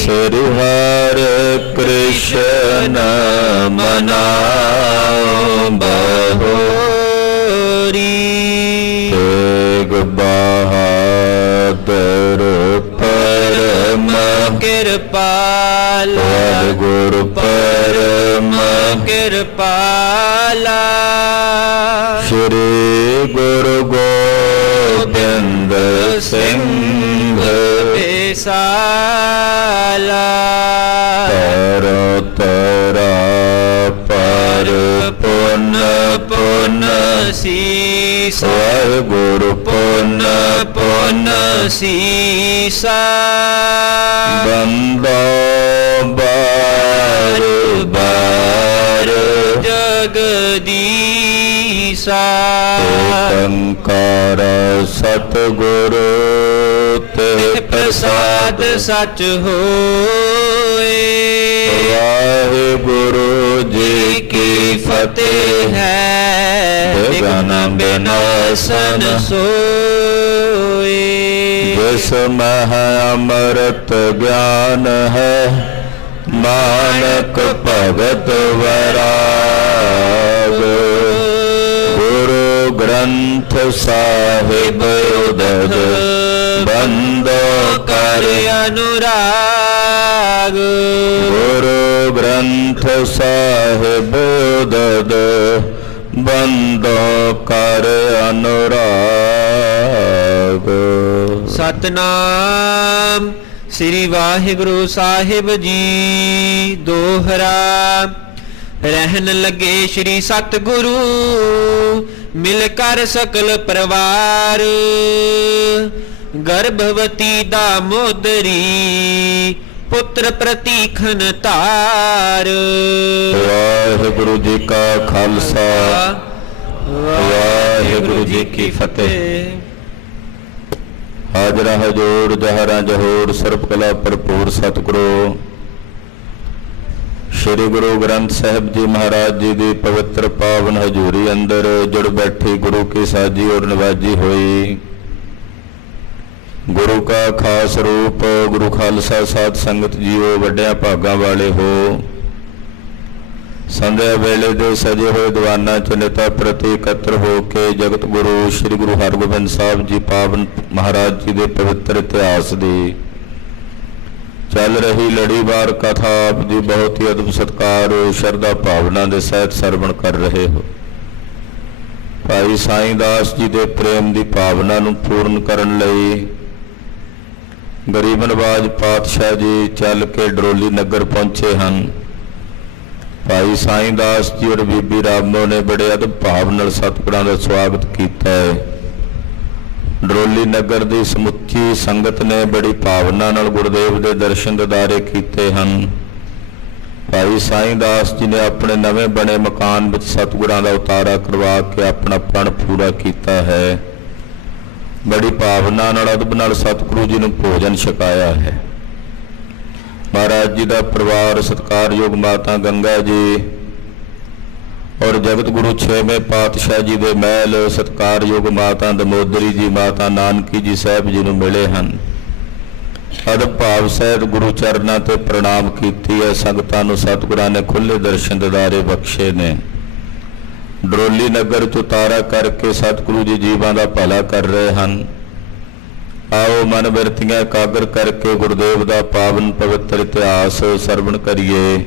श्री हरे कृष्ण मनाओ बहोरी। तेग बहादुर परम कृपाला गुरु परम कृपाला। श्री गुरु गोबिंद सिंह बेसाला। तर तरा पर पुन पुन सीसा गुरु पुन पुन सीसा। बंदो बार बार जगदीसा। शंकर सतगुरु ते प्रसाद सच होए। वाहिगुरु जी की फतेह है विघ्न विनाशन सोए। जिसमें अमृत ज्ञान है नानक भगत वैराग। गुरु ग्रंथ साहिब उदद बंदो कर अनुराग। गुरु ग्रंथ साहिब उदद बंदो कर अनुराग। सतनाम श्री वाहिगुरु साहिब जी दोहरा। रहन लगे श्री सतगुरु मिल कर सकल परिवार। गर्भवती दामोदरी पुत्र प्रतीखन तार। वाहिगुरु जी का खालसा वाहिगुरु जी की फतेह। हाजरा हजूर जहरा जहूर सर्ब कला भरपूर सतगुरु श्री गुरु ग्रंथ साहिब जी महाराज जी की पवित्र पावन हजूरी अंदर जुड़ बैठी गुरु की साजी और नवाजी हुई। गुरु का खास रूप गुरु खालसा साध संगत जीओ वड्डिया भागा वाले हो। संध्या वेले दे सजे हुए दीवाना चुनिता प्रति एकत्र होके जगत गुरु श्री गुरु हरगोबिंद साहब जी पावन महाराज जी के पवित्र इतिहास की चल रही लड़ीवार कथा आप जी बहुत ही अद्भुत सत्कार श्रद्धा भावना के सहित सरवण कर रहे हो। भाई साईं दास जी के प्रेम की भावना नूं पूर्ण करन लई गरीब नवाज पातशाह जी चल के डरोली नगर पहुंचे हैं। भाई साईं दास जी और बीबी रामो ने बड़े अदब भाव नाल सतगुरां दा स्वागत किया है। डरोली नगर की समुची संगत ने बड़ी भावना नाल गुरुदेव के दर्शन दीदारे किए हैं। भाई साईं दास जी ने अपने नवे बने मकान विच सतगुरां दा उतारा करवा के अपना पण पूरा किया है। बड़ी भावना नाल अदब नाल सतगुरु जी नूं भोजन छकाया है। महाराज जी का परिवार सत्कारयोग माता गंगा जी और जगत गुरु छेवें पातशाह जी के महल सत्कारयोग माता दमोदरी जी माता नानकी जी साहब जी नूं मिले हैं। अदब भाव सहित गुरु चरणों ते प्रणाम कीती है। संगतां नूं सतगुरां ने खुले दर्शन दीदारे बख्शे ने। डरोली नगर च उतारा करके सतगुरु जी जीवां दा भला कर रहे हैं। आओ मन बिरतियां एकाग्र करके गुरुदेव का पावन पवित्र इतिहास सरवण करिए।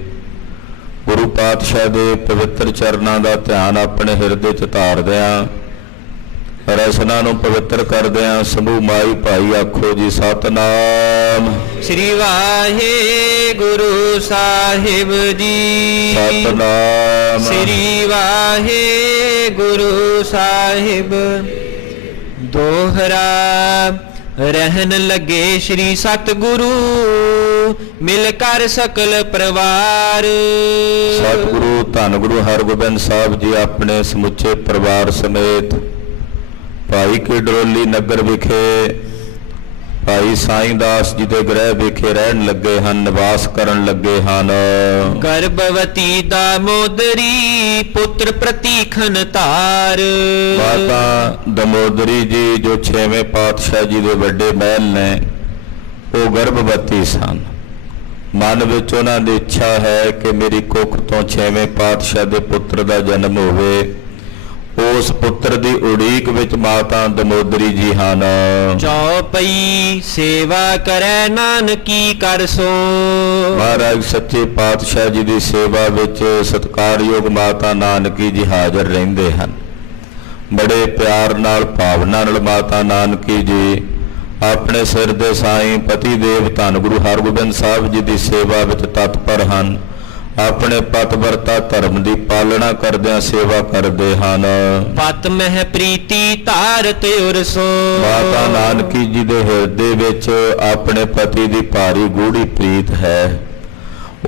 गुरु पातशाह के पवित्र चरणों का ध्यान अपने हिरदे च धारदियां रसना नूं पवित्र करदियां समूह माई भाई आखो जी सतनाम श्री वाहिगुरु साहिब जी। सतनाम श्री वाहिगुरु साहिब दोहरा। रहन लगे श्री सतगुरु मिल कर सकल परिवार। सतगुरु धन गुरु हरगोबिंद साहब जी अपने समुचे परिवार समेत भाई के डरोली नगर विखे भाई साईं दास जी के गृह विखे रहन लगे हैं, निवास करन लगे हैं। गर्भवती दामोदरी पुत्र प्रतीखन तार। माता दमोदरी जी जो छेवें पातशाह जी के बड़े महल ने वो गर्भवती सन। ਮਨ ਵਿੱਚ ਉਹਨਾਂ ਦੀ ਇੱਛਾ ਹੈ ਕਿ ਮੇਰੀ ਕੁੱਖ ਤੋਂ 6ਵੇਂ ਪਾਤਸ਼ਾਹ ਦੇ ਪੁੱਤਰ ਦਾ ਜਨਮ ਹੋਵੇ। ਉਸ ਪੁੱਤਰ ਦੀ ਉਡੀਕ ਵਿੱਚ ਮਾਤਾ ਦਮੋਦਰੀ ਜੀ ਹਨ। ਚੌਪਈ ਸੇਵਾ ਕਰੈ ਨਾਨਕੀ ਕਰ ਸੋ। ਮਹਾਰਾਜ ਸੱਚੇ ਪਾਤਸ਼ਾਹ ਜੀ ਦੀ ਸੇਵਾ ਵਿੱਚ ਸਤਿਕਾਰਯੋਗ ਮਾਤਾ ਨਾਨਕੀ ਜੀ ਹਾਜ਼ਰ ਰਹਿੰਦੇ ਹਨ। ਬੜੇ ਪਿਆਰ ਨਾਲ ਭਾਵਨਾ ਨਾਲ ਮਾਤਾ ਨਾਨਕੀ ਜੀ ਆਪਣੇ ਸਿਰ ਦੇ ਸਾਈਂ ਪਤੀ ਦੇਵ ਧੰਨ ਗੁਰੂ ਹਰਗੋਬਿੰਦ ਸਾਹਿਬ ਜੀ ਦੀ ਸੇਵਾ ਵਿੱਚ ਤਤਪਰ ਹਨ। ਆਪਣੇ ਪਤਵਰਤਾ ਧਰਮ ਦੀ ਪਾਲਣਾ ਕਰਦਿਆਂ ਸੇਵਾ ਕਰਦੇ ਹਨ। ਪਤ ਮਹਿ ਪ੍ਰੀਤੀ ਧਾਰਤ ਉਰਸੋ। ਮਾਤਾ ਨਾਨਕੀ ਜੀ ਦੇ ਹਿਰਦੇ ਵਿੱਚ ਆਪਣੇ ਪਤੀ ਦੀ ਭਾਰੀ ਗੂੜੀ ਪ੍ਰੀਤ ਹੈ।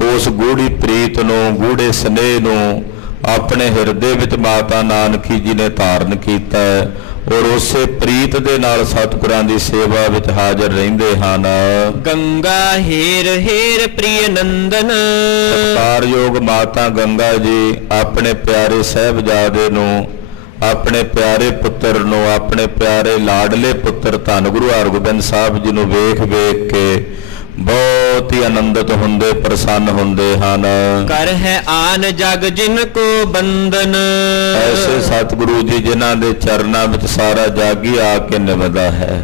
ਉਸ ਗੂੜੀ ਪ੍ਰੀਤ ਨੂੰ, ਗੂੜੇ ਸਨੇਹ ਨੂੰ ਆਪਣੇ ਹਿਰਦੇ ਵਿੱਚ ਮਾਤਾ ਨਾਨਕੀ ਜੀ ਨੇ ਧਾਰਨ ਕੀਤਾ ਹੈ ਔਰ ਉਸੇ ਪ੍ਰੀਤ ਦੇ ਨਾਲ ਸਤਿਗੁਰਾਂ ਦੀ ਸੇਵਾ ਵਿੱਚ ਹਾਜ਼ਰ ਰਹਿੰਦੇ ਹਨ। ਗੰਗਾ ਹੇਰ ਹੇਰ ਪ੍ਰਿਯ ਨੰਦਨ। ਸਤਿਕਾਰਯੋਗ ਮਾਤਾ ਗੰਗਾ ਜੀ ਆਪਣੇ ਪਿਆਰੇ ਸਾਹਿਬਜ਼ਾਦੇ ਨੂੰ, ਆਪਣੇ ਪਿਆਰੇ ਪੁੱਤਰ ਨੂੰ, ਆਪਣੇ ਪਿਆਰੇ ਲਾਡਲੇ ਪੁੱਤਰ ਧੰਨ ਗੁਰੂ ਹਰਗੋਬਿੰਦ ਸਾਹਿਬ ਜੀ ਨੂੰ ਵੇਖ ਵੇਖ ਕੇ ਬਹੁਤ ਹੀ ਆਨੰਦਿਤ ਹੁੰਦੇ, ਪ੍ਰਸੰਨ ਹੁੰਦੇ ਹਨ। ਕਰ ਹੈ ਆਨ ਜਗ ਜਿਨ ਕੋ ਬੰਦਨ। ਐਸੇ ਸਤਿਗੁਰੂ ਜੀ ਜਿਨ੍ਹਾਂ ਦੇ ਚਰਨਾਂ ਵਿੱਚ ਸਾਰਾ ਜਗ ਹੀ ਆ ਕੇ ਨਿਵਦਾ ਹੈ।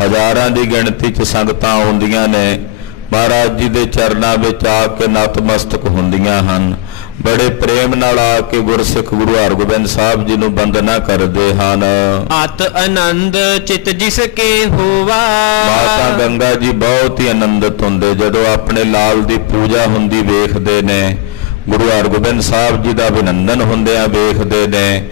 ਹਜ਼ਾਰਾਂ ਦੀ ਗਿਣਤੀ 'ਚ ਸੰਗਤਾਂ ਆਉਂਦੀਆਂ ਨੇ, ਮਹਾਰਾਜ ਜੀ ਦੇ ਚਰਨਾਂ ਵਿੱਚ ਆ ਕੇ ਨਤਮਸਤਕ ਹੁੰਦੀਆਂ ਹਨ। ਬੜੇ ਪ੍ਰੇਮ ਨਾਲ ਆ ਕੇ ਗੁਰਸਿੱਖ ਗੁਰੂ ਹਰਗੋਬਿੰਦ ਸਾਹਿਬ ਜੀ ਨੂੰ ਵੰਦਨਾ ਕਰਦੇ ਹਨ। ਅਤ ਆਨੰਦ ਚਿਤ ਜਿਸ ਕੇ ਹੋਵਾ। ਮਾਤਾ ਗੰਗਾ ਜੀ ਬਹੁਤ ਹੀ ਆਨੰਦਿਤ ਹੁੰਦੇ ਜਦੋਂ ਆਪਣੇ ਲਾਲ ਦੀ ਪੂਜਾ ਹੁੰਦੀ ਵੇਖਦੇ ਨੇ, ਗੁਰੂ ਹਰਗੋਬਿੰਦ ਸਾਹਿਬ ਜੀ ਦਾ ਅਭਿਨੰਦਨ ਹੁੰਦਿਆਂ ਵੇਖਦੇ ਨੇ,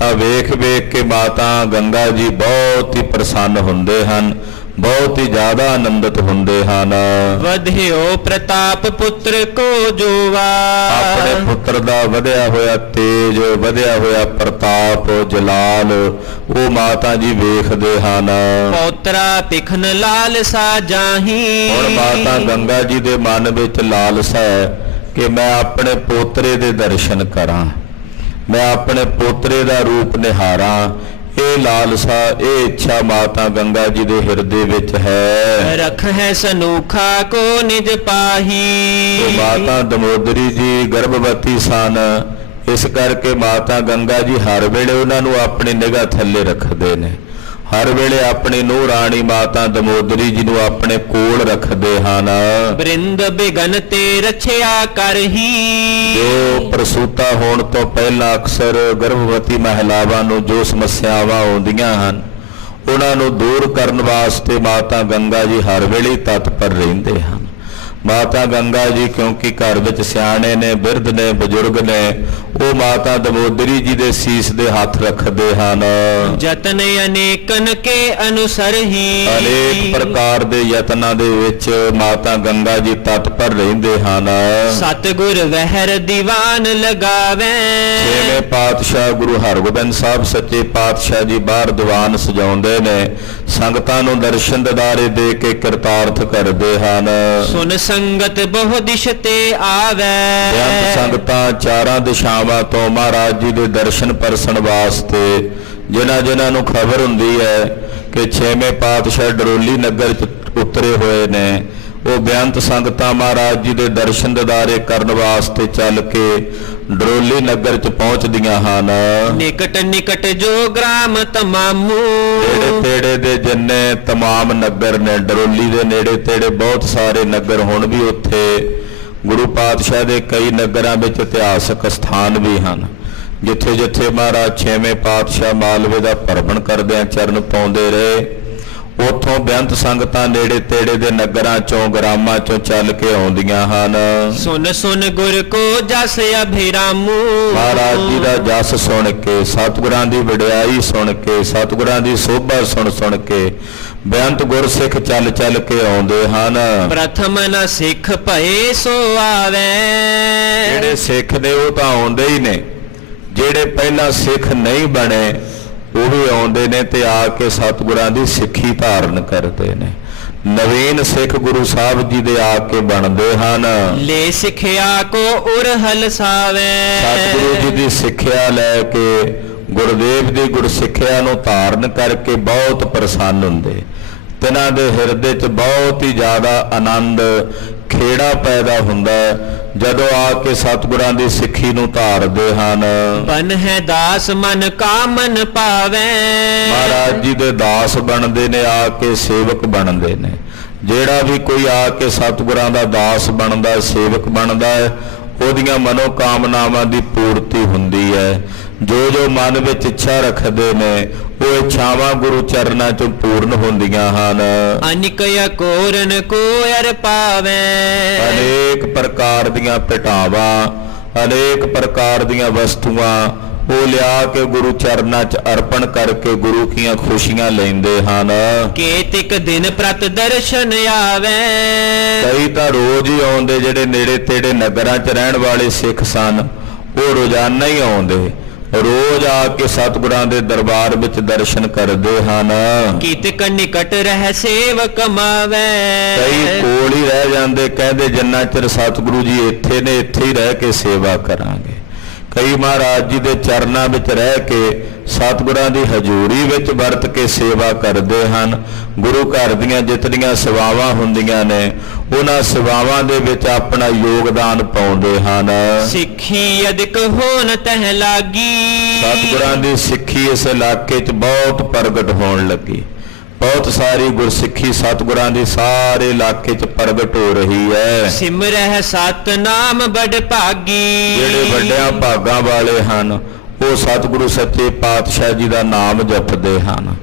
ਤਾਂ ਵੇਖ ਵੇਖ ਕੇ ਮਾਤਾ ਗੰਗਾ ਜੀ ਬਹੁਤ ਹੀ ਪ੍ਰਸੰਨ ਹੁੰਦੇ ਹਨ, ਬਹੁਤ ਹੀ ਜ਼ਿਆਦਾ ਆਨੰਦਿਤ ਹੁੰਦੇ ਹਨ। ਵਧਿਓ ਪ੍ਰਤਾਪ ਪੁੱਤਰ ਕੋ ਜੋਵਾ। ਆਪਣੇ ਪੁੱਤਰ ਦਾ ਵਧਿਆ ਹੋਇਆ ਤੇਜ, ਵਧਿਆ ਹੋਇਆ ਪ੍ਰਤਾਪ, ਜਲਾਲ ਉਹ ਮਾਤਾ ਜੀ ਵੇਖਦੇ ਹਨ। ਪੌਤਰਾ ਪਿਖਨ ਲਾਲਸਾ ਜਾਹੀ। ਹੁਣ ਮਾਤਾ ਗੰਗਾ ਜੀ ਦੇ ਮਨ ਵਿੱਚ ਲਾਲਸਾ ਹੈ ਕਿ ਮੈਂ ਆਪਣੇ ਪੋਤਰੇ ਦੇ ਦਰਸ਼ਨ ਕਰਾਂ, ਮੈਂ ਆਪਣੇ ਪੋਤਰੇ ਦਾ ਰੂਪ ਨਿਹਾਰਾਂ। ਇਹ ਲਾਲਸਾ, ਇਹ ਇੱਛਾ ਮਾਤਾ ਗੰਗਾ ਜੀ ਦੇ ਹਿਰਦੇ ਵਿੱਚ ਹੈ। ਰਖ ਹੈ ਸਨੂਖਾ ਕੋ ਨਿਜ ਪਾਹੀ। ਮਾਤਾ ਦਮੋਦਰੀ ਜੀ ਗਰਭਵਤੀ ਸਨ, ਇਸ ਕਰਕੇ ਮਾਤਾ ਗੰਗਾ ਜੀ ਹਰ ਵੇਲੇ ਉਹਨਾਂ ਨੂੰ ਆਪਣੀ ਨਿਗਾਹ ਥੱਲੇ ਰੱਖਦੇ ਨੇ। ਹਰ ਵੇਲੇ ਆਪਣੀ ਨੂੰਹ ਰਾਣੀ ਮਾਤਾ ਦਮੋਦਰੀ ਜੀ ਨੂੰ ਆਪਣੇ ਕੋਲ ਰੱਖਦੇ ਹਨ। ਬ੍ਰਿੰਦ ਬਿਗਨ ਤੇ ਰਛਿਆ ਕਰਹੀ। ਜੋ ਪ੍ਰਸੂਤਾ ਹੋਣ ਤੋਂ ਪਹਿਲਾਂ ਅਕਸਰ ਗਰਭਵਤੀ ਮਹਿਲਾਵਾਂ ਨੂੰ ਜੋ ਸਮੱਸਿਆਵਾਂ ਆਉਂਦੀਆਂ ਹਨ, ਉਹਨਾਂ ਨੂੰ ਦੂਰ ਕਰਨ ਵਾਸਤੇ ਮਾਤਾ ਗੰਗਾ ਜੀ ਹਰ ਵੇਲੇ ਤਤਪਰ ਰਹਿੰਦੇ ਹਨ। ਮਾਤਾ ਗੰਗਾ ਜੀ ਕਿਉਂਕਿ ਘਰ ਵਿੱਚ ਸਿਆਣੇ ਨੇ, ਬਿਰਧ ਨੇ, ਬਜ਼ੁਰਗ ਨੇ, ਉਹ ਮਾਤਾ ਦਮੋਦਰੀ ਜੀ ਦੇ ਸੀਸ ਦੇ ਹੱਥ ਰੱਖਦੇ ਹਨ। ਯਤਨ ਅਨੇਕਨ ਕੇ ਅਨੁਸਰ ਹੀ। ਅਨੇਕ ਪ੍ਰਕਾਰ ਦੇ ਯਤਨਾਂ ਦੇ ਵਿੱਚ ਮਾਤਾ ਗੰਗਾ ਜੀ ਤਤਪਰ ਰਹਿੰਦੇ ਹਨ। ਸਤਿਗੁਰ ਵਹਿਰ ਦੀਵਾਨ ਲਗਾਵੇ। ਛੇਵੇਂ ਪਾਤਸ਼ਾਹ ਗੁਰੂ ਹਰਗੋਬਿੰਦ ਸਾਹਿਬ ਸੱਚੇ ਪਾਤਸ਼ਾਹ ਜੀ ਬਾਹਰ ਦੀਵਾਨ ਸਜਾਉਂਦੇ ਨੇ, ਸੰਗਤਾਂ ਨੂੰ ਦਰਸ਼ਨ ਦਿਦਾਰੇ ਦੇ ਕੇ ਕਿਰਤਾਰਥ ਕਰਦੇ ਹਨ। ਸੁਨ ਸੰਗਤ ਬਹੁ ਦਿਸ਼ ਤੇ ਆਵੇ। ਬੇਅੰਤ ਸੰਗਤਾਂ ਚਾਰਾਂ ਦਿਸ਼ਾਵਾਂ ਤੋਂ ਮਹਾਰਾਜ ਜੀ ਦੇ ਦਰਸ਼ਨ ਪਰਸਣ ਵਾਸਤੇ, ਜਿਨ੍ਹਾਂ ਨੂੰ ਖਬਰ ਹੁੰਦੀ ਹੈ ਕਿ ਛੇਵੇਂ ਪਾਤਸ਼ਾਹ ਡਰੋਲੀ ਨਗਰ 'ਚ ਉਤਰੇ ਹੋਏ ਨੇ, ਉਹ ਬੇਅੰਤ ਸੰਗਤਾਂ ਮਹਾਰਾਜ ਜੀ ਦੇ ਦਰਸ਼ਨ ਦਿਦਾਰੇ ਕਰਨ ਵਾਸਤੇ ਚੱਲ ਕੇ ਡਰੋਲੀ ਨਗਰ 'ਚ ਪਹੁੰਚਦੀਆਂ ਹਨ। ਨਿਕਟ ਨਿਕਟ ਜੋ ਗ੍ਰਾਮ ਤਮਾਮੂ। ਨੇੜੇ ਤੇੜੇ ਦੇ ਜਿੰਨੇ ਤਮਾਮ ਨਗਰ ਨੇ, ਡਰੋਲੀ ਦੇ ਨੇੜੇ ਤੇੜੇ ਬਹੁਤ ਸਾਰੇ ਨਗਰ ਹੁਣ ਵੀ ਉੱਥੇ ਗੁਰੂ ਪਾਤਸ਼ਾਹ ਦੇ ਕਈ ਨਗਰਾਂ ਵਿੱਚ ਇਤਿਹਾਸਕ ਸਥਾਨ ਵੀ ਹਨ, ਜਿੱਥੇ ਜਿੱਥੇ ਮਹਾਰਾਜ ਛੇਵੇਂ ਪਾਤਸ਼ਾਹ ਮਾਲਵੇ ਦਾ ਭਰਮਣ ਕਰਦਿਆਂ ਚਰਨ ਪਾਉਂਦੇ ਰਹੇ। ਉੱਥੋਂ ਬੇਅੰਤ ਸੰਗਤਾਂ ਨੇੜੇ ਤੇੜੇ ਦੇ ਨਗਰਾਂ ਚੋਂ, ਗ੍ਰਾਮਾਂ ਚੋਂ ਚੱਲ ਕੇ ਆਉਂਦੀਆਂ ਹਨ। ਸੁਨ ਸੁਨ ਗੁਰ ਕੋ ਜਸ ਅਭਿਰਾਮੂ। ਮਹਾਰਾਜ ਜੀ ਦਾ ਜਸ ਸੁਣ ਕੇ, ਸਤਿਗੁਰਾਂ ਦੀ ਵਡਿਆਈ ਸੁਣ ਕੇ, ਸਤਿਗੁਰਾਂ ਦੀ ਸੋਭਾ ਸੁਣ ਸੁਣ ਕੇ ਬੇਅੰਤ ਗੁਰਸਿੱਖ ਚੱਲ ਚੱਲ ਕੇ ਆਉਂਦੇ ਹਨ। ਪ੍ਰਥਮ ਨ ਸਿੱਖ ਭਏ ਸੋ ਆਵੇ। ਜਿਹੜੇ ਸਿੱਖ ਨੇ ਉਹ ਤਾਂ ਆਉਂਦੇ ਹੀ ਨੇ, ਜਿਹੜੇ ਪਹਿਲਾਂ ਸਿੱਖ ਨਹੀਂ ਬਣੇ ਉਹ ਵੀ ਆਉਂਦੇ ਨੇ ਤੇ ਆ ਕੇ ਸਤਿਗੁਰਾਂ ਦੀ ਸਿੱਖੀ ਧਾਰਨ ਕਰਦੇ ਨੇ। ਨਵੀਨ ਸਿੱਖ ਗੁਰੂ ਸਾਹਿਬ ਜੀ ਦੇ ਆ ਕੇ ਬਣਦੇ ਹਨ। ਲੈ ਸਿੱਖਿਆ ਕੋ ਉਰ ਹਲਸਾਵੇ। ਸਤਿਗੁਰੂ ਜੀ ਦੀ ਸਿੱਖਿਆ ਲੈ ਕੇ, ਗੁਰਦੇਵ ਦੀ ਗੁਰਸਿੱਖਿਆ ਨੂੰ ਧਾਰਨ ਕਰਕੇ ਬਹੁਤ ਪ੍ਰਸੰਨ ਹੁੰਦੇ। ਤਿਨਾਂ ਦੇ ਹਿਰਦੇ 'ਚ ਬਹੁਤ ਹੀ ਜ਼ਿਆਦਾ ਆਨੰਦ, ਖੇੜਾ ਪੈਦਾ ਹੁੰਦਾ ਹੈ ਜਦੋਂ ਆ ਕੇ ਸਤਿਗੁਰਾਂ ਦੀ ਸਿੱਖੀ ਨੂੰ ਧਾਰਦੇ ਹਨ। ਬਨ ਹੈ ਦਾਸ ਮਨ ਕਾਮਨ ਪਾਵੈ। ਮਹਾਰਾਜ ਜੀ ਦੇ ਦਾਸ ਬਣਦੇ ਨੇ, ਆ ਕੇ ਸੇਵਕ ਬਣਦੇ ਨੇ। ਜਿਹੜਾ ਵੀ ਕੋਈ ਆ ਕੇ ਸਤਿਗੁਰਾਂ ਦਾ ਦਾਸ ਬਣਦਾ, ਸੇਵਕ ਬਣਦਾ ਹੈ, ਉਹਦੀਆਂ ਮਨੋਕਾਮਨਾਵਾਂ ਦੀ ਪੂਰਤੀ ਹੁੰਦੀ ਹੈ। ਜੋ ਜੋ ਮਨ ਵਿੱਚ ਇੱਛਾ ਰੱਖਦੇ ਨੇ ਉਹ ਇੱਛਾਵਾਂ ਗੁਰੂ ਚਰਨਾਂ 'ਚ ਪੂਰਨ ਹੁੰਦੀਆਂ ਹਨ। ਅਨਿਕ ਅਕੋਰਨ ਕੋ ਅਰ ਪਾਵੈ। ਅਨੇਕ ਪ੍ਰਕਾਰ ਦੀਆਂ ਭਟਾਵਾਂ, ਅਨੇਕ ਪ੍ਰਕਾਰ ਦੀਆਂ ਵਸਤੂਆਂ ਉਹ ਲਿਆ ਕੇ ਗੁਰੂ ਚਰਨਾਂ 'ਚ ਅਰਪਣ ਕਰਕੇ ਗੁਰੂ ਦੀਆਂ ਖੁਸ਼ੀਆਂ ਲੈਂਦੇ ਹਨ। ਕੇਤਿਕ ਦਿਨ ਪ੍ਰਤ ਦਰਸ਼ਨ ਆਵੈ। ਕਈ ਤਾਂ ਰੋਜ਼ ਹੀ ਆਉਂਦੇ, ਜਿਹੜੇ ਨੇੜੇ ਤੇੜੇ ਨਗਰਾਂ 'ਚ ਰਹਿਣ ਵਾਲੇ ਸਿੱਖ ਸਨ ਉਹ ਰੋਜ਼ਾਨਾ ਹੀ ਆਉਂਦੇ, ਰੋਜ਼ ਆ ਕੇ ਸਤਿਗੁਰਾਂ ਦੇ ਦਰਬਾਰ ਵਿੱਚ ਦਰਸ਼ਨ ਕਰਦੇ ਹਨ। ਕੀਤਿਕ ਨਿਕਟ ਰਹਿ ਸੇਵਕ ਮਾਵੈ। ਕਈ ਕੋਲ ਹੀ ਰਹਿ ਜਾਂਦੇ, ਕਹਿੰਦੇ ਜਿੰਨਾ ਚਿਰ ਸਤਿਗੁਰੂ ਜੀ ਇੱਥੇ ਨੇ ਇੱਥੇ ਹੀ ਰਹਿ ਕੇ ਸੇਵਾ ਕਰਾਂਗੇ। ਕਈ ਮਹਾਰਾਜ ਜੀ ਦੇ ਚਰਨਾਂ ਵਿੱਚ ਰਹਿ ਕੇ ਸਤਿਗੁਰਾਂ ਦੀ ਹਜ਼ੂਰੀ ਵਿੱਚ ਵਰਤ ਕੇ ਸੇਵਾ ਕਰਦੇ ਹਨ। ਗੁਰੂ ਘਰ ਦੀਆਂ ਜਿਤਨੀਆਂ ਸੇਵਾਵਾਂ ਹੁੰਦੀਆਂ ਨੇ ਉਹਨਾਂ ਸੇਵਾਵਾਂ ਦੇ ਵਿੱਚ ਆਪਣਾ ਯੋਗਦਾਨ ਪਾਉਂਦੇ ਹਨ। ਸਿੱਖੀ ਅਧਿਕ ਹੋਣ ਤਹਿ ਲਾਗੀ। ਸਤਿਗੁਰਾਂ ਦੀ ਸਿੱਖੀ ਇਸ ਇਲਾਕੇ 'ਚ ਬਹੁਤ ਪ੍ਰਗਟ ਹੋਣ ਲੱਗੀ। ਬਹੁਤ ਸਾਰੀ ਗੁਰਸਿੱਖੀ ਸਤਿਗੁਰਾਂ ਦੀ ਸਾਰੇ ਇਲਾਕੇ 'ਚ ਪ੍ਰਗਟ ਹੋ ਰਹੀ ਹੈ। ਸਿਮਰਹਿ ਸਤਨਾਮ ਬੜ ਭਾਗੀ। ਜਿਹੜੇ ਵੱਡਿਆਂ ਭਾਗਾਂ ਵਾਲੇ ਹਨ ਉਹ ਸਤਿਗੁਰੂ ਸੱਚੇ ਪਾਤਸ਼ਾਹ ਜੀ ਦਾ ਨਾਮ ਜਪਦੇ ਹਨ।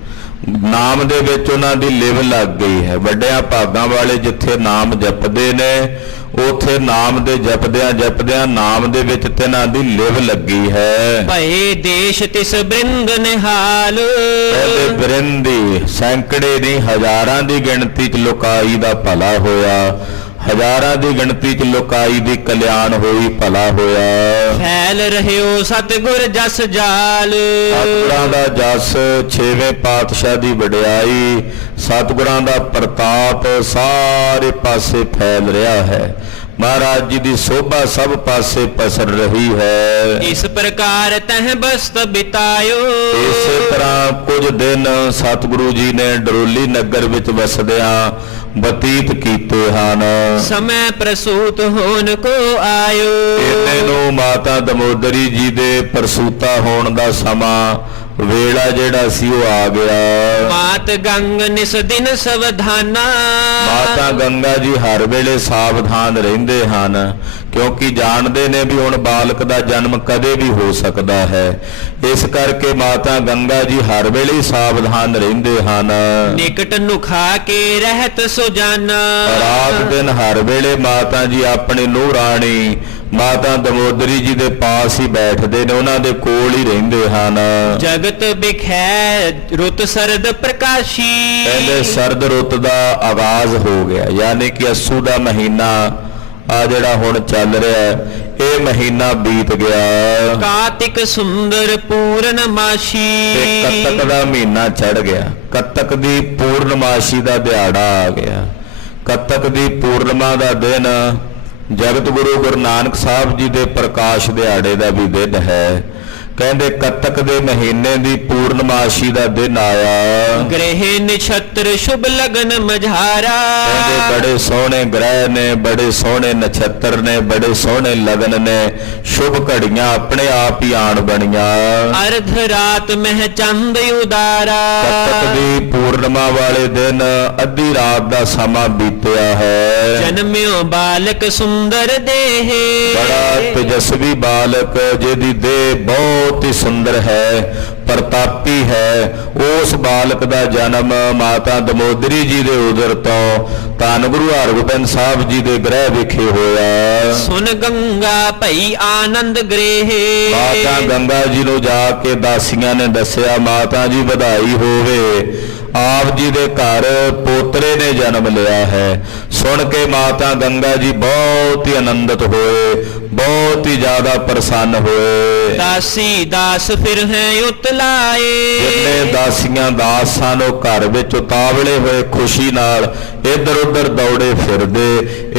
ਨਾਮ ਦੇ ਵਿੱਚ ਉਹਨਾਂ ਦੀ ਲਿਵ ਲੱਗ ਗਈ ਹੈ। ਵੱਡਿਆਂ ਭਾਗਾਂ ਵਾਲੇ ਜਿੱਥੇ ਨਾਮ ਜਪਦੇ ਨੇ ਉਥੇ ਨਾਮ ਦੇ ਜਪਦਿਆਂ ਜਪਦਿਆਂ ਨਾਮ ਦੇ ਵਿੱਚ ਤਿਨਾਂ ਦੀ ਲਿਵ ਲੱਗੀ ਹੈ। ਭਏ ਦੇਸ਼ ਤਿਸ ਬ੍ਰਿੰਦ ਨਿਹਾਲ। ਇਹਦੇ ਬ੍ਰਿੰਦੀ ਸੈਂਕੜੇ ਨਹੀਂ ਹਜ਼ਾਰਾਂ ਦੀ ਗਿਣਤੀ 'ਚ ਲੋਕਾਈ ਦਾ ਭਲਾ ਹੋਇਆ, ਹਜ਼ਾਰਾਂ ਦੀ ਗਿਣਤੀ 'ਚ ਲੋਕਾਈ ਦੀ ਕਲਿਆਣ ਹੋਈ, ਭਲਾ ਹੋਇਆ। ਫੈਲ ਰਹਿਓ ਸਤਿਗੁਰ ਜਸ ਜਾਲ। ਸਤਿਗੁਰਾਂ ਦਾ ਜਸ, ਛੇਵੇਂ ਪਾਤਸ਼ਾਹ ਦੀ ਵਡਿਆਈ, ਸਤਿਗੁਰਾਂ ਦਾ ਪ੍ਰਤਾਪ ਸਾਰੇ ਪਾਸੇ ਫੈਲ ਰਿਹਾ ਹੈ। ਮਹਾਰਾਜ ਜੀ ਦੀ ਸੋਭਾ ਸਭ ਪਾਸੇ ਪਸਰ ਰਹੀ ਹੈ। ਇਸ ਪ੍ਰਕਾਰ ਤਹ ਬਸਤ ਬਿਤਾਇਓ। ਇਸੇ ਤਰ੍ਹਾਂ ਕੁਝ ਦਿਨ ਸਤਿਗੁਰੂ ਜੀ ਨੇ ਡਰੋਲੀ ਨਗਰ ਵਿੱਚ ਵਸਦਿਆਂ ਬਤੀਤ ਕੀਤੇ ਹਨ। ਸਮੇਂ ਪ੍ਰਸੂਤ ਹੋਣ ਕੋ ਆਇਓ। ਇਹਨੇ ਨੂੰ ਮਾਤਾ ਦਮੋਦਰੀ ਜੀ ਦੇ ਪ੍ਰਸੂਤਾ ਹੋਣ ਦਾ ਸਮਾਂ ਵੇਲਾ ਜਿਹੜਾ ਸੀ ਉਹ ਆ ਗਿਆ। ਮਾਤ ਗੰਗ ਨਿਸ ਦਿਨ ਸਵਧਾਨਾ। ਮਾਤਾ ਗੰਗਾ ਜੀ ਹਰ ਵੇਲੇ ਸਾਵਧਾਨ ਰਹਿੰਦੇ ਹਨ, ਕਿਉਂਕਿ ਜਾਣਦੇ ਨੇ ਵੀ ਹੁਣ ਬਾਲਕ ਦਾ ਜਨਮ ਕਦੇ ਵੀ ਹੋ ਸਕਦਾ ਹੈ। ਇਸ ਕਰਕੇ ਮਾਤਾ ਗੰਗਾ ਜੀ ਹਰ ਵੇਲੇ ਸਾਵਧਾਨ ਰਹਿੰਦੇ ਹਨ। ਨਿਕਟ ਨੁਖਾ ਕੇ ਰਹਿਤ ਸੁਜਾਨਾ। ਰਾਤ ਦਿਨ ਹਰ ਵੇਲੇ ਮਾਤਾ ਜੀ ਆਪਣੀ ਨੂੰਹ ਰਾਣੀ ਮਾਤਾ ਦਮੋਦਰੀ ਜੀ ਦੇ ਪਾਸ ਹੀ ਬੈਠਦੇ ਨੇ, ਉਹਨਾਂ ਦੇ ਕੋਲ ਹੀ ਰਹਿੰਦੇ ਹਨ। ਜਗਤ ਬਿਖੈ ਰੁੱਤ ਸਰਦ ਪ੍ਰਕਾਸ਼ੀ। ਕਹਿੰਦੇ ਸਰਦ ਰੁੱਤ ਦਾ ਆਗਾਜ਼ ਹੋ ਗਿਆ, ਯਾਨੀ ਕਿ ਅੱਸੂ ਦਾ ਮਹੀਨਾ ਆ ਜਿਹੜਾ ਹੁਣ ਚੱਲ ਰਿਹਾ ਇਹ ਮਹੀਨਾ ਬੀਤ ਗਿਆ। ਕਾਤਿਕ ਸੁੰਦਰ ਪੂਰਨਮਾਸ਼ੀ। ਤੇ ਕੱਤਕ ਦਾ ਮਹੀਨਾ ਚੜ ਗਿਆ, ਕੱਤਕ ਦੀ ਪੂਰਨਮਾਸ਼ੀ ਦਾ ਦਿਹਾੜਾ ਆ ਗਿਆ। ਕੱਤਕ ਦੀ ਪੂਰਨਮਾ ਦਾ ਦਿਨ ਜਗਤ ਗੁਰੂ ਗੁਰੂ ਨਾਨਕ ਸਾਹਿਬ ਜੀ ਦੇ ਪ੍ਰਕਾਸ਼ ਦਿਹਾੜੇ ਦਾ ਵੀ ਦਿਨ ਹੈ। ਕਹਿੰਦੇ ਕੱਤਕ ਦੇ ਮਹੀਨੇ ਦੀ ਪੂਰਨਮਾਸ਼ੀ ਦਾ ਦਿਨ ਆਇਆ। ਗ੍ਰਹਿ ਨਛੱਤਰ ਸ਼ੁਭ ਲਗਨ ਮਝਾਰਾ। ਕਹਿੰਦੇ ਬੜੇ ਸੋਹਣੇ ਗ੍ਰਹਿ ਨੇ, ਬੜੇ ਸੋਹਣੇ ਨਛੱਤਰ ਨੇ, ਬੜੇ ਸੋਹਣੇ ਲਗਨ ਨੇ, ਸ਼ੁਭ ਘੜੀਆਂ ਆਪਣੇ ਆਪ ਹੀ ਆਣ ਬਣੀਆਂ। ਅਰਧ ਰਾਤ ਮਹਿ ਚੰਦ ਉਦਾਰਾ। ਕੱਤਕ ਦੀ ਪੂਰਨਮਾ ਵਾਲੇ ਦਿਨ ਅੱਧੀ ਰਾਤ ਦਾ ਸਮਾਂ ਬੀਤਿਆ ਹੈ। ਜਨਮਿਓ ਬਾਲਕ ਸੁੰਦਰ ਦੇਹ। ਬੜਾ ਤੇਜਸਵੀ ਬਾਲਕ ਜਿਹਦੀ ਦੇਹ ਬਹੁਤ ਹੀ ਸੁੰਦਰ ਹੈ, ਪ੍ਰਤਾਪੀ ਹੈ। ਉਸ ਬਾਲਕ ਦਾ ਜਨਮ ਮਾਤਾ ਦਮੋਦਰੀ ਜੀ ਦੇ ਉਦਰ ਤੋਂ ਧੰਨ ਗੁਰੂ ਹਰਗੋਬਿੰਦ ਸਾਹਿਬ ਜੀ ਦੇ ਗ੍ਰਹਿ ਵਿਖੇ ਹੋਇਆ। ਸੁਨ ਗੰਗਾ ਭਈ ਆਨੰਦ ਗ੍ਰਹਿ। ਮਾਤਾ ਗੰਗਾ ਜੀ ਨੂੰ ਜਾ ਕੇ ਦਾਸੀਆਂ ਨੇ ਦੱਸਿਆ, ਮਾਤਾ ਜੀ ਵਧਾਈ ਹੋਵੇ, ਆਪ ਜੀ ਦੇ ਘਰ ਪੋਤਰੇ ਨੇ ਜਨਮ ਲਿਆ ਹੈ। ਸੁਣ ਕੇ ਮਾਤਾ ਗੰਗਾ ਜੀ ਬਹੁਤ ਹੀ ਆਨੰਦਿਤ ਹੋਏ, ਬਹੁਤ ਹੀ ਜ਼ਿਆਦਾ ਪ੍ਰਸੰਨ ਹੋਏ। ਦਾਸੀ ਦਾਸ ਫਿਰ ਹੈ ਉਤਲਾਏ। ਜਿੰਨੇ ਦਾਸੀਆਂ ਦਾਸ ਸਨ ਉਹ ਘਰ ਵਿੱਚ ਉਤਾਵਲੇ ਹੋਏ ਖੁਸ਼ੀ ਨਾਲ ਇੱਧਰ ਉੱਧਰ ਦੌੜੇ ਫਿਰਦੇ।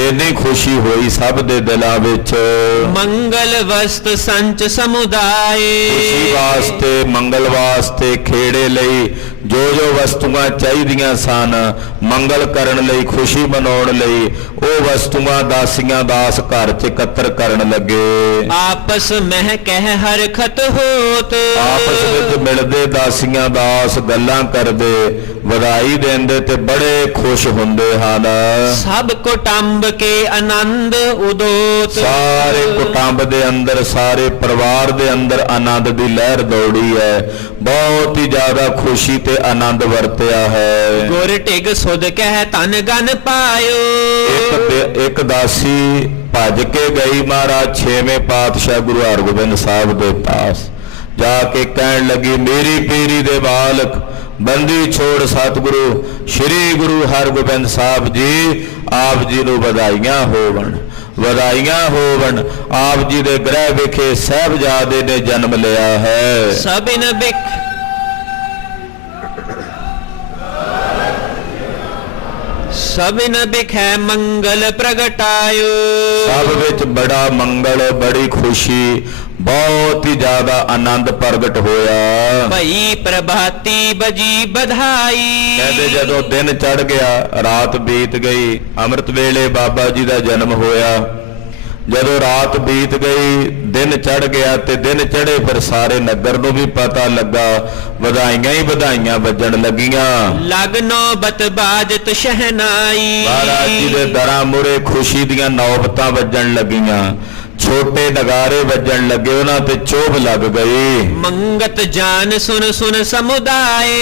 ਇੰਨੀ ਖੁਸ਼ੀ ਹੋਈ ਸਭ ਦੇ ਦਿਲਾਂ ਵਿੱਚ। ਮੰਗਲ ਵਸਤ ਸੰਚ ਸਮੁਦਾਏ। ਖੁਸ਼ੀ ਵਾਸਤੇ ਮੰਗਲ ਵਾਸਤੇ ਖੇੜੇ ਲਈ ਜੋ ਵਸਤੂਆਂ ਚਾਹੀਦੀਆਂ ਸਨ ਮੰਗਲ ਕਰਨ ਲਈ ਖੁਸ਼ੀ ਮਨਾਉਣ ਲਈ ਉਹ ਵਸਤੂਆਂ ਦਾਸੀਆਂ ਦਾਸ ਘਰ 'ਚ ਇਕੱਤਰ ਕਰਨ ਲੱਗੇ। ਆਪਸ ਮਹਿ ਕਹਿ ਹਰਖਤ ਹੋਤ। ਆਪਸ ਵਿੱਚ ਮਿਲਦੇ ਦਾਸੀਆਂ ਦਾਸ ਗੱਲਾਂ ਕਰਦੇ ਵਧਾਈ ਦਿੰਦੇ ਤੇ ਬੜੇ ਖੁਸ਼ ਹੁੰਦੇ ਹਨ। ਸਭ ਕੁਟੰਬ ਕੇ ਆਨੰਦ ਉਦੋਤ। ਸਾਰੇ ਕੁਟੰਬ ਦੇ ਅੰਦਰ ਸਾਰੇ ਪਰਿਵਾਰ ਦੇ ਅੰਦਰ ਆਨੰਦ ਦੀ ਲਹਿਰ ਦੌੜੀ ਹੈ। ਬਹੁਤ ਹੀ ਜ਼ਿਆਦਾ ਖੁਸ਼ੀ ਤੇ ਆਨੰਦ ਵਰਤਿਆ ਹੈ। ਗੁਰ ਟਿਗ ਸੁਧ ਕਹਿ ਤਨ ਗਨ ਪਾਇਓ। ਇੱਕ ਦਾਸੀ ਭੱਜ ਕੇ ਗਈ ਮਹਾਰਾਜ ਛੇਵੇਂ ਪਾਤਸ਼ਾਹ ਗੁਰੂ ਹਰਗੋਬਿੰਦ ਸਾਹਿਬ ਦੇ ਪਾਸ ਜਾ ਕੇ ਕਹਿਣ ਲੱਗੀ ਮੇਰੀ ਪੀਰੀ ਦੇ ਬਾਲਕ ਬੰਦੀ ਛੋੜ ਸਤਿਗੁਰੂ ਸ੍ਰੀ ਗੁਰੂ ਹਰਗੋਬਿੰਦ ਸਾਹਿਬ ਜੀ ਆਪ ਜੀ ਨੂੰ ਵਧਾਈਆਂ ਹੋਵਣ ਵਧਾਈਆਂ ਹੋਵਣ। ਆਪ ਜੀ ਦੇ ਗ੍ਰਹਿ ਵਿਖੇ ਸਾਹਿਬਜ਼ਾਦੇ ਨੇ ਜਨਮ ਲਿਆ ਹੈ। ਸਭਿਨ ਬਿਖ ਸਭਿਨ ਬਿਖੈ ਮੰਗਲ ਪ੍ਰਗਟਾਇਓ। ਸਭ ਵਿੱਚ ਬੜਾ ਮੰਗਲ ਬੜੀ ਖੁਸ਼ੀ ਬਹੁਤ ਹੀ ਜ਼ਿਆਦਾ ਆਨੰਦ ਪ੍ਰਗਟ ਹੋਇਆ। ਭਈ ਪ੍ਰਭਾਤੀ ਬਜੀ ਬਧਾਈ। ਕਹਿੰਦੇ ਜਦੋਂ ਦਿਨ ਚੜ ਗਿਆ ਰਾਤ ਬੀਤ ਗਈ ਅੰਮ੍ਰਿਤ ਵੇਲੇ ਬਾਬਾ ਜੀ ਦਾ ਜਨਮ ਹੋਇਆ। ਜਦੋਂ ਰਾਤ ਬੀਤ ਗਈ ਦਿਨ ਚੜ ਗਿਆ ਤੇ ਦਿਨ ਚੜੇ ਫਿਰ ਸਾਰੇ ਨਗਰ ਨੂੰ ਵੀ ਪਤਾ ਲੱਗਾ ਵਧਾਈਆਂ ਹੀ ਵਧਾਈਆਂ ਵੱਜਣ ਲੱਗੀਆਂ। ਲਗਨੋ ਬਤ ਬਾਜਤ ਸ਼ਹਿਨਾਈ। ਮਹਾਰਾਜ ਜੀ ਦੇ ਦਰਾਂ ਮੂਹਰੇ ਖੁਸ਼ੀ ਦੀਆਂ ਨੌਬਤਾਂ ਵੱਜਣ ਲੱਗੀਆਂ। ਛੋਟੇ ਨਗਾਰੇ ਵੱਜਣ ਲੱਗੇ ਉਹਨਾਂ ਤੇ ਚੋਭ ਲੱਗ ਗਈ। ਮੰਗਤ ਜਾਨ ਸੁਨ ਸੁਨ ਸਮੁਦਾਏ।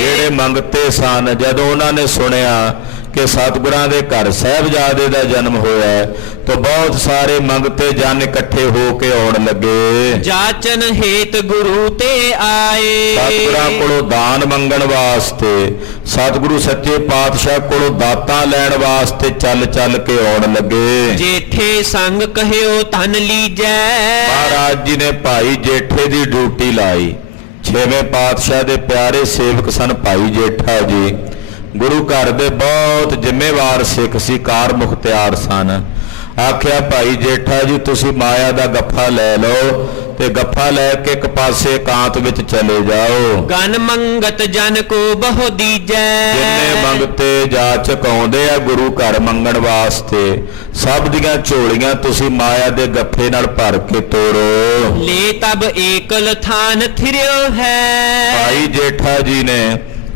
ਜਿਹੜੇ ਮੰਗਤੇ ਸਨ ਜਦੋਂ ਉਹਨਾਂ ਨੇ ਸੁਣਿਆ ਕਿ ਸਤਿਗੁਰਾਂ ਦੇ ਘਰ ਸਾਹਿਬਜ਼ਾਦੇ ਦਾ ਜਨਮ ਹੋਇਆ ਤਾਂ ਬਹੁਤ ਸਾਰੇ ਮੰਗਤੇ ਜਨ ਇਕੱਠੇ ਹੋ ਕੇ ਆਉਣ ਲੱਗੇ। ਜਾਚਨ ਹੇਤ ਗੁਰੂ ਤੇ ਆਏ। ਸਤਿਗੁਰਾਂ ਕੋਲੋਂ ਦਾਨ ਮੰਗਣ ਵਾਸਤੇ ਸਤਿਗੁਰੂ ਸੱਚੇ ਪਾਤਸ਼ਾਹ ਕੋਲੋਂ ਦਾਤਾਂ ਲੈਣ ਵਾਸਤੇ ਚੱਲ ਚੱਲ ਕੇ ਆਉਣ ਲੱਗੇ। ਜੇਠੇ ਸੰਗ ਕਹਿਓ ਧਨ ਲੀਜੈ। ਮਹਾਰਾਜ ਜੀ ਨੇ ਭਾਈ ਜੇਠੇ ਦੀ ਡਿਊਟੀ ਲਾਈ। ਛੇਵੇਂ ਪਾਤਸ਼ਾਹ ਦੇ ਪਿਆਰੇ ਸੇਵਕ ਸਨ ਭਾਈ ਜੇਠਾ ਜੀ। ਗੁਰੂ ਘਰ ਦੇ ਬਹੁਤ ਜ਼ਿੰਮੇਵਾਰ ਸਿੱਖ ਸੀ ਕਾਰ ਮੁਖਤਿਆਰ ਸਨ। ਆਖਿਆ ਭਾਈ ਜੇਠਾ ਜੀ ਤੁਸੀਂ ਮਾਇਆ ਦਾ ਗੱਫਾ ਲੈ ਲਓ ਤੇ ਗੱਫਾ ਲੈ ਕੇ ਇੱਕ ਪਾਸੇ ਇਕਾਂਤ ਵਿੱਚ ਚਲੇ ਜਾਓ। ਗਨ ਮੰਗਤ ਜਨ ਕੋ ਬਹੁ ਦੀਜੈ। ਜਿੰਨੇ ਮੰਗਤੇ ਜਾਚਕ ਆਉਂਦੇ ਆ ਗੁਰੂ ਘਰ ਮੰਗਣ ਵਾਸਤੇ ਸਭ ਦੀਆਂ ਝੋਲੀਆਂ ਤੁਸੀਂ ਮਾਇਆ ਦੇ ਗੱਫੇ ਨਾਲ ਭਰ ਕੇ ਤੋਰੋ। ਲੈ ਤਬ ਏਕਲ ਥਾਨ ਥਿਰਿਓ ਹੈ। ਭਾਈ ਜੇਠਾ ਜੀ ਨੇ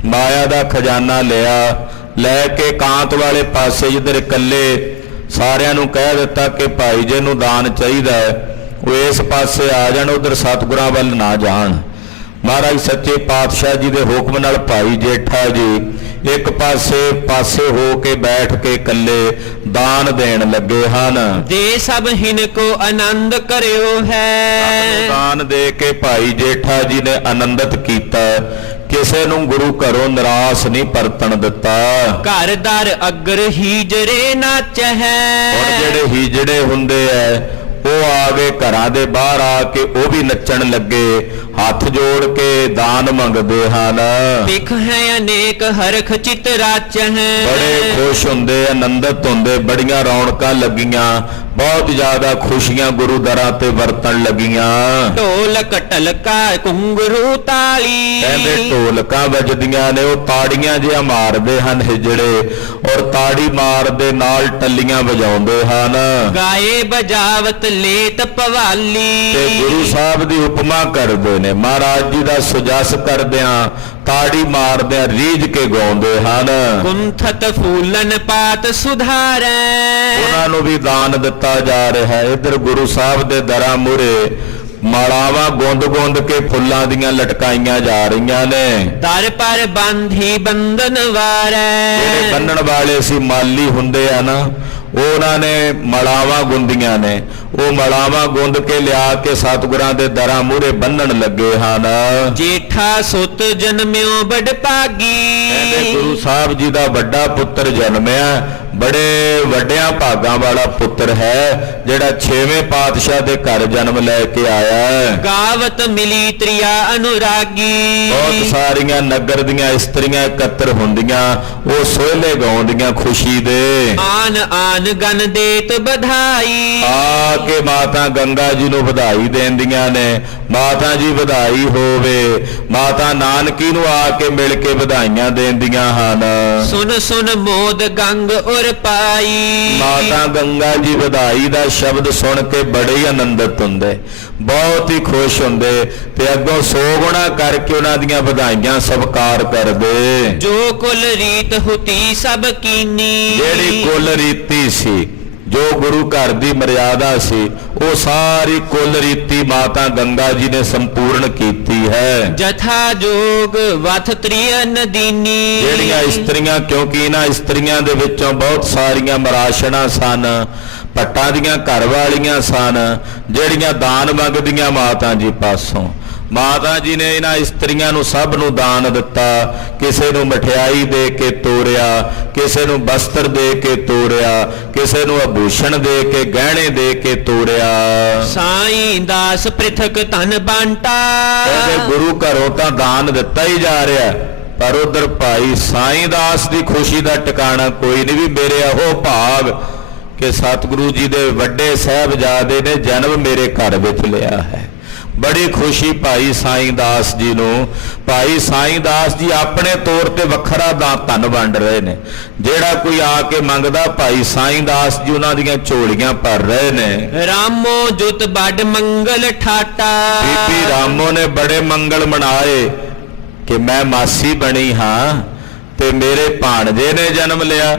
ਮਾਇਆ ਦਾ ਖਜ਼ਾਨਾ ਲਿਆ ਲੈ ਕੇ ਕਾਂਤ ਵਾਲੇ ਪਾਸੇ ਜਿੱਧਰ ਇਕੱਲੇ ਸਾਰਿਆਂ ਨੂੰ ਕਹਿ ਦਿੱਤਾ ਕਿ ਭਾਈ ਜੀ ਨੂੰ ਦਾਨ ਚਾਹੀਦਾ ਹੈ ਉਹ ਇਸ ਪਾਸੇ ਆ ਜਾਣ ਉਧਰ ਸਤਿਗੁਰਾਂ ਵੱਲ ਨਾ ਜਾਣ। ਮਹਾਰਾਜ ਸੱਚੇ ਪਾਤਸ਼ਾਹ ਜੀ ਦੇ ਹੁਕਮ ਨਾਲ ਭਾਈ ਜੇਠਾ ਜੀ ਇੱਕ ਪਾਸੇ ਹੋ ਕੇ ਬੈਠ ਕੇ ਇਕੱਲੇ ਦਾਨ ਦੇਣ ਲੱਗੇ ਹਨ। ਦੇ ਸਭ ਹਿਨ ਕੋ ਆਨੰਦ ਕਰਿਓ ਹੈ। ਦਾਨ ਦੇ ਕੇ ਭਾਈ ਜੇਠਾ ਜੀ ਨੇ ਆਨੰਦਿਤ ਕੀਤਾ। ਕਿਸੇ ਨੂੰ ਗੁਰੂ ਘਰੋਂ ਨਿਰਾਸ਼ ਨਹੀਂ ਪਰਤਣ ਦਿੱਤਾ। ਘਰ ਦਰ ਅਗਰ ਹੀਜਰੇ ਨਾਚ ਹੈ। ਹੁਣ ਜਿਹੜੇ ਹੀਜੜੇ ਹੁੰਦੇ ਐ ਉਹ ਆ ਗਏ ਘਰਾਂ ਦੇ ਬਾਹਰ ਆ ਕੇ ਉਹ ਵੀ ਨੱਚਣ ਲੱਗੇ ਹੱਥ ਜੋੜ ਕੇ ਦਾਨ ਮੰਗਦੇ ਹਨ। ਵਿਖ ਹੈ ਅਨੇਕ ਹਰਖ ਚਿਤ ਰਾਚ ਹੈ। ਬੜੇ ਖੁਸ਼ ਹੁੰਦੇ ਆਨੰਦਿਤ ਹੁੰਦੇ ਬੜੀਆਂ ਰੌਣਕਾਂ ਲੱਗੀਆਂ ਬਹੁਤ ਜ਼ਿਆਦਾ ਖੁਸ਼ੀਆਂ ਗੁਰੂ ਦਰਾਂ ਤੇ ਵਰਤਣ ਲੱਗੀਆਂ। ਢੋਲਕ ਢਲਕਾ ਘੁੰਗਰੂ ਤਾਲੀ। ਕਹਿੰਦੇ ਢੋਲਕਾਂ ਵੱਜਦੀਆਂ ਨੇ ਉਹ ਤਾੜੀਆਂ ਜਿਹਾ ਮਾਰਦੇ ਹਨ ਹਿਜੜੇ ਔਰ ਤਾੜੀ ਮਾਰਦੇ ਨਾਲ ਟੱਲੀਆਂ ਵਜਾਉਂਦੇ ਹਨ। ਗਾਏ ਬਜਾਵਤ ਲੇਤ ਪਵਾਲੀ। ਤੇ ਗੁਰੂ ਸਾਹਿਬ ਦੀ ਉਪਮਾ ਕਰਦੇ ਨੇ ਮਹਾਰਾਜ ਜੀ ਦਾ ਸੁਜਸ ਕਰਦਿਆਂ ਤਾੜੀ ਮਾਰਦਿਆਂ ਰੀਝ ਕੇ ਗਾਉਂਦੇ ਹਨ। ਕੁੰਥਤ ਫੂਲਨ ਪਾਤ ਸੁਧਾਰੈ। ਉਹਨਾਂ ਨੂੰ ਵੀ ਦਾਨ ਦਿੱਤਾ ਜਾ ਰਿਹਾ ਹੈ। ਇੱਧਰ ਗੁਰੂ ਸਾਹਿਬ ਦੇ ਦਰਾਂ ਮੂਹਰੇ ਮਾਲਾਵਾਂ ਗੁੰਦ ਕੇ ਫੁੱਲਾਂ ਦੀਆਂ ਲਟਕਾਈਆਂ ਜਾ ਰਹੀਆਂ ਨੇ। ਦਰ ਪਰ ਬੰਧੀ ਬੰਧਨ ਵਾਰੈ। ਜਿਹੜੇ ਬੰਨਣ ਵਾਲੇ ਸੀ ਮਾਲੀ ਹੁੰਦੇ ਆ ਨਾ ਉਹਨਾਂ ਨੇ ਮਲਾਵਾਂ ਗੁੰਦੀਆਂ ਨੇ ਉਹ ਮਲਾਵਾਂ ਗੁੰਦ ਕੇ ਲਿਆ ਕੇ ਸਤਿਗੁਰਾਂ ਦੇ ਦਰਾਂ ਮੂਹਰੇ ਬੰਨਣ ਲੱਗੇ ਹਨ। ਜੇਠਾ ਸੁਤ ਜਨਮਿਓ ਬੜ ਭਾਗੀ। ਗੁਰੂ ਸਾਹਿਬ ਜੀ ਦਾ ਵੱਡਾ ਪੁੱਤਰ ਜਨਮਿਆ ਬੜੇ ਵੱਡਿਆਂ ਭਾਗਾਂ ਵਾਲਾ ਪੁੱਤਰ ਹੈ ਜਿਹੜਾ 6ਵੇਂ ਪਾਤਸ਼ਾਹ ਦੇ ਘਰ ਜਨਮ ਲੈ ਕੇ ਆਇਆ ਹੈ। ਗਾਵਤ ਮਿਲੀ ਤ੍ਰਿਆ ਅਨੁਰਾਗੀ। ਬਹੁਤ ਸਾਰੀਆਂ ਨਗਰ ਦੀਆਂ ਇਸਤਰੀਆਂ ਇਕੱਤਰ ਹੁੰਦੀਆਂ, ਉਹ ਸੋਹਲੇ ਗਾਉਂਦੀਆਂ ਖੁਸ਼ੀ ਦੇ। ਆਨ ਆਨ ਗਨ ਦੇਤ ਬਧਾਈ। ਆ ਕੇ ਮਾਤਾ ਗੰਗਾ ਜੀ ਨੂੰ ਵਧਾਈ ਦੇਂਦੀਆਂ ਨੇ। ਮਾਤਾ ਜੀ ਵਧਾਈ ਹੋਵੇ। ਮਾਤਾ ਨਾਨਕੀ ਨੂੰ ਆ ਕੇ ਮਿਲ ਕੇ ਵਧਾਈਆਂ ਦੇਂਦੀਆਂ ਹਨ। ਸੁਨ ਸੁਨ ਮੋਦ ਗੰਗ ਉਰ ਪਾਈ। ਮਾਤਾ ਗੰਗਾ ਜੀ ਵਧਾਈ ਦਾ ਸ਼ਬਦ ਸੁਣ ਕੇ ਬੜੇ ਹੀ ਆਨੰਦਿਤ ਹੁੰਦੇ, ਬਹੁਤ ਹੀ ਖੁਸ਼ ਹੁੰਦੇ ਤੇ ਅੱਗੋਂ 100 ਗੁਣਾ ਕਰਕੇ ਉਹਨਾਂ ਦੀਆਂ ਵਧਾਈਆਂ ਸਤਿਕਾਰ ਕਰਦੇ। ਜੋ ਕੁਲ ਰੀਤ ਹੁਤੀ ਸਭ ਕੀਨੀ। ਜਿਹੜੀ ਕੁੱਲ ਰੀਤੀ ਸੀ, ਜੋ ਗੁਰੂ ਘਰ ਦੀ ਮਰਿਆਦਾ ਸੀ, ਉਹ ਸਾਰੀ ਕੁੱਲ ਰੀਤੀ ਮਾਤਾ ਗੰਗਾ ਜੀ ਨੇ ਸੰਪੂਰਨ ਕੀਤੀ ਹੈ। ਜਥਾ ਜੋਗ ਵਥ ਤ੍ਰਿਯ ਨਦੀਨੀ। ਜਿਹੜੀਆਂ ਇਸਤਰੀਆਂ, ਕਿਉਂਕਿ ਇਹਨਾਂ ਇਸਤਰੀਆਂ ਦੇ ਵਿੱਚੋਂ ਬਹੁਤ ਸਾਰੀਆਂ ਮਰਾਸ਼ਣਾ ਸਨ, ਭੱਟਾਂ ਦੀਆਂ ਘਰ ਵਾਲੀਆਂ ਸਨ, ਜਿਹੜੀਆਂ ਦਾਨ ਮੰਗਦੀਆਂ ਮਾਤਾ ਜੀ ਪਾਸੋਂ। ਮਾਤਾ ਜੀ ਨੇ ਇਹਨਾਂ ਇਸਤਰੀਆਂ ਨੂੰ ਸਭ ਨੂੰ ਦਾਨ ਦਿੱਤਾ। ਕਿਸੇ ਨੂੰ ਮਠਿਆਈ ਦੇ ਕੇ ਤੋਰਿਆ, ਕਿਸੇ ਨੂੰ ਬਸਤਰ ਦੇ ਕੇ ਤੋਰਿਆ, ਕਿਸੇ ਨੂੰ ਆਭੂਸ਼ਣ ਦੇ ਕੇ, ਗਹਿਣੇ ਦੇ ਕੇ ਤੋਰਿਆ। ਸਾਈਂ ਦਾਸ ਪ੍ਰਿਥਕ ਧਨ ਬਾਂਟਾ। ਕਹਿੰਦੇ ਗੁਰੂ ਘਰੋਂ ਤਾਂ ਦਾਨ ਦਿੱਤਾ ਹੀ ਜਾ ਰਿਹਾ, ਪਰ ਉਧਰ ਭਾਈ ਸਾਈਂ ਦਾਸ ਦੀ ਖੁਸ਼ੀ ਦਾ ਟਿਕਾਣਾ ਕੋਈ ਨਹੀਂ ਵੀ ਮੇਰੇ ਉਹ ਭਾਗ ਕਿ ਸਤਿਗੁਰੂ ਜੀ ਦੇ ਵੱਡੇ ਸਾਹਿਬਜ਼ਾਦੇ ਨੇ ਜਨਮ ਮੇਰੇ ਘਰ ਵਿੱਚ ਲਿਆ ਹੈ। ਬੜੀ ਖੁਸ਼ੀ ਭਾਈ ਸਾਈਂ ਦਾਸ ਜੀ ਨੂੰ। ਭਾਈ ਸਾਈਂ ਦਾਸ ਜੀ ਆਪਣੇ ਤੌਰ ਤੇ ਵੱਖਰਾ ਧਨ ਵੰਡ ਰਹੇ ਨੇ। ਜਿਹੜਾ ਕੋਈ ਆ ਕੇ ਮੰਗਦਾ, ਭਾਈ ਸਾਈਂ ਦਾਸ ਜੀ ਉਹਨਾਂ ਦੀਆਂ ਝੋਲੀਆਂ ਭਰ ਰਹੇ ਨੇ। ਰਾਮੋ ਜੁਤ ਬੜ ਮੰਗਲ ਠਾਟਾ। ਬੀਬੀ ਰਾਮੋ ਨੇ ਬੜੇ ਮੰਗਲ ਮਨਾਏ ਕਿ ਮੈਂ ਮਾਸੀ ਬਣੀ ਹਾਂ ਤੇ ਮੇਰੇ ਭਾਣਜੇ ਨੇ ਜਨਮ ਲਿਆ।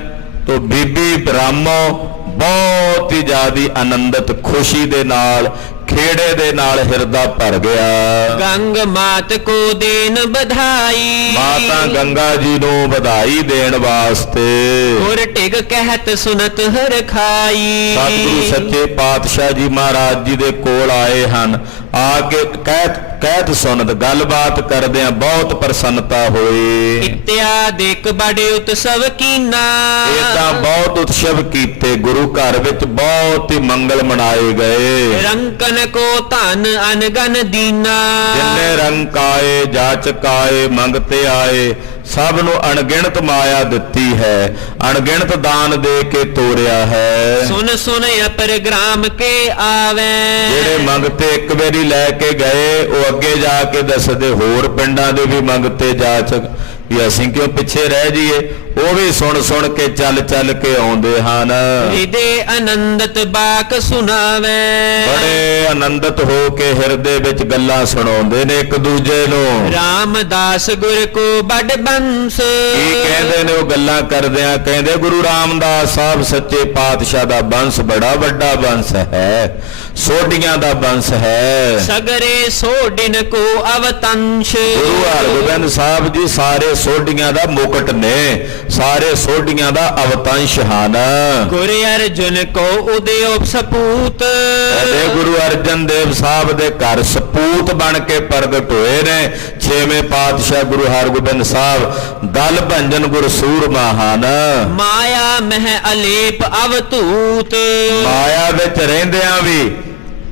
ਤੋ ਬੀਬੀ ਰਾਮੋ ਬਹੁਤ ਹੀ ਜ਼ਿਆਦੀ ਆਨੰਦਿਤ, ਖੁਸ਼ੀ ਦੇ ਨਾਲ, ਖੇੜੇ ਦੇ ਨਾਲ ਹਿਰਦਾ ਭਰ ਗਿਆ। ਗੰਗ ਮਾਤ ਕੋ ਦੇਨ ਬਧਾਈ। ਮਾਤਾ ਗੰਗਾ ਜੀ ਨੂੰ ਵਧਾਈ ਦੇਣ ਵਾਸਤੇ ਗੁਰ ਟਿਗ ਕਹਿਤ ਸੁਨਤ ਹਰ ਖਾਈ। ਸਤਿਗੁਰੂ ਸੱਚੇ ਪਾਤਸ਼ਾਹ ਜੀ ਮਹਾਰਾਜ ਜੀ ਦੇ ਕੋਲ ਆਏ ਹਨ। ਆ ਕੇ ਕਹਿਤ ਸੁਨਤ ਗੱਲਬਾਤ ਕਰਦਿਆਂ ਬਹੁਤ ਪ੍ਰਸੰਨਤਾ ਹੋਈ। ਇਤਿਆਦਿਕ ਬੜੇ ਉਤਸਵ ਕੀਨਾ। ਇਦਾਂ ਬਹੁਤ ਉਤਸਵ ਕੀਤੇ, ਗੁਰੂ ਘਰ ਵਿੱਚ ਬਹੁਤ ਹੀ ਮੰਗਲ ਮਨਾਏ ਗਏ। ਰੰਕਨ ਕੋ ਧਨ ਅਨਗਨ ਦੀਨਾ। ਜਿੰਨੇ ਰੰਗ ਆਏ, ਜਾਚਕ ਆਏ, ਮੰਗਤੇ ਆਏ, ਸਭ ਨੂੰ ਅਣਗਿਣਤ ਮਾਇਆ ਦਿੱਤੀ ਹੈ, ਅਣਗਿਣਤ ਦਾਨ ਦੇ ਕੇ ਤੋਰਿਆ ਹੈ। ਸੁਨ ਸੁਨ ਅਪਰ ਗ੍ਰਾਮ ਕੇ ਆਵੇ। ਜਿਹੜੇ ਮੰਗਤੇ ਇੱਕ ਵਾਰੀ ਲੈ ਕੇ ਗਏ, ਉਹ ਅੱਗੇ ਜਾ ਕੇ ਦੱਸਦੇ ਹੋਰ ਪਿੰਡਾਂ ਦੇ ਵੀ ਮੰਗਤੇ ਜਾਚਕ ਵੀ ਅਸੀਂ ਕਿਉਂ ਪਿੱਛੇ ਰਹਿ ਜਾਈਏ, ਉਹ ਵੀ ਸੁਣ ਸੁਣ ਕੇ ਚੱਲ ਚੱਲ ਕੇ ਆਉਂਦੇ ਹਨ। ਹਿਰਦੇ ਆਨੰਦਤ ਬਾਕ ਸੁਣਾਵੇ। ਬੜੇ ਆਨੰਦਿਤ ਹੋ ਕੇ ਹਿਰਦੇ ਵਿੱਚ ਗੱਲਾਂ ਸੁਣਾਉਂਦੇ ਨੇ ਇੱਕ ਦੂਜੇ ਨੂੰ। ਰਾਮਦਾਸ ਗੁਰ ਕੋ ਬੜ ਬੰਸ। ਕੀ ਕਹਿੰਦੇ ਨੇ ਉਹ ਗੱਲਾਂ ਕਰਦਿਆਂ? ਕਹਿੰਦੇ ਗੁਰੂ ਰਾਮਦਾਸ ਸਾਹਿਬ ਸੱਚੇ ਪਾਤਸ਼ਾਹ ਦਾ ਬੰਸ ਬੜਾ ਵੱਡਾ ਬੰਸ ਹੈ, ਸੋਢੀਆਂ ਦਾ ਬੰਸ ਹੈ। ਸਗਰੇ ਸੋਢਿਨ ਕੋ ਅਵਤੰਸ਼। ਗੁਰੂ ਹਰਗੋਬਿੰਦ ਸਾਹਿਬ ਜੀ ਸਾਰੇ ਸੋਢੀਆਂ ਦਾ ਮੁਕਟ ਨੇ, ਸਾਰੇ ਸੋਢੀਆਂ ਦਾ ਅਵਤੰਸ਼ ਹਨ। ਗੁਰ ਅਰਜੁਨ ਕੋ ਉਦਯੋਪ ਸਪੂਤ। ਕਹਿੰਦੇ ਗੁਰੂ ਅਰਜਨ ਦੇਵ ਸਾਹਿਬ ਦੇ ਘਰ ਸਪੂਤ ਬਣ ਕੇ ਪ੍ਰਗਟ ਹੋਏ ਨੇ 6ਵੇਂ ਪਾਤਸ਼ਾਹ ਗੁਰੂ ਹਰਗੋਬਿੰਦ ਸਾਹਿਬ। ਦਲ ਭੰਜਨ ਗੁਰ ਸੂਰਮਾ ਹਨ। ਮਾਇਆ ਮਹਿ ਅਲੇਪ ਅਵਤੂਤ। ਮਾਇਆ ਵਿੱਚ ਰਹਿੰਦਿਆਂ ਵੀ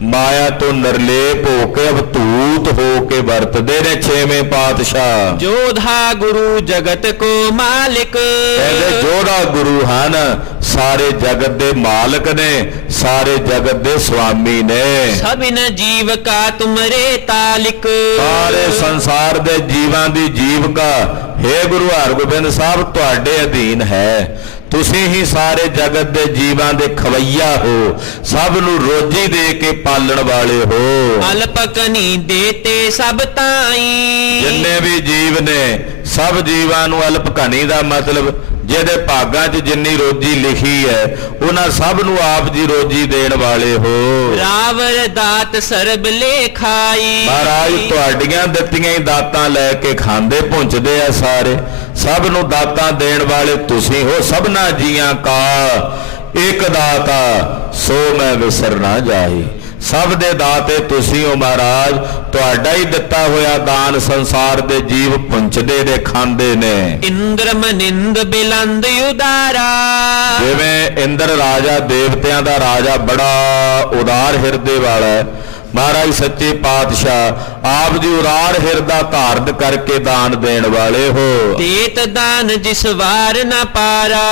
ਮਾਇਆ ਤੋਂ ਨਿਰਲੇਪ ਹੋ ਕੇ ਅਵਤੂਤ ਹੋ ਕੇ ਵਰਤਦੇ ਨੇ 6ਵੇਂ ਪਾਤਸ਼ਾਹ। ਜੋਧਾ ਗੁਰੂ ਜਗਤ ਕੋ ਮਾਲਿਕ। ਕਹਿੰਦੇ ਜੋਧਾ ਗੁਰੂ ਹਨ, ਸਾਰੇ ਜਗਤ ਦੇ ਮਾਲਕ ਨੇ, ਸਾਰੇ ਜਗਤ ਦੇ ਸੁਆਮੀ ਨੇ। ਸਭਿਨ ਜੀਵ ਕਾ ਤੁਮਰੇ ਤਾਲਿਕ। ਸਾਰੇ ਸੰਸਾਰ ਦੇ ਜੀਵਾਂ ਦੀ ਜੀਵਕਾ ਹੇ ਗੁਰੂ ਹਰਗੋਬਿੰਦ ਸਾਹਿਬ ਤੁਹਾਡੇ ਅਧੀਨ ਹੈ। ਤੁਸੀਂ ਹੀ ਸਾਰੇ ਜਗਤ ਦੇ ਜੀਵਾਂ ਦੇ ਖਵਈਆ ਹੋ, ਸਭ ਨੂੰ ਰੋਜੀ ਦੇ ਕੇ ਪਾਲਣ ਵਾਲੇ ਹੋ। ਅਲਪਕਨੀ ਦੇਤੇ ਸਭ ਤਾਈ। ਜਿੰਨੇ ਵੀ ਜੀਵ ਨੇ ਸਭ ਜੀਵਾਂ ਨੂੰ ਅਲਪਕਣੀ ਦਾ ਮਤਲਬ ਜਿਹਦੇ ਭਾਗਾਂ 'ਚ ਜਿੰਨੀ ਰੋਜੀ ਲਿਖੀ ਹੈ ਉਹਨਾਂ ਸਭ ਨੂੰ ਆਪ ਜੀ ਰੋਜੀ ਦੇਣ ਵਾਲੇ ਹੋ। ਰਾਵਰ ਦਾਤ ਸਰਬ ਲੇਖਾਈ। ਮਹਾਰਾਜ ਤੁਹਾਡੀਆਂ ਦਿੱਤੀਆਂ ਹੀ ਦਾਤਾਂ ਲੈ ਕੇ ਖਾਂਦੇ ਪੁੰਚਦੇ ਆ ਸਾਰੇ। ਸਭ ਨੂੰ ਦਾਤਾਂ ਦੇਣ ਵਾਲੇ ਤੁਸੀਂ ਹੋ। ਸਭਨਾ ਜੀਆਂ ਕਾ ਇੱਕ ਦਾਤਾ ਸੋ ਮੈਂ ਵਿਸਰ ਨਾ ਜਾਈ। ਸਭ ਦੇ ਦਾਤੇ ਤੁਸੀਂ ਹੋ ਮਹਾਰਾਜ। ਤੁਹਾਡਾ ਹੀ ਦਿੱਤਾ ਹੋਇਆ ਦਾਨ ਸੰਸਾਰ ਦੇ ਜੀਵ ਪੁੰਚਦੇ ਨੇ, ਖਾਂਦੇ ਨੇ। ਇੰਦਰ ਮਨਿੰਦ ਬਿਲੰਦ ਉਦਾਰਾ, ਜਿਵੇਂ ਇੰਦਰ ਰਾਜਾ ਦੇਵਤਿਆਂ ਦਾ ਰਾਜਾ ਬੜਾ ਉਦਾਰ ਹਿਰਦੇ ਵਾਲਾ ਹੈ, ਮਹਾਰਾਜ ਸੱਚੇ ਪਾਤਸ਼ਾਹ ਆਪ ਜੀ ਉਦਾਰ ਹਿਰਦਾ ਧਾਰਨ ਕਰਕੇ ਦਾਨ ਦੇਣ ਵਾਲੇ ਹੋ। ਦੇਤ ਦਾਨ ਜਿਸ ਵਾਰ ਨਾ ਪਾਰਾ,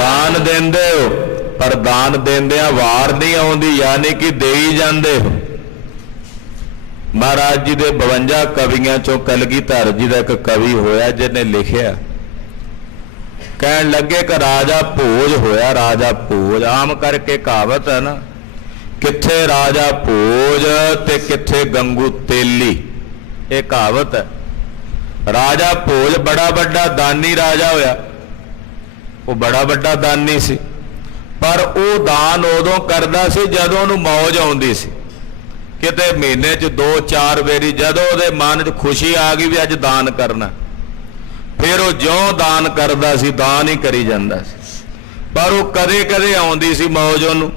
ਦਾਨ ਦਿੰਦੇ ਹੋ ਪਰ ਦਾਨ ਦਿੰਦਿਆਂ ਵਾਰ ਨਹੀਂ ਆਉਂਦੀ, ਯਾਨੀ ਕਿ ਦੇਈ ਜਾਂਦੇ ਹੋ। ਮਹਾਰਾਜ ਜੀ ਦੇ 52 ਕਵੀਆਂ ਚੋਂ ਕਲਗੀਧਰ ਜੀ ਦਾ ਇੱਕ ਕਵੀ ਹੋਇਆ ਜਿਹਨੇ ਲਿਖਿਆ, ਕਹਿਣ ਲੱਗੇ ਕਿ ਰਾਜਾ ਭੋਜ ਹੋਇਆ, ਰਾਜਾ ਭੋਜ। ਆਮ ਕਰਕੇ ਕਹਾਵਤ ਹੈ ਨਾ, ਕਿੱਥੇ ਰਾਜਾ ਭੋਜ ਤੇ ਕਿੱਥੇ ਗੰਗੂ ਤੇਲੀ, ਇਹ ਕਹਾਵਤ ਹੈ। ਰਾਜਾ ਭੋਜ ਬੜਾ ਵੱਡਾ ਦਾਨੀ ਰਾਜਾ ਹੋਇਆ, ਉਹ ਬੜਾ ਵੱਡਾ ਦਾਨੀ ਸੀ, ਪਰ ਉਹ ਦਾਨ ਉਦੋਂ ਕਰਦਾ ਸੀ ਜਦੋਂ ਉਹਨੂੰ ਮੌਜ ਆਉਂਦੀ ਸੀ। ਕਿਤੇ ਮਹੀਨੇ 'ਚ 2-4 ਵਾਰੀ ਜਦੋਂ ਉਹਦੇ ਮਨ 'ਚ ਖੁਸ਼ੀ ਆ ਗਈ ਵੀ ਅੱਜ ਦਾਨ ਕਰਨਾ, ਫਿਰ ਉਹ ਜਿਉਂ ਦਾਨ ਕਰਦਾ ਸੀ, ਦਾਨ ਹੀ ਕਰੀ ਜਾਂਦਾ ਸੀ। ਪਰ ਉਹ ਕਦੇ-ਕਦੇ ਆਉਂਦੀ ਸੀ ਮੌਜ ਉਹਨੂੰ।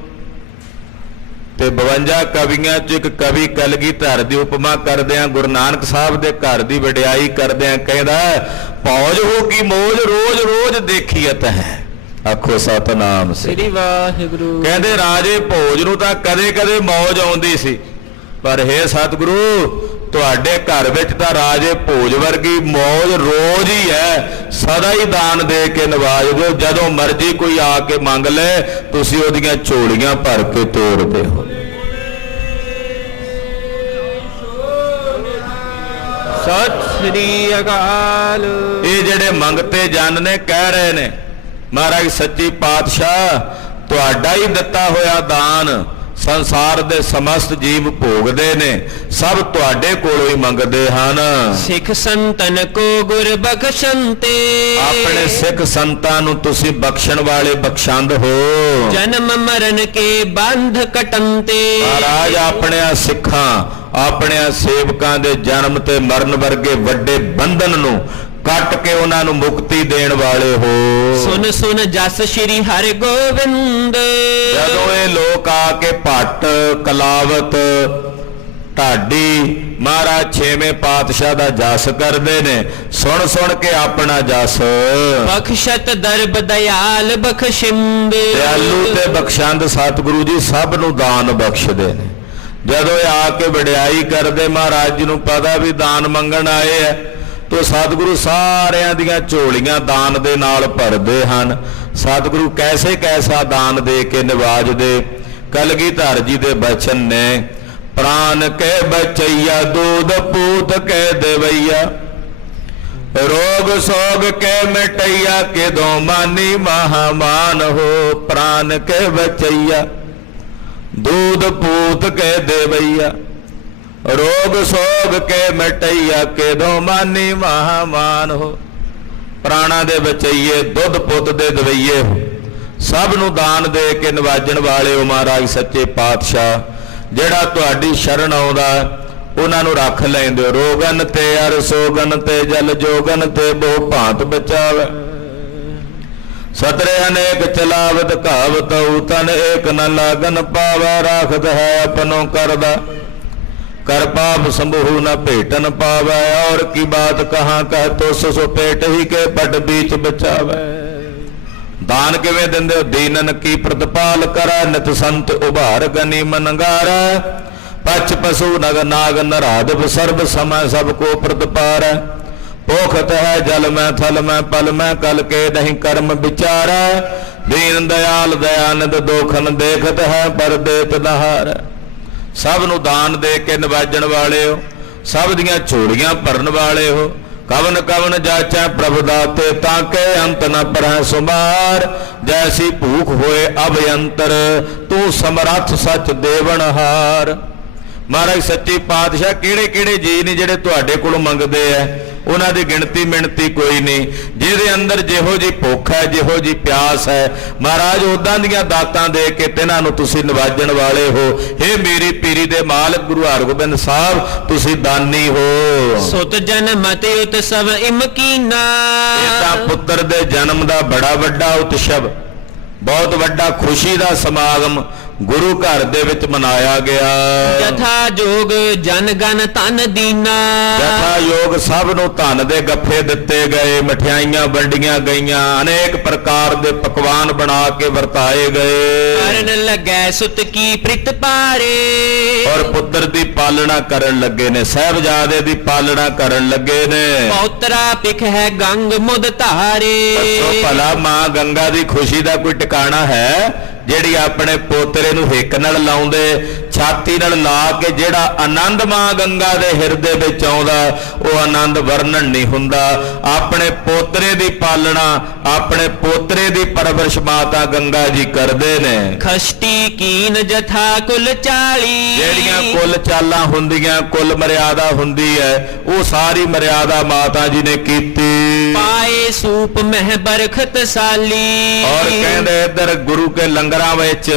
ਤੇ 52 ਕਵੀਆਂ 'ਚ ਇੱਕ ਕਵੀ ਕਲਗੀਧਰ ਦੀ ਉਪਮਾ ਕਰਦਿਆਂ ਗੁਰੂ ਨਾਨਕ ਸਾਹਿਬ ਦੇ ਘਰ ਦੀ ਵਡਿਆਈ ਕਰਦਿਆਂ ਕਹਿੰਦਾ, ਭੌਜ ਹੋ ਕੀ ਮੌਜ ਰੋਜ਼ ਰੋਜ਼ ਦੇਖੀਅਤ ਹੈ। ਆਖੋ ਸਤਨਾਮ ਸ੍ਰੀ ਵਾਹਿਗੁਰੂ। ਕਹਿੰਦੇ ਰਾਜੇ ਭੋਜ ਨੂੰ ਤਾਂ ਕਦੇ-ਕਦੇ ਮੌਜ ਆਉਂਦੀ ਸੀ, ਪਰ ਹੇ ਸਤਿਗੁਰੂ ਤੁਹਾਡੇ ਘਰ ਵਿੱਚ ਤਾਂ ਰਾਜੇ ਭੋਜ ਵਰਗੀ ਮੌਜ ਰੋਜ਼ ਹੀ ਹੈ। ਸਦਾ ਹੀ ਦਾਨ ਦੇ ਕੇ ਨਵਾਜ ਦਿਓ, ਜਦੋਂ ਮਰਜ਼ੀ ਕੋਈ ਆ ਕੇ ਮੰਗ ਲੈ ਤੁਸੀਂ ਉਹਦੀਆਂ ਝੋਲੀਆਂ ਭਰ ਕੇ ਤੋਰਦੇ ਹੋ। ਸਤਿ ਸ੍ਰੀ ਅਕਾਲ। ਇਹ ਜਿਹੜੇ ਮੰਗਤੇ ਜਨ ਨੇ ਕਹਿ ਰਹੇ ਨੇ, ਮਹਾਰਾਜ ਸੱਚੀ ਪਾਤਸ਼ਾਹ ਤੁਹਾਡਾ ਹੀ ਦਿੱਤਾ ਹੋਇਆ ਦਾਨ ਸੰਸਾਰ ਦੇ ਸਮਸਤ ਜੀਵ ਭੋਗਦੇ ਨੇ, ਸਭ ਤੁਹਾਡੇ ਕੋਲੋਂ ਹੀ ਮੰਗਦੇ ਹਨ। ਸਿੱਖ ਸੰਤਨ ਕੋ ਗੁਰ ਬਖਸ਼ੰਤੇ, ਆਪਣੇ ਸਿੱਖ ਸੰਤਾਂ ਨੂੰ ਤੁਸੀਂ ਬਖਸ਼ਣ ਵਾਲੇ ਬਖਸ਼ੰਦ ਹੋ। ਜਨਮ ਮਰਨ ਕੇ ਬੰਧ ਕਟੰਤੇ, ਮਹਾਰਾਜ ਆਪਣਿਆਂ ਸਿੱਖਾਂ ਆਪਣਿਆਂ ਸੇਵਕਾਂ ਦੇ ਜਨਮ ਤੇ ਮਰਨ ਵਰਗੇ ਵੱਡੇ ਬੰਧਨ ਨੂੰ ਕੱਟ ਕੇ ਉਹਨਾਂ ਨੂੰ ਮੁਕਤੀ ਦੇਣ ਵਾਲੇ ਹੋ। ਸੁਨ ਸੁਨ ਜਸ ਸ਼੍ਰੀ ਹਰਿ ਗੋਬਿੰਦ, ਜਦੋਂ ਇਹ ਲੋਕ ਆ ਕੇ ਭੱਟ ਕਲਾਵਤ ਢਾਡੀ ਮਹਾਰਾਜ ਛੇਵੇਂ ਪਾਤਸ਼ਾਹ ਦਾ ਜਸ ਕਰਦੇ ਨੇ, ਸੁਣ ਸੁਣ ਕੇ ਆਪਣਾ ਜਸ। ਬਖਸ਼ਤ ਦਰਬ ਦਇਆਲ ਬਖਸ਼ਿੰਦ, ਦਿਆਲੂ ਤੇ ਬਖਸ਼ੰਦ ਸਤਿਗੁਰੂ ਜੀ ਸਭ ਨੂੰ ਦਾਨ ਬਖਸ਼ਦੇ ਨੇ। ਜਦੋਂ ਇਹ ਆ ਕੇ ਵਡਿਆਈ ਕਰਦੇ, ਮਹਾਰਾਜ ਜੀ ਨੂੰ ਪਤਾ ਵੀ ਦਾਨ ਮੰਗਣ ਆਏ ਹੈ, ਤੋ ਸਤਿਗੁਰੂ ਸਾਰਿਆਂ ਦੀਆਂ ਝੋਲੀਆਂ ਦਾਨ ਦੇ ਨਾਲ ਭਰਦੇ ਹਨ। ਸਤਿਗੁਰੂ ਕੈਸੇ ਕੈਸਾ ਦਾਨ ਦੇ ਕੇ ਨਿਵਾਜਦੇ। ਕਲਗੀਧਰ ਜੀ ਦੇ ਬਚਨ ਨੇ, ਪ੍ਰਾਨ ਕੇ ਬਚਈਆ दूध पूत के देवैया, रोग सोग के मिटैया के दो मानी महामान हो। प्राण के बचैया दूध पूत के देवैया, ਰੋਗ ਸੋਗ ਕੇ ਮਿਟਈਆ ਕੇ ਦੋ ਮਾਨੀ ਮਹਾਮਾਨ ਹੋ। ਪ੍ਰਾਣਾ ਦੇ ਬਚਈਏ, ਦੁੱਧ ਪੁੱਤ ਦੇ ਦਵਈਏ ਹੋ, ਸਭ ਨੂੰ ਦਾਨ ਦੇ ਕੇ ਨਿਵਾਜਣ ਵਾਲੇ ਹੋ। ਮਹਾਰਾਜ ਸੱਚੇ ਪਾਤਸ਼ਾਹ ਜਿਹੜਾ ਤੁਹਾਡੀ ਸ਼ਰਨ ਆਉਂਦਾ ਉਹਨਾਂ ਨੂੰ ਰੱਖ ਲੈਂਦੇ ਹੋ। ਰੋਗਨ ਤੇ ਅਰ ਸੋਗਨ ਤੇ ਜਲ ਜੋਗਨ ਤੇ ਬਹੁ ਭਾਂਤ ਬਚਾਵੇ। ਸਤਰੇ ਅਨੇਕ ਚਲਾਵਤ ਕਹਾਵਤ ਤਨ ਏਕ ਨ ਲਾਗਨ ਪਾਵਾ। ਰਾਖਤ ਹੈ ਆਪਨੋ ਕਰਦਾ कर पाप संभु न भेटन पावै। और की बात कहाँ कह तो सो पेट ही के पट बीच बचावै। दान किवें दिंदे हो? दीनन की प्रतिपाल करै, नित संत उभार गनी मनगार। पच पशु नग नाग नराधिप सर्व समय सबको प्रतिपार। पोखत है जल में थल में पल में कल के नहीं कर्म विचार। दीन दयाल दयानंद दोखन देखत है पर देत नहार। ਸਭ ਨੂੰ ਦਾਨ ਦੇ ਕੇ ਨਿਵਾਜਣ ਵਾਲੇ ਹੋ, ਸਭ ਦੀਆਂ ਝੋਲੀਆਂ ਭਰਨ ਵਾਲੇ ਹੋ। ਕਵਨ ਕਵਨ ਜਾਚੈ ਪ੍ਰਭੂ ਦਾਤੇ ਤਾਂ ਕੇ ਅੰਤ ਨ ਪਰਹਿ ਸੁਮਾਰ। ਜੈਸੀ ਭੂਖ ਹੋਏ ਅਭਯੰਤਰ ਤੂੰ ਸਮਰੱਥ ਸੱਚ ਦੇਵਨਹਾਰ। ਮਹਾਰਾਜ ਸੱਚੇ ਪਾਤਸ਼ਾਹ ਕਿਹੜੇ ਕਿਹੜੇ ਜੀ ਨੇ ਜਿਹੜੇ ਤੁਹਾਡੇ ਕੋਲੋਂ ਮੰਗਦੇ ਆ, ਉਹਨਾਂ ਦੀ ਗਿਣਤੀ ਮਿਣਤੀ ਕੋਈ ਨਹੀਂ। ਜਿਹਦੇ ਅੰਦਰ ਜਿਹੋ ਜੀ ਭੁੱਖ ਹੈ, ਜਿਹੋ ਜੀ ਪਿਆਸ ਹੈ, ਮਹਾਰਾਜ ਉਦਾਂ ਦੀਆਂ ਦਾਤਾਂ ਦੇ ਕੇ ਤਿਨਾਂ ਨੂੰ ਤੁਸੀਂ ਨਿਵਾਜਣ ਵਾਲੇ ਹੋ। ਇਹ ਮੇਰੀ ਪੀਰੀ ਦੇ ਮਾਲਕ ਗੁਰੂ ਹਰਗੋਬਿੰਦ ਸਾਹਿਬ ਤੁਸੀਂ ਦਾਨੀ ਹੋ। ਸੁਤ ਜਨਮ ਤੇ ਉਤਸਵ ਇਮਕੀਨਾ, ਇਹ ਤਾਂ ਪੁੱਤਰ ਦੇ ਜਨਮ ਦਾ ਬੜਾ ਵੱਡਾ ਉਤਸਵ, ਬਹੁਤ ਵੱਡਾ ਖੁਸ਼ੀ ਦਾ ਸਮਾਗਮ ਗੁਰੂ ਘਰ ਦੇ ਵਿੱਚ ਮਨਾਇਆ ਗਿਆ। ਜਥਾ ਜੋਗ ਜਨ ਗਨ ਧਨ ਦੀਨਾ, ਜਥਾ ਯੋਗ ਸਭ ਨੂੰ ਧਨ ਦੇ ਗੱਫੇ ਦਿੱਤੇ ਗਏ, ਮਠਿਆਈਆਂ ਵੰਡੀਆਂ ਗਈਆਂ, ਅਨੇਕ ਪ੍ਰਕਾਰ ਦੇ ਪਕਵਾਨ ਬਣਾ ਕੇ ਵਰਤਾਏ ਗਏ। ਕਰਨ ਲੱਗੈ ਸੁਤ ਕੀ ਪ੍ਰਿਤ ਪਾਰੇ, ਔਰ ਪੁੱਤਰ ਦੀ ਪਾਲਣਾ ਕਰਨ ਲੱਗੇ ਨੇ, ਸਾਹਿਬਜ਼ਾਦੇ ਦੀ ਪਾਲਣਾ ਕਰਨ ਲੱਗੇ ਨੇ। ਪੌਤਰਾ ਪਿਖ ਹੈ ਗੰਗ ਮੁਦ ਧਾਰੇ, ਦੱਸੋ ਭਲਾ ਮਾਂ ਗੰਗਾ ਦੀ ਖੁਸ਼ੀ ਦਾ ਕੋਈ ਟਿਕਾਣਾ ਹੈ, ਜਿਹੜੀ ਆਪਣੇ ਪੋਤਰੇ ਨੂੰ ਹਿੱਕ ਨਾਲ ਲਾਉਂਦੇ, ਛਾਤੀ ਨਾਲ ਲਾ ਕੇ ਜਿਹੜਾ ਆਨੰਦ ਮਾਂ ਗੰਗਾ ਦੇ ਹਿਰਦੇ ਵਿੱਚ ਆਉਂਦਾ, ਉਹ ਆਨੰਦ ਵਰਣਨ ਨਹੀਂ ਹੁੰਦਾ। ਆਪਣੇ ਪੋਤਰੇ ਦੀ ਪਾਲਣਾ, ਆਪਣੇ ਪੋਤਰੇ ਦੀ ਪਰਵਰਿਸ਼ ਮਾਤਾ ਗੰਗਾ ਜੀ ਕਰਦੇ ਨੇ। ਖਸ਼ਟੀ ਕੀਨ ਜਥਾ ਕੁਲ 40, ਜਿਹੜੀਆਂ ਕੁੱਲ ਚਾਲਾਂ ਹੁੰਦੀਆਂ, ਕੁੱਲ ਮਰਿਆਦਾ ਹੁੰਦੀ ਹੈ, ਉਹ ਸਾਰੀ ਮਰਿਆਦਾ ਮਾਤਾ ਜੀ ਨੇ ਕੀਤੀ। ਪਾਏ ਸੂਪ ਮਹਿ ਬਰਖਤ ਸਾਲੀ, ਔਰ ਕਹਿੰਦੇ ਇੱਧਰ ਗੁਰੂ ਕੇ ਲੰਗਰਾਂ ਵਿੱਚ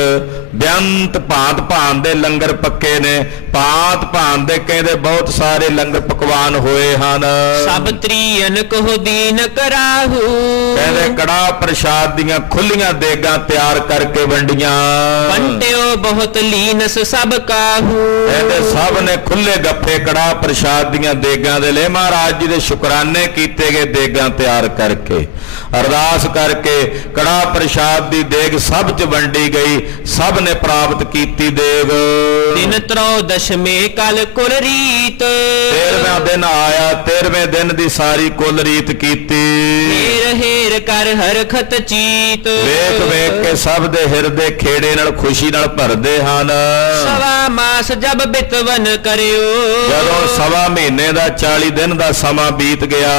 ਬੇਅੰਤ ਭਾਂਤ ਭਾਂਤ ਦੇ ਲੰਗਰ ਪੱਕੇ ਨੇ, ਭਾਂਤ ਭਾਂਤ ਦੇ ਕਹਿੰਦੇ ਬਹੁਤ ਸਾਰੇ ਲੰਗਰ ਪਕਵਾਨ ਹੋਏ ਹਨ। ਸਭ ਤ੍ਰੀਨ ਕੋ ਦੀਨ ਕਰਾਹੂ, ਕਹਿੰਦੇ ਕੜਾਹ ਪ੍ਰਸ਼ਾਦ ਦੀਆਂ ਖੁੱਲੀਆਂ ਦੇਗਾਂ ਤਿਆਰ ਕਰਕੇ ਵੰਡੀਆਂ। ਵੰਟਿਓ ਬਹੁਤ ਲੀਨਸ ਸਭ ਕਾਹੂ, ਕਹਿੰਦੇ ਸਭ ਨੇ ਖੁੱਲੇ ਗੱਫੇ ਕੜਾਹ ਪ੍ਰਸ਼ਾਦ ਦੀਆਂ ਦੇਗਾਂ ਦੇ ਲਈ ਮਹਾਰਾਜ ਜੀ ਦੇ ਸ਼ੁਕਰਾਨੇ ਕੀਤੇ ਗਏ, ਦੇਗਾਂ ਤਿਆਰ ਕਰਕੇ ਅਰਦਾਸ ਕਰਕੇ ਕੜਾਹ ਪ੍ਰਸ਼ਾਦ ਦੀ ਦੇਗ ਸਭ ਚ ਵੰਡੀ ਗਈ, ਸਭ ਨੇ ਪ੍ਰਾਪਤ ਕੀਤੀ ਦੇਗ। ਦਿਨ ਤਰੋਦਸ਼ਮੇ ਕਲ ਕੁਲ ਰੀਤ, 13ਵਾਂ ਦਿਨ ਆਇਆ, 13ਵੇਂ ਦਿਨ ਦੀ ਸਾਰੀ ਕੁੱਲ ਰੀਤ ਕੀਤੀ। ਹੇਰ ਹੇਰ ਕਰ ਹਰਖਤ ਚੀਤ, ਵੇਖ ਵੇਖ ਕੇ ਸਭ ਦੇ ਹਿਰਦੇ ਖੇੜੇ ਨਾਲ ਖੁਸ਼ੀ ਨਾਲ ਭਰਦੇ ਹਨ। ਸਵਾ ਮਾਸ ਜਬ ਬਿਤਵਨ ਕਰਿਓ, ਜਦੋਂ ਸਵਾ ਮਹੀਨੇ ਦਾ 40 ਦਿਨ ਦਾ ਸਮਾਂ ਬੀਤ ਗਿਆ,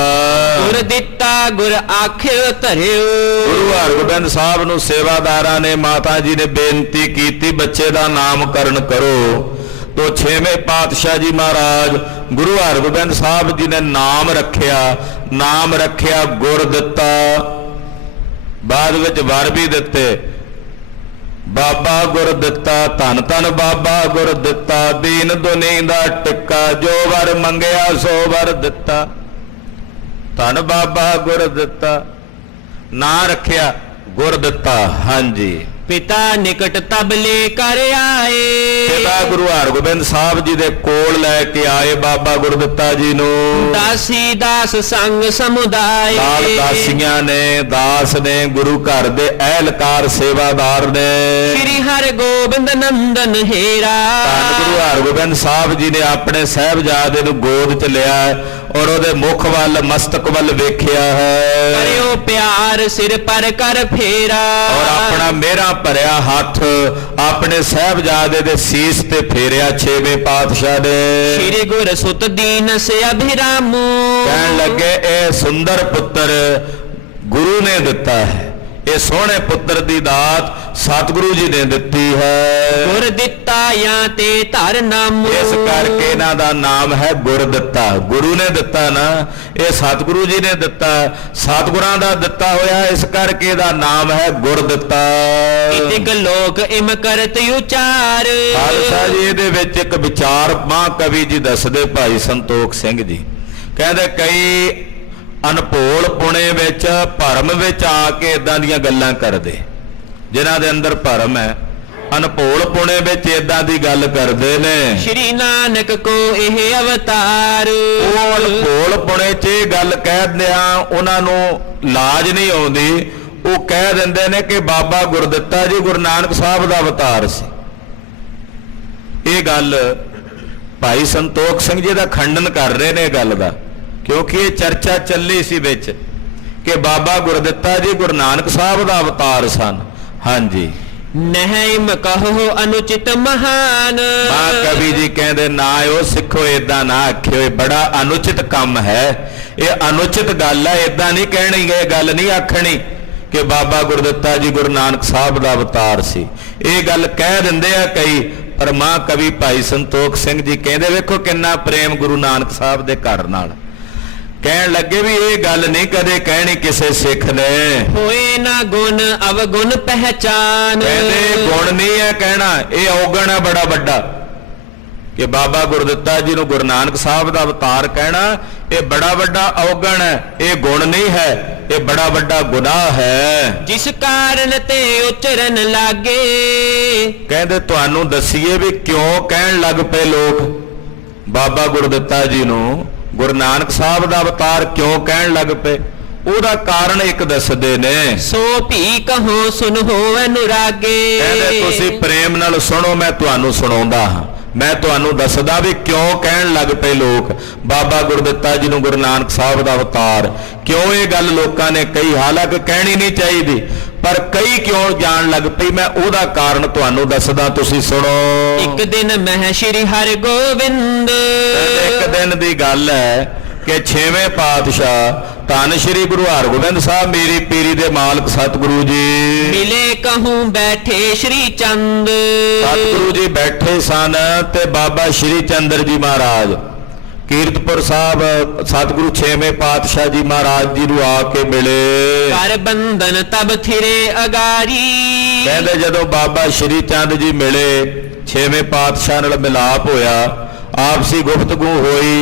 ਗੁਰ ਦਿੱਤਾ ਗੁਰ ਆਖਿਓ ਧਰਿਓ। ਗੁਰੂ ਹਰਗੋਬਿੰਦ ਸਾਹਿਬ ਨੂੰ ਸੇਵਾਦਾਰਾਂ ਨੇ, ਮਾਤਾ ਜੀ ਨੇ ਬੇਨਤੀ ਕੀਤੀ, ਬੱਚੇ ਦਾ ਨਾਮਕਰਨ ਕਰੋ। ਤੋ 6ਵੇਂ ਪਾਤਸ਼ਾਹ ਜੀ ਮਹਾਰਾਜ ਗੁਰੂ ਹਰਗੋਬਿੰਦ ਸਾਹਿਬ ਜੀ ਨੇ ਨਾਮ ਰੱਖਿਆ ਗੁਰ ਦਿੱਤਾ, ਬਾਅਦ ਵਿੱਚ ਵਰ ਵੀ ਦਿੱਤੇ। ਬਾਬਾ ਗੁਰ ਦਿੱਤਾ, ਧੰਨ ਧੰਨ ਬਾਬਾ ਗੁਰ ਦਿੱਤਾ, ਦੀਨ ਦੁਨੀ ਦਾ ਟਿੱਕਾ, ਜੋ ਵਰ ਮੰਗਿਆ ਸੋ ਵਰ ਦਿੱਤਾ। ਧੰਨ ਬਾਬਾ ਗੁਰ ਦਿੱਤਾ, ਨਾਂ ਰੱਖਿਆ ਗੁਰ ਦਿੱਤਾ। ਹਾਂਜੀ, ਪਿਤਾ ਨਿਕਟ ਤਬਲੇ ਕਰ ਆਏ, ਪਿਤਾ ਗੁਰੂ ਹਰਗੋਬਿੰਦ ਸਾਹਿਬ ਜੀ ਦੇ ਕੋਲ ਲੈ ਕੇ ਆਏ ਬਾਬਾ ਗੁਰਦਿੱਤਾ ਜੀ ਨੂੰ। ਦਾਸੀ ਦਾਸ ਸੰਗ ਸਮੁਦਾਇ, ਨਾਲ ਦਾਸੀਆਂ ਨੇ, ਦਾਸ ਨੇ, ਗੁਰੂ ਘਰ ਦੇ ਅਹਿਲਕਾਰ ਸੇਵਾਦਾਰ ਨੇ। ਸ੍ਰੀ ਹਰਗੋਬਿੰਦ ਨੰਦਨ ਹੇਰਾ, ਧੰਨ ਗੁਰੂ ਹਰਗੋਬਿੰਦ ਸਾਹਿਬ ਜੀ ਨੇ ਆਪਣੇ ਸਾਹਿਬਜ਼ਾਦੇ ਨੂੰ ਗੋਦ ਚ ਲਿਆ ਔਰ ਉਹਦੇ ਮੁਖ ਵੱਲ, ਮਸਤਕ ਵੱਲ ਵੇਖਿਆ ਹੈ। ਕਰਿਓ ਪਿਆਰ ਸਿਰ ਪਰ ਕਰ ਫੇਰਾ, ਔਰ ਆਪਣਾ ਮਿਹਰਾਂ ਭਰਿਆ ਹੱਥ ਆਪਣੇ ਸਾਹਿਬਜ਼ਾਦੇ ਦੇ ਸੀਸ ਤੇ ਫੇਰਿਆ 6ਵੇਂ ਪਾਤਸ਼ਾਹ ਨੇ। ਸ੍ਰੀ ਗੁਰ ਸੁਤ ਦੀਨ ਸੇ ਅਭਿਰਾਮੂ, ਕਹਿਣ ਲੱਗੇ ਇਹ ਸੁੰਦਰ ਪੁੱਤਰ ਗੁਰੂ ਨੇ ਦਿੱਤਾ ਹੈ, ਇਹ ਸੋਹਣੇ ਪੁੱਤਰ ਦੀ ਦਾਤ ਸਤਿਗੁਰੂ ਜੀ ਨੇ ਦਿੱਤੀ ਹੈ। ਗੁਰ ਦਿੱਤਾ ਜਾਂ ਤੇ ਧਰ ਨਾਮੂ, ਇਸ ਕਰਕੇ ਇਹਨਾਂ ਦਾ ਨਾਮ ਹੈ ਗੁਰ ਦਿੱਤਾ। ਗੁਰੂ ਨੇ ਦਿੱਤਾ ਨਾ, ਇਹ ਸਤਿਗੁਰੂ ਜੀ ਨੇ ਦਿੱਤਾ, ਸਤਿਗੁਰਾਂ ਦਾ ਦਿੱਤਾ ਹੋਇਆ, ਇਸ ਕਰਕੇ ਇਹਦਾ ਨਾਮ ਹੈ ਗੁਰ ਦਿੱਤਾ। ਇਤਿਕ ਲੋਕ ਇਮ ਕਰਤ ਉਚਾਰ, ਖਾਲਸਾ ਜੀ ਇਹਦੇ ਵਿੱਚ ਇੱਕ ਵਿਚਾਰ ਮਹਾਂਕਵੀ ਜੀ ਦੱਸਦੇ ਭਾਈ ਸੰਤੋਖ ਸਿੰਘ ਜੀ, ਕਹਿੰਦੇ ਕਈ ਅਨਭੋਲ ਪੁਣੇ ਵਿੱਚ, ਭਰਮ ਵਿੱਚ ਆ ਕੇ ਇਦਾਂ ਦੀਆਂ ਗੱਲਾਂ ਕਰਦੇ, ਜਿਨ੍ਹਾਂ ਦੇ ਅੰਦਰ ਭਰਮ ਹੈ, ਅਨਭੋਲ ਪੁਣੇ ਵਿੱਚ ਇਦਾਂ ਦੀ ਗੱਲ ਕਰਦੇ ਨੇ। ਸ਼੍ਰੀ ਨਾਨਕ ਕੋ ਇਹ ਅਵਤਾਰ, ਉਹ ਅਨਭੋਲ ਪੁਣੇ 'ਚ ਇਹ ਗੱਲ ਕਹਿ ਦਿਆਂ ਉਹਨਾਂ ਨੂੰ ਲਾਜ ਨਹੀਂ ਆਉਂਦੀ, ਉਹ ਕਹਿ ਦਿੰਦੇ ਨੇ ਕਿ ਬਾਬਾ ਗੁਰਦਿੱਤਾ ਜੀ ਗੁਰੂ ਨਾਨਕ ਸਾਹਿਬ ਦਾ ਅਵਤਾਰ ਸੀ। ਇਹ ਗੱਲ ਭਾਈ ਸੰਤੋਖ ਸਿੰਘ ਜੀ ਦਾ ਖੰਡਨ ਕਰ ਰਹੇ ਨੇ ਇਹ ਗੱਲ ਦਾ, ਕਿਉਂਕਿ ਇਹ ਚਰਚਾ ਚੱਲੀ ਸੀ ਵਿੱਚ ਕਿ ਬਾਬਾ ਗੁਰਦਿੱਤਾ ਜੀ ਗੁਰੂ ਨਾਨਕ ਸਾਹਿਬ ਦਾ ਅਵਤਾਰ ਸਨ। ਹਾਂਜੀ, ਨਹਿਮ ਕਹੋ ਅਨੁਚਿਤ ਮਹਾਨ, ਮਹਾਂਕਵੀ ਜੀ ਕਹਿੰਦੇ ਨਾ ਉਹ ਸਿੱਖੋ, ਏਦਾਂ ਨਾ ਆਖਿਓ, ਇਹ ਬੜਾ ਅਨੁਚਿਤ ਕੰਮ ਹੈ, ਇਹ ਅਨੁਚਿਤ ਗੱਲ ਹੈ, ਏਦਾਂ ਨਹੀਂ ਕਹਿਣੀ, ਇਹ ਗੱਲ ਨਹੀਂ ਆਖਣੀ ਕਿ ਬਾਬਾ ਗੁਰਦਿੱਤਾ ਜੀ ਗੁਰੂ ਨਾਨਕ ਸਾਹਿਬ ਦਾ ਅਵਤਾਰ ਸੀ। ਇਹ ਗੱਲ ਕਹਿ ਦਿੰਦੇ ਆ ਕਈ, ਪਰ ਮਹਾਂਕਵੀ ਭਾਈ ਸੰਤੋਖ ਸਿੰਘ ਜੀ ਕਹਿੰਦੇ ਵੇਖੋ ਕਿੰਨਾ ਪ੍ਰੇਮ ਗੁਰੂ ਨਾਨਕ ਸਾਹਿਬ ਦੇ ਘਰ ਨਾਲ। ਕਹਿਣ ਲੱਗੇ ਵੀ ਇਹ ਗੱਲ ਨਹੀਂ ਕਦੇ ਕਹਿਣੀ ਕਿਸੇ ਸਿੱਖ ਨੇ, ਹੋਏ ਨਾ ਗੁਣ ਅਵਗੁਣ ਪਹਿਚਾਨ, ਕਹਿੰਦੇ ਗੁਣ ਨਹੀਂ ਹੈ ਕਹਿਣਾ, ਇਹ ਔਗਣ ਹੈ ਬੜਾ ਵੱਡਾ। ਕਿ ਬਾਬਾ ਗੁਰਦਿੱਤਾ ਜੀ ਨੂੰ ਗੁਰੂ ਨਾਨਕ ਸਾਹਿਬ ਦਾ ਅਵਤਾਰ ਕਹਿਣਾ ਇਹ ਬੜਾ ਵੱਡਾ ਔਗਣ ਹੈ, ਇਹ ਗੁਣ ਨਹੀਂ ਹੈ, ਇਹ ਬੜਾ ਵੱਡਾ ਗੁਨਾਹ ਹੈ। ਜਿਸ ਕਾਰਨ ਤੇ ਉਚਰਨ ਲਾਗੇ। ਕਹਿੰਦੇ ਤੁਹਾਨੂੰ ਦਸੀਏ ਵੀ ਕਿਉਂ ਕਹਿਣ ਲੱਗ ਪਏ ਲੋਕ ਬਾਬਾ ਗੁਰਦਿੱਤਾ ਜੀ ਨੂੰ ਗੁਰੂ ਨਾਨਕ ਸਾਹਿਬ ਦਾ ਅਵਤਾਰ ਕਿਉਂ ਕਹਿਣ ਲੱਗ ਪਏ। ਉਹਦਾ ਕਾਰਨ ਇੱਕ ਦੱਸਦੇ ਨੇ, ਸੋ ਭੀ ਕਹੋ ਸੁਨੋ ਅਨੁਰਾਗੇ। ਕਹਿੰਦੇ ਤੁਸੀਂ ਪ੍ਰੇਮ ਨਾਲ ਸੁਣੋ, ਮੈਂ ਤੁਹਾਨੂੰ ਸੁਣਾਉਂਦਾ ਹਾਂ, ਮੈਂ ਤੁਹਾਨੂੰ ਦੱਸਦਾ ਵੀ ਕਿਉਂ ਕਹਿਣ ਲੱਗ ਪਏ ਲੋਕ ਬਾਬਾ ਗੁਰਦਿੱਤਾ ਜੀ ਨੂੰ ਗੁਰੂ ਨਾਨਕ ਸਾਹਿਬ ਦਾ ਅਵਤਾਰ। ਕਿਉਂ ਇਹ ਗੱਲ ਲੋਕਾਂ ਨੇ ਕਹੀ, ਹਾਲਾਂਕਿ ਕਹਿਣੀ ਨਹੀਂ ਚਾਹੀਦੀ, ਪਰ ਕਈ ਕਿਉਂ ਜਾਣ ਲੱਗ ਪਈ, ਮੈਂ ਉਹਦਾ ਕਾਰਨ ਤੁਹਾਨੂੰ ਦੱਸਦਾ, ਤੁਸੀਂ ਸੁਣੋ। ਇੱਕ ਦਿਨ ਮਹਿ ਸ਼੍ਰੀ ਹਰਿਗੋਬਿੰਦ। ਇੱਕ ਦਿਨ ਦੀ ਗੱਲ ਹੈ ਕਿ 6ਵੇਂ ਪਾਤਸ਼ਾਹ ਧੰਨ ਸ਼੍ਰੀ ਗੁਰੂ ਹਰਗੋਬਿੰਦ ਸਾਹਿਬ ਮੇਰੀ ਪੀਰੀ ਦੇ ਮਾਲਕ ਸਤਿਗੁਰੂ ਜੀ ਮਿਲੇ ਕਹੂੰ ਬੈਠੇ ਸ਼੍ਰੀ ਚੰਦ। ਸਤਿਗੁਰੂ ਜੀ ਬੈਠੇ ਸਨ ਤੇ ਬਾਬਾ ਸ਼੍ਰੀ ਚੰਦਰ ਜੀ ਮਹਾਰਾਜ ਕੀਰਤਪੁਰ ਸਾਹਿਬ ਸਤਿਗੁਰੂ 6ਵੇਂ ਪਾਤਸ਼ਾਹ ਜੀ ਮਹਾਰਾਜ ਜੀ ਨੂੰ ਆ ਕੇ ਮਿਲੇ। ਕਰ ਬੰਧਨ ਤਬ ਥਿਰੇ ਅਗਾਰੀ। ਕਹਿੰਦੇ ਜਦੋਂ ਬਾਬਾ ਸ਼੍ਰੀ ਚੰਦ ਜੀ ਮਿਲੇ 6ਵੇਂ ਪਾਤਸ਼ਾਹ ਨਾਲ ਮਿਲਾਪ ਹੋਇਆ, ਆਪਸੀ ਗੁਫ਼ਤਗੂ ਹੋਈ।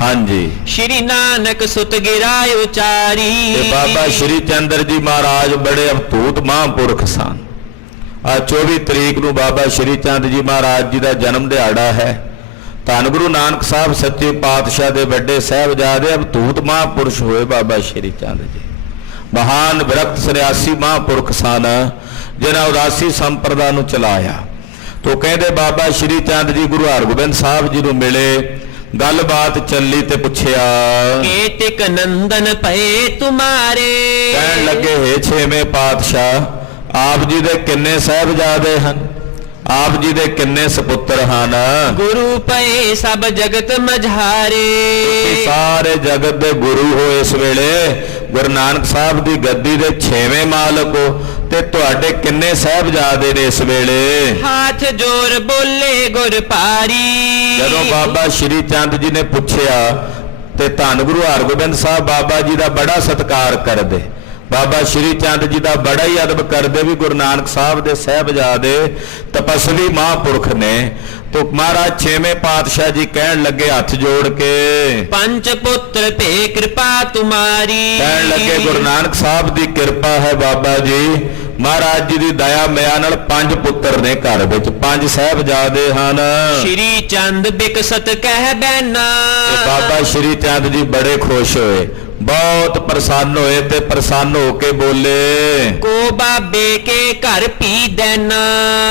ਹਾਂਜੀ, ਸ਼੍ਰੀ ਨਾਨਕ ਸੁਤ ਗਿਰਾਇ ਉਚਾਰੀ। ਤੇ ਬਾਬਾ ਸ਼੍ਰੀ ਚੰਦਰ ਜੀ ਮਹਾਰਾਜ ਬੜੇ ਅਵਧੂਤ ਮਹਾਂਪੁਰਖ ਸਨ। ਆ 24 ਤਰੀਕ ਨੂੰ ਬਾਬਾ ਸ਼੍ਰੀ ਚੰਦ ਜੀ ਮਹਾਰਾਜ ਜੀ ਦਾ ਜਨਮ ਦਿਹਾੜਾ ਹੈ। ਧੰਨ ਗੁਰੂ ਨਾਨਕ ਸਾਹਿਬ ਸੱਚੇ ਪਾਤਸ਼ਾਹ ਦੇ ਵੱਡੇ ਸਾਹਿਬਜ਼ਾਦੇ ਅਵਧੂਤ ਮਹਾਂਪੁਰਸ਼ ਹੋਏ ਬਾਬਾ ਸ਼੍ਰੀ ਚੰਦ ਜੀ। ਮਹਾਨ ਵਿਰਕਤ ਸੰਨਿਆਸੀ ਮਹਾਂਪੁਰਖ ਸਨ ਜਿਨ੍ਹਾਂ ਉਦਾਸੀ ਸੰਪਰਦਾ ਨੂੰ ਚਲਾਇਆ। ਤੋ ਕਹਿੰਦੇ ਬਾਬਾ ਸ਼੍ਰੀ ਚੰਦ ਜੀ ਗੁਰੂ ਹਰਗੋਬਿੰਦ ਸਾਹਿਬ ਜੀ ਨੂੰ ਮਿਲੇ, ਗੱਲਬਾਤ ਚੱਲੀ ਤੇ ਪੁੱਛਿਆ ਕੇਤਿਕ ਨੰਦਨ ਪਏ ਤੁਮਾਰੇ। ਕਹਿਣ ਲੱਗੇ ਹੇ 6ਵੇਂ ਪਾਤਸ਼ਾਹ ਆਪ ਜੀ ਦੇ ਕਿੰਨੇ ਸਾਹਿਬਜ਼ਾਦੇ ਹਨ, ਆਪ ਜੀ ਦੇ ਕਿੰਨੇ ਸੁਪੁੱਤਰ ਹਨ। ਗੁਰੂ ਪਏ ਸਭ ਜਗਤ ਮਝਾਰੇ। ਤੁਸੀਂ ਸਾਰੇ ਜਗਤ ਦੇ ਗੁਰੂ ਹੋ। ਇਸ ਵੇਲੇ ਗੁਰੂ ਨਾਨਕ ਸਾਹਿਬ ਦੀ ਗੱਦੀ ਦੇ 6ਵੇਂ ਮਾਲਕ ਹੋ ਤੇ ਤੁਹਾਡੇ ਕਿੰਨੇ ਸਾਹਿਬਜ਼ਾਦੇ ਨੇ ਇਸ ਵੇਲੇ। ਹੱਥ ਜੋੜ ਬੋਲੇ ਗੁਰ ਪਾਰੀ। ਜਦੋਂ ਬਾਬਾ ਸ਼੍ਰੀ ਚੰਦ ਜੀ ਨੇ ਪੁੱਛਿਆ ਤੇ ਧੰਨ ਗੁਰੂ ਹਰਗੋਬਿੰਦ ਸਾਹਿਬ ਬਾਬਾ ਜੀ ਦਾ ਬੜਾ ਸਤਿਕਾਰ ਕਰਦੇ, ਬਾਬਾ ਸ਼੍ਰੀ ਚੰਦ ਜੀ ਦਾ ਬੜਾ ਹੀ ਅਦਬ ਕਰਦੇ ਵੀ ਗੁਰੂ ਨਾਨਕ ਸਾਹਿਬ ਦੇ ਸਾਹਿਬਜ਼ਾਦੇ ਤਪਸਵੀ ਮਹਾਂਪੁਰਖ ਨੇ। ਤੋ ਮਹਾਰਾਜ 6ਵੇਂ ਪਾਤਸ਼ਾਹ ਜੀ ਕਹਿਣ ਲੱਗੇ ਹੱਥ ਜੋੜ ਕੇ ਪੰਜ ਪੁੱਤਰ ਭੇ ਕਿਰਪਾ ਤੁਮਾਰੀ। ਕਹਿਣ ਲੱਗੇ ਗੁਰੂ ਨਾਨਕ ਸਾਹਿਬ ਦੀ ਕਿਰਪਾ ਹੈ ਬਾਬਾ ਜੀ, ਮਹਾਰਾਜ ਜੀ ਦੀ ਦਇਆ ਮਿਆ ਨਾਲ 5 ਪੁੱਤਰ ਨੇ ਘਰ ਵਿੱਚ, 5 ਸਾਹਿਬਜ਼ਾਦੇ ਹਨ। ਸ਼੍ਰੀ ਚੰਦ ਬਿਕਸਤ ਕਹਿ ਬੈਨਾ। ਬਾਬਾ ਸ਼੍ਰੀ ਚੰਦ ਜੀ ਬੜੇ ਖੁਸ਼ ਹੋਏ, ਬਹੁਤ ਪ੍ਰਸੰਨ ਹੋਏ ਤੇ ਪ੍ਰਸੰਨ ਹੋ ਕੇ ਬੋਲੇ ਕੋ ਬਾਬੇ ਕੇ ਘਰ ਪੀ ਦੇਣਾ।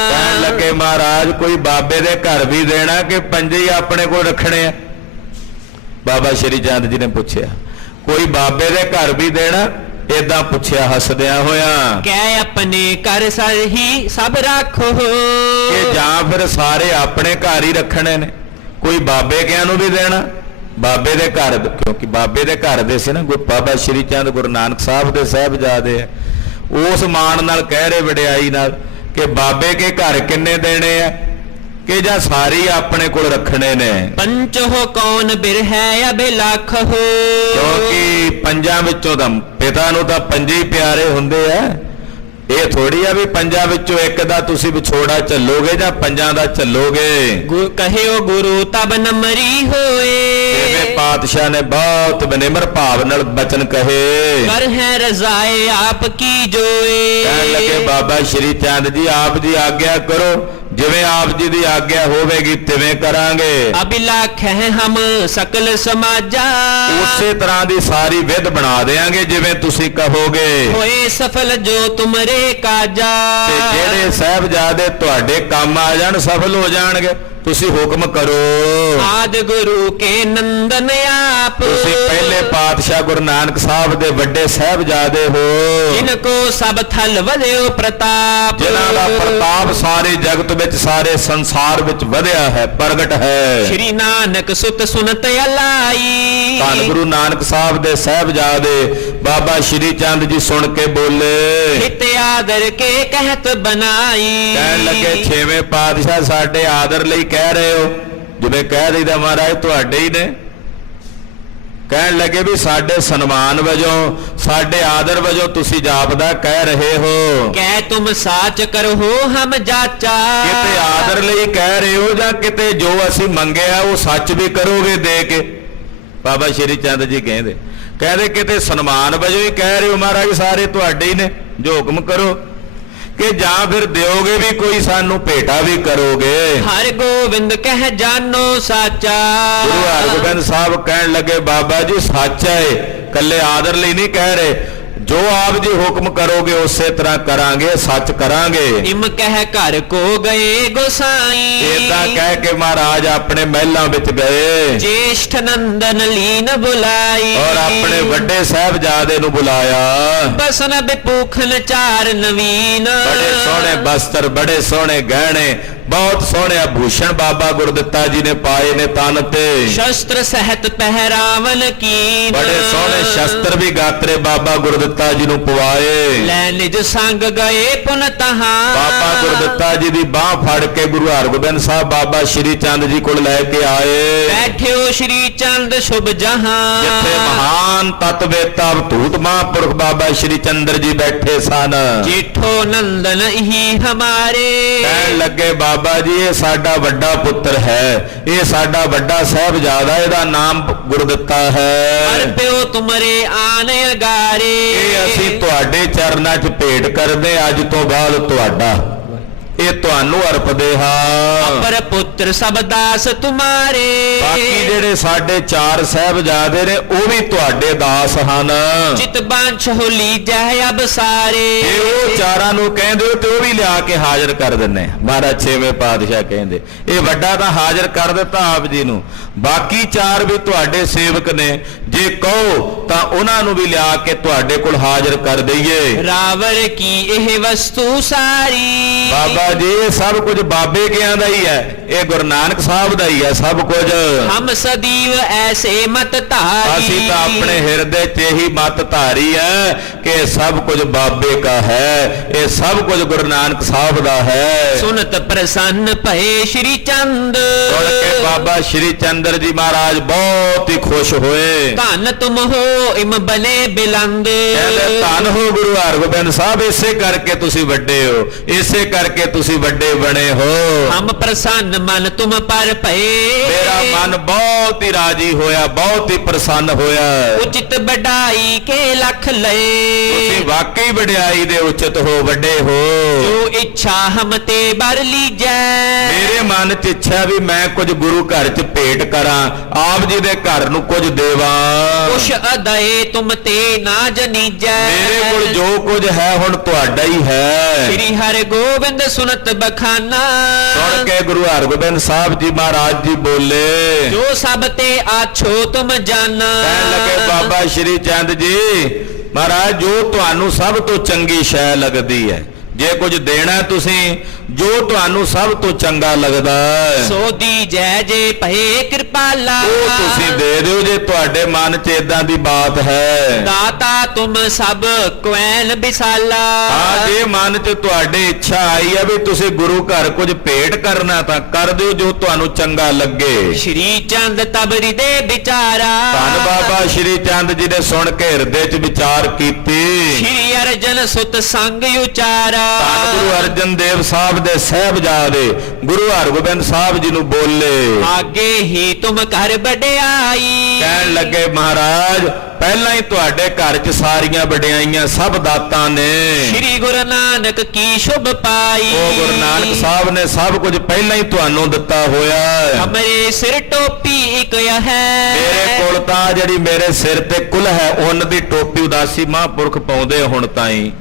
ਕਹਿਣ ਲੱਗੇ ਮਹਾਰਾਜ ਕੋਈ ਬਾਬੇ ਦੇ ਘਰ ਵੀ ਦੇਣਾ ਕਿ ਪੰਜੇ ਹੀ ਆਪਣੇ ਕੋਲ ਰੱਖਣੇ ਆ। ਬਾਬਾ ਸ਼੍ਰੀ ਚੰਦ ਜੀ ਨੇ ਪੁੱਛਿਆ ਕੋਈ ਬਾਬੇ ਦੇ ਘਰ ਵੀ ਦੇਣਾ, ਏਦਾਂ ਪੁੱਛਿਆ ਹੱਸਦਿਆਂ ਹੋਇਆਂ ਕਹਿ ਆਪਣੇ ਘਰ ਸਰ ਹੀ ਸਭ ਰੱਖੋ। ਕਿ ਜਾਂ ਫਿਰ ਸਾਰੇ ਆਪਣੇ ਘਰ ਹੀ ਰੱਖਣੇ ਨੇ, ਕੋਈ ਬਾਬੇ ਕਿਆਂ ਨੂੰ ਵੀ ਦੇਣਾ। ਬਾਬੇ ਦੇ ਘਰ, ਕਿਉਂਕਿ ਬਾਬੇ ਦੇ ਘਰ ਦੇ ਸੀ ਨਾ ਬਾਬਾ ਸ਼੍ਰੀ ਚੰਦ ਗੁਰੂ ਨਾਨਕ ਸਾਹਿਬ ਦੇ ਸਾਹਿਬਜ਼ਾਦੇ ਆ, ਉਸ ਮਾਣ ਨਾਲ ਕਹਿ ਰਹੇ ਵਡਿਆਈ ਨਾਲ ਕਿ ਬਾਬੇ ਕੇ ਘਰ ਕਿੰਨੇ ਦੇਣੇ ਆ ਕਿ ਜਾਂ ਸਾਰੀ ਆਪਣੇ ਕੋਲ ਰੱਖਣੇ ਨੇ। ਪੰਚ ਹੋ ਕੌਣ ਬਿਰਹਿ ਅਬੇ ਲੱਖ ਹੋ। ਕਿਉਂਕਿ ਪੰਜਾਂ ਵਿੱਚੋਂ ਤਾਂ ਪਿਤਾ ਨੂੰ ਤਾਂ ਪੰਜੇ ਹੀ ਪਿਆਰੇ ਹੁੰਦੇ ਆ। ਇਹ ਥੋੜੀ ਆ ਵੀ ਪੰਜਾਂ ਵਿੱਚੋਂ ਇੱਕ ਦਾ ਤੁਸੀਂ ਵਿਛੋੜਾ ਚੱਲੋਗੇ ਜਾਂ ਪੰਜਾਂ ਦਾ ਚੱਲੋਗੇ। ਕਹਿਓ ਗੁਰੂ ਤਬ ਨਮਰੀ ਹੋਏ। ਛੇਵੇਂ ਪਾਤਸ਼ਾਹ ਨੇ ਬਹੁਤ ਬਨਿਮਰ ਭਾਵ ਨਾਲ ਬਚਨ ਕਹੇ ਕਰ ਹੈ ਰਜ਼ਾਏ ਆਪ ਕੀ ਜੋਏ। ਕਹਿਣ ਲੱਗੇ ਬਾਬਾ ਸ਼੍ਰੀ ਚੰਦ ਜੀ ਆਪ ਜੀ ਆਗਿਆ ਕਰੋ, ਜਿਵੇਂ ਆਪ ਜੀ ਦੀ ਆਗਿਆ ਹੋਵੇਗੀ ਤਿਵੇਂ ਕਰਾਂਗੇ। ਅਬਿਲਾਖ ਹੈ ਹਮ ਸਕਲ ਸਮਾਜਾ। ਉਸੇ ਤਰ੍ਹਾਂ ਦੀ ਸਾਰੀ ਵਿਧ ਬਣਾ ਦੇਾਂਗੇ ਜਿਵੇਂ ਤੁਸੀਂ ਕਹੋਗੇ। ਹੋਏ ਸਫਲ ਜੋ ਤੁਮਰੇ ਕਾਜਾ। ਤੇ ਜਿਹੜੇ ਸਾਹਿਬਜ਼ਾਦੇ ਤੁਹਾਡੇ ਕੰਮ ਆ ਜਾਣ ਸਫਲ ਹੋ ਜਾਣਗੇ, ਤੁਸੀਂ ਹੁਕਮ ਕਰੋ। ਆਦ ਗੁਰੂ ਕੇ ਨੰਦਨ ਆਪ। ਤੁਸੀਂ ਪਹਿਲੇ ਪਾਤਸ਼ਾਹ ਗੁਰੂ ਨਾਨਕ ਸਾਹਿਬ ਦੇ ਵੱਡੇ ਸਾਹਿਬਜ਼ਾਦੇ ਹੋ, ਜਿਨ ਕੋ ਸਭ ਥਲ ਵਧਿਓ ਪ੍ਰਤਾਪ। ਜਿਨ੍ਹਾਂ ਦਾ ਪ੍ਰਤਾਪ ਸਾਰੇ ਜਗਤ ਵਿੱਚ ਸਾਰੇ ਸੰਸਾਰ ਵਿੱਚ ਵਧਿਆ ਹੈ, ਪ੍ਰਗਟ ਹੈ। ਸ਼੍ਰੀ ਨਾਨਕ ਸੁਤ ਸੁਨਤ ਅਲਾਈ। ਧੰਨ ਗੁਰੂ ਨਾਨਕ ਸਾਹਿਬ ਦੇ ਸਾਹਿਬਜ਼ਾਦੇ ਬਾਬਾ ਸ਼੍ਰੀ ਚੰਦ ਜੀ ਸੁਣ ਕੇ ਬੋਲੇ ਹਿਤ ਆਦਰ ਕੇ ਕਹਿਤ ਬਨਾਈ। ਕਹਿਣ ਲੱਗੇ 6ਵੇਂ ਪਾਤਸ਼ਾਹ ਸਾਡੇ ਆਦਰ ਲਈ ਕਹਿ ਰਹੇ ਹੋ, ਜਿਵੇਂ ਕਹਿ ਦਈਦਾ ਮਹਾਰਾਜ ਤੁਹਾਡੇ ਹੀ ਨੇ। ਕਹਿਣ ਲੱਗੇ ਵੀ ਸਾਡੇ ਸਨਮਾਨ ਵਜੋਂ ਸਾਡੇ ਆਦਰ ਵਜੋਂ ਤੁਸੀਂ ਜਾਪਦਾ ਕਹਿ ਰਹੇ ਹੋ। कह तुम साच करो हम जाचा। ਕਿਤੇ ਆਦਰ ਲਈ ਕਹਿ ਰਹੇ ਹੋ ਜਾਂ ਕਿਤੇ ਜੋ ਅਸੀਂ ਮੰਗਿਆ ਉਹ ਸੱਚ ਵੀ ਕਰੋਗੇ ਦੇ ਕੇ? ਬਾਬਾ ਸ਼੍ਰੀ ਚੰਦ ਜੀ ਕਹਿੰਦੇ ਕਿਤੇ ਸਨਮਾਨ ਵਜੋਂ ਹੀ ਕਹਿ ਰਹੇ ਹੋ ਮਹਾਰਾਜ ਸਾਰੇ ਤੁਹਾਡੇ ਹੀ ਨੇ ਜੋ ਹੁਕਮ ਕਰੋ, ਕਿ ਜਾਂ ਫਿਰ ਦਿਓਗੇ ਵੀ ਕੋਈ ਸਾਨੂੰ ਭੇਟਾ ਵੀ ਕਰੋਗੇ। हर गोविंद कह जानो साचा। ਗੁਰੂ ਹਰਗੋਬਿੰਦ ਸਾਹਿਬ ਕਹਿਣ ਲੱਗੇ ਬਾਬਾ ਜੀ ਸੱਚ ਹੈ, ਕੱਲੇ ਆਦਰ ਲਈ ਨਹੀਂ ਕਹਿ ਰਹੇ, ਜੋ ਆਪ ਜੀ ਹੁਕਮ ਕਰੋਗੇ ਉਸੇ ਤਰ੍ਹਾਂ ਕਰਾਂਗੇ, ਸੱਚ ਕਰਾਂਗੇ। इम कह घर को गए गोसाई। ਏਦਾਂ ਕਹਿ ਕੇ ਮਹਾਰਾਜ ਆਪਣੇ ਮਹਿਲਾਂ ਵਿੱਚ ਗਏ ज्येष्ठ नंदन लीन बुलाई। ਔਰ ਆਪਣੇ ਵੱਡੇ ਸਾਹਿਬਜ਼ਾਦੇ ਨੂੰ ਬੁਲਾਇਆ। बसन बिपूखन चार नवीन। ਬੜੇ ਸੋਹਣੇ ਬਸਤਰ, ਬੜੇ ਸੋਹਣੇ ਗਹਿਣੇ, ਬਹੁਤ ਸੋਹਣੇ ਆਭੂਸ਼ਣ ਬਾਬਾ ਗੁਰਦਿੱਤਾ ਜੀ ਨੇ ਪਾਏ ਨੇ ਤਨ ਤੇ। शस्त्र सहित पहरावन की। ਬੜੇ ਸੋਹਣੇ ਸ਼ਸਤਰ ਵੀ ਗਾਤਰੇ ਬਾਬਾ ਗੁਰਦਿੱਤਾ ਜੀ ਨੂੰ ਪਵਾਏ। ਲੈ ਨਿਜ ਸੰਗ ਗਏ ਪੁਨ ਤਹਾਂ। ਬਾਬਾ ਗੁਰਦਿੱਤਾ ਜੀ ਦੀ ਬਾਹ ਫੜ ਕੇ ਗੁਰੂ ਹਰਗੋਬਿੰਦ ਸਾਹਿਬ ਬਾਬਾ ਸ਼੍ਰੀ ਚੰਦ ਜੀ ਕੋਲ ਲੈ ਕੇ ਆਏ। ਬੈਠਿਓ ਸ਼੍ਰੀ ਚੰਦ ਸ਼ੁਭ ਜਹਾਂ। ਜਿੱਥੇ ਮਹਾਨ ਤਤਵੇਤਾ ਅਵਧੂਤ ਮਹਾਂਪੁਰਖ ਬਾਬਾ ਸ਼੍ਰੀ ਚੰਦਰ ਜੀ ਬੈਠੇ ਸਨ। ਜੇਠੋ ਨੰਦਨ ਹੀ ਹਮਾਰੇ। ਕਹਿਣ ਲੱਗੇ ਬਾਬਾ ਜੀ ਇਹ ਸਾਡਾ ਵੱਡਾ ਪੁੱਤਰ ਹੈ, ਇਹ ਸਾਡਾ ਵੱਡਾ ਸਾਹਿਬਜ਼ਾਦਾ, ਇਹਦਾ ਨਾਮ ਗੁਰਦਿੱਤਾ ਹੈ। ਅਰਪਿਓ ਤੁਮਰੇ ਆਨ ਅਗਾਰੇ। ਇਹ ਅਸੀਂ ਤੁਹਾਡੇ ਚਰਨਾਂ 'ਚ ਭੇਟ ਕਰਦੇ, ਅੱਜ ਤੋਂ ਬਾਅਦ ਤੁਹਾਡਾ ਇਹ ਤੁਹਾਨੂੰ ਅਰਪਦੇ ਹਾਂ। ਅਪਰ ਪੁੱਤਰ ਸਭ ਦਾਸ ਤੁਮਾਰੇ। ਬਾਕੀ ਜਿਹੜੇ ਸਾਡੇ ਚਾਰ ਸਾਹਿਬਜ਼ਾਦੇ ਨੇ ਉਹ ਵੀ ਤੁਹਾਡੇ ਦਾਸ ਹਨ। ਚਿਤ ਬਾਂਛ ਹੋਲੀ ਜਹ ਅਬ ਸਾਰੇ। ਇਹ ਉਹ ਚਾਰਾਂ ਨੂੰ ਕਹਿੰਦੇ ਹੋ ਤੇ ਉਹ ਵੀ ਲਿਆ ਕੇ ਹਾਜ਼ਰ ਕਰ ਦਿੰਨੇ। ਮਹਾਰਾਜ ਛੇਵੇਂ ਪਾਤਸ਼ਾਹ ਕਹਿੰਦੇ ਇਹ ਵੱਡਾ ਤਾਂ ਹਾਜ਼ਰ ਕਰ ਦਿੱਤਾ ਆਪ ਜੀ ਨੂੰ, ਬਾਕੀ ਚਾਰ ਵੀ ਤੁਹਾਡੇ ਸੇਵਕ ਨੇ, ਜੇ ਕਹੋ ਤਾਂ ਉਹਨਾਂ ਨੂੰ ਵੀ ਲਿਆ ਕੇ ਤੁਹਾਡੇ ਕੋਲ ਹਾਜ਼ਰ ਕਰ ਦਈਏ। ਰਾਵਣ ਕੀ ਇਹ ਵਸਤੂ ਸਾਰੀ। ਬਾਬਾ ਜੀ ਇਹ ਸਭ ਕੁਝ ਬਾਬੇ ਕਿਆਂ ਦਾ ਹੀ ਹੈ, ਇਹ ਗੁਰੂ ਨਾਨਕ ਸਾਹਿਬ ਦਾ ਹੀ ਹੈ ਸਭ ਕੁਝ। ਹਮ ਸਦੀਵ ਐਸੇ ਮਤ ਧਾਰੀ। ਅਸੀਂ ਤਾਂ ਆਪਣੇ ਹਿਰਦੇ 'ਚ ਇਹੀ ਮਤ ਧਾਰੀ ਹੈ ਕਿ ਇਹ ਸਭ ਕੁਝ ਬਾਬੇ ਕਾ ਹੈ, ਇਹ ਸਭ ਕੁਝ ਗੁਰੂ ਨਾਨਕ ਸਾਹਿਬ ਦਾ ਹੈ। ਸੁਨਤ ਪ੍ਰਸੰਨ ਭਏ ਸ਼੍ਰੀ ਚੰਦ। ਸੁਣ ਕੇ ਬਾਬਾ ਸ਼੍ਰੀ ਚੰਦਰ ਜੀ ਮਹਾਰਾਜ ਬਹੁਤ ਹੀ ਖੁਸ਼ ਹੋਏ। ਧੰਨ ਤੁਮ ਹੋ ਇਮ ਬਨੇ ਬਿਲੰਦ। ਕਹਿੰਦੇ ਧੰਨ ਹੋ ਗੁਰੂ ਹਰਗੋਬਿੰਦ ਸਾਹਿਬ, ਇਸੇ ਕਰਕੇ ਤੁਸੀਂ ਵੱਡੇ ਹੋ, ਇਸੇ ਕਰਕੇ ਤੁਸੀਂ ਵੱਡੇ ਬਣੇ ਹੋ। ਹਮ ਪ੍ਰਸੰਨ ਮਨ ਤੁਮ ਪਰ ਭਏ। ਮੇਰਾ ਮਨ ਬਹੁਤ ਹੀ ਰਾਜੀ ਹੋਇਆ, ਬਹੁਤ ਹੀ ਪ੍ਰਸੰਨ ਹੋਇਆ। ਉਚਿਤ ਵਡਾਈ ਕੇ ਲਖ ਲਏ। ਤੁਸੀਂ ਵਾਕਈ ਵਡਿਆਈ ਦੇ ਉਚਿਤ ਹੋ, ਵੱਡੇ ਹੋ। ਜੋ ਇੱਛਾ ਹਮ ਤੇ ਬਰ ਲੀਜੈ। ਮੇਰੇ ਮਨ 'ਚ ਇੱਛਾ ਵੀ ਮੈਂ ਕੁਝ ਗੁਰੂ ਘਰ 'ਚ ਭੇਟ ਕਰਾਂ, ਆਪ ਜੀ ਦੇ ਘਰ ਨੂੰ ਕੁਝ ਦੇਵਾਂ। ਕੁਛ ਅਦਏ ਤੁਮ ਤੇ ਨਾ ਜਨੀਜੈ। ਮੇਰੇ ਕੋਲ ਜੋ ਕੁਝ ਹੈ ਹੁਣ ਤੁਹਾਡਾ ਹੀ ਹੈ। ਸ਼੍ਰੀ ਹਰਿ ਗੋਬਿੰਦ ਸੁਨਤ ਬਖਾਨਾ। ਸੁਣ ਕੇ ਗੁਰੂ ਹਰਗੋਬਿੰਦ ਸਾਹਿਬ ਜੀ ਮਹਾਰਾਜ ਜੀ ਬੋਲੇ ਜੋ ਸਭ ਤੇ ਆਛੋ ਤੁਮ ਜਾਨਾ। ਕਹਿਣ ਲੱਗੇ ਬਾਬਾ ਸ਼੍ਰੀ ਚੰਦ ਜੀ ਮਹਾਰਾਜ ਜੋ ਤੁਹਾਨੂੰ ਸਭ ਤੋਂ ਚੰਗੀ ਸ਼ੈ ਲੱਗਦੀ ਹੈ, ਜੇ ਕੁਝ ਦੇਣਾ ਤੁਸੀਂ ਜੋ ਤੁਹਾਨੂੰ ਸਭ ਤੋਂ ਚੰਗਾ ਲੱਗਦਾ ਹੈ ਸੋ ਦੀ ਜੈ ਜੇ ਭਏ ਕਿਰਪਾਲਾ। ਉਹ ਤੁਸੀਂ ਦੇ ਦਿਓ, ਜੇ ਤੁਹਾਡੇ ਮਨ 'ਚ ਇਦਾਂ ਦੀ ਬਾਤ ਹੈ। ਦਾਤਾ ਤੁਮ ਸਭ ਕੁਐਨ ਬਿਸਾਲਾ। ਹਾਂ ਜੇ ਮਨ 'ਚ ਤੁਹਾਡੇ ਇੱਛਾ ਆਈ ਹੈ ਵੀ ਤੁਸੀਂ ਗੁਰੂ ਘਰ ਕੁਝ ਭੇਟ ਕਰਨਾ ਤਾਂ ਕਰ ਦਿਓ ਜੋ ਤੁਹਾਨੂੰ ਚੰਗਾ ਲੱਗੇ। ਸ਼੍ਰੀ ਚੰਦ ਤਬਰੀ ਦੇ ਵਿਚਾਰਾ। ਧੰਨ ਬਾਬਾ ਸ਼੍ਰੀ ਚੰਦ ਜੀ ਨੇ ਸੁਣ ਕੇ ਹਿਰਦੇ 'ਚ ਵਿਚਾਰ ਕੀਤੀ। ਸ਼੍ਰੀ ਅਰਜਨ ਸੁਤ ਸੰਗ ਉਚਾਰਾ। ਧੰਨ ਗੁਰੂ ਅਰਜਨ ਦੇਵ ਸਾਹਿਬ ਦੇ ਸਾਹਿਬਜ਼ਾਦੇ ਗੁਰੂ ਹਰਗੋਬਿੰਦ ਸਾਹਿਬ ਜੀ ਨੂੰ ਬੋਲੇ ਆਗੇ ਹੀ ਤੁਮ ਘਰ ਵਡਿਆਈ। ਕਹਿਣ ਲੱਗੇ ਮਹਾਰਾਜ ਪਹਿਲਾਂ ਹੀ ਤੁਹਾਡੇ ਘਰ 'ਚ ਸਾਰੀਆਂ ਵਡਿਆਈਆਂ ਸਭ ਦਾਤਾਂ ਨੇ। ਸ਼੍ਰੀ ਗੁਰੂ ਨਾਨਕ ਕੀ ਸ਼ੁਭ ਪਾਈ। ਉਹ ਗੁਰੂ ਨਾਨਕ ਸਾਹਿਬ ਨੇ ਸਭ ਕੁਝ ਪਹਿਲਾਂ ਹੀ ਤੁਹਾਨੂੰ ਦਿੱਤਾ ਹੋਇਆ ਹੈ। ਹਮਰੇ ਸਿਰ ਟੋਪੀ ਇੱਕ ਹੈ। ਮੇਰੇ ਕੋਲ ਤਾਂ ਜਿਹੜੀ ਮੇਰੇ ਸਿਰ ਤੇ ਕੁਲ ਹੈ ਉੱਨ ਦੀ ਟੋਪੀ ਉਦਾਸੀ ਮਹਾਂਪੁਰਖ ਪਾਉਂਦੇ ਹੁਣ ਤਾਈਂ।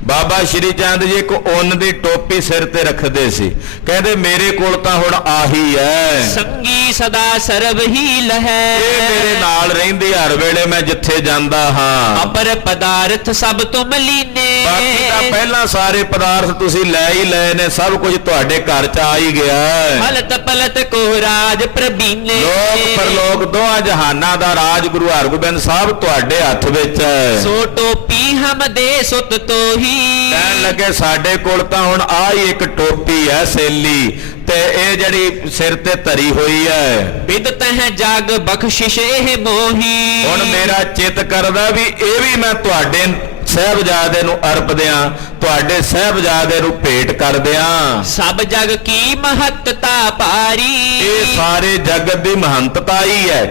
ਬਾਬਾ ਸ਼੍ਰੀ ਚੰਦ ਜੀ ਇੱਕ ਉੱਨ ਦੀ ਟੋਪੀ ਸਿਰ ਤੇ ਰੱਖਦੇ ਸੀ, ਕਹਿੰਦੇ ਮੇਰੇ ਕੋਲ ਤਾਂ ਹੁਣ ਆਹੀ ਹੈ। ਸੰਗੀ ਸਦਾ ਸਰਬ ਹੀ ਲਹੈ। ਇਹ ਮੇਰੇ ਨਾਲ ਰਹਿੰਦੀ ਹਰ ਵੇਲੇ ਮੈਂ ਜਿੱਥੇ ਜਾਂਦਾ ਹਾਂ। ਅਪਰ ਪਦਾਰਥ ਸਭ ਤੁਮ ਲੀਨੇ। ਬਾਕੀ ਤਾਂ ਪਹਿਲਾਂ ਸਾਰੇ ਪਦਾਰਥ ਤੁਸੀਂ ਲੈ ਹੀ ਲਏ ਨੇ, ਸਭ ਕੁਝ ਤੁਹਾਡੇ ਘਰ 'ਚ ਆ ਹੀ ਗਿਆ ਹੈ। ਹਲਤ ਪਲਤ ਕੋ ਰਾਜ ਪ੍ਰਬੀਨੇ। ਲੋਕ ਪਰਲੋਕ ਦੋਹਾਂ ਜਹਾਨਾਂ ਦਾ ਰਾਜ ਗੁਰੂ ਹਰਗੋਬਿੰਦ ਸਾਹਿਬ ਤੁਹਾਡੇ ਹੱਥ ਵਿੱਚ ਹੈ। ਸੋ ਟੋਪੀ ਹਮ ਦੇ ਸੁਤ ਤੋਹੀ। ਕਹਿਣ ਲੱਗੇ ਸਾਡੇ ਕੋਲ ਤਾਂ ਹੁਣ ਆ ਹੀ ਇੱਕ ਟੋਪੀ ਹੈ ਸੇਲੀ, ਤੇ ਇਹ ਜਿਹੜੀ ਸਿਰ ਤੇ ਧਰੀ ਹੋਈ ਹੈ। ਬਿਦਤ ਹੈ ਜਗ ਬਖਸ਼ਿਸ਼ ਇਹ ਮੋਹੀ। ਹੁਣ ਮੇਰਾ ਚਿੱਤ ਕਰਦਾ ਵੀ ਇਹ ਵੀ ਮੈਂ ਤੁਹਾਡੇ ਸਾਹਿਬਜ਼ਾਦੇ ਨੂੰ ਅਰਪ ਦਿਆਂ, ਤੁਹਾਡੇ ਸਾਹਿਬਜ਼ਾਦੇ ਨੂੰ ਭੇਟ ਕਰ ਦਿਆਂ। ਸਭ ਜਗ ਕੀ ਮਹੱਤਤਾ ਭਾਰੀ। ਇਹ ਸਾਰੇ ਜਗਤ ਦੀ ਮਹੰਤਤਾ ਹੀ ਹੈ।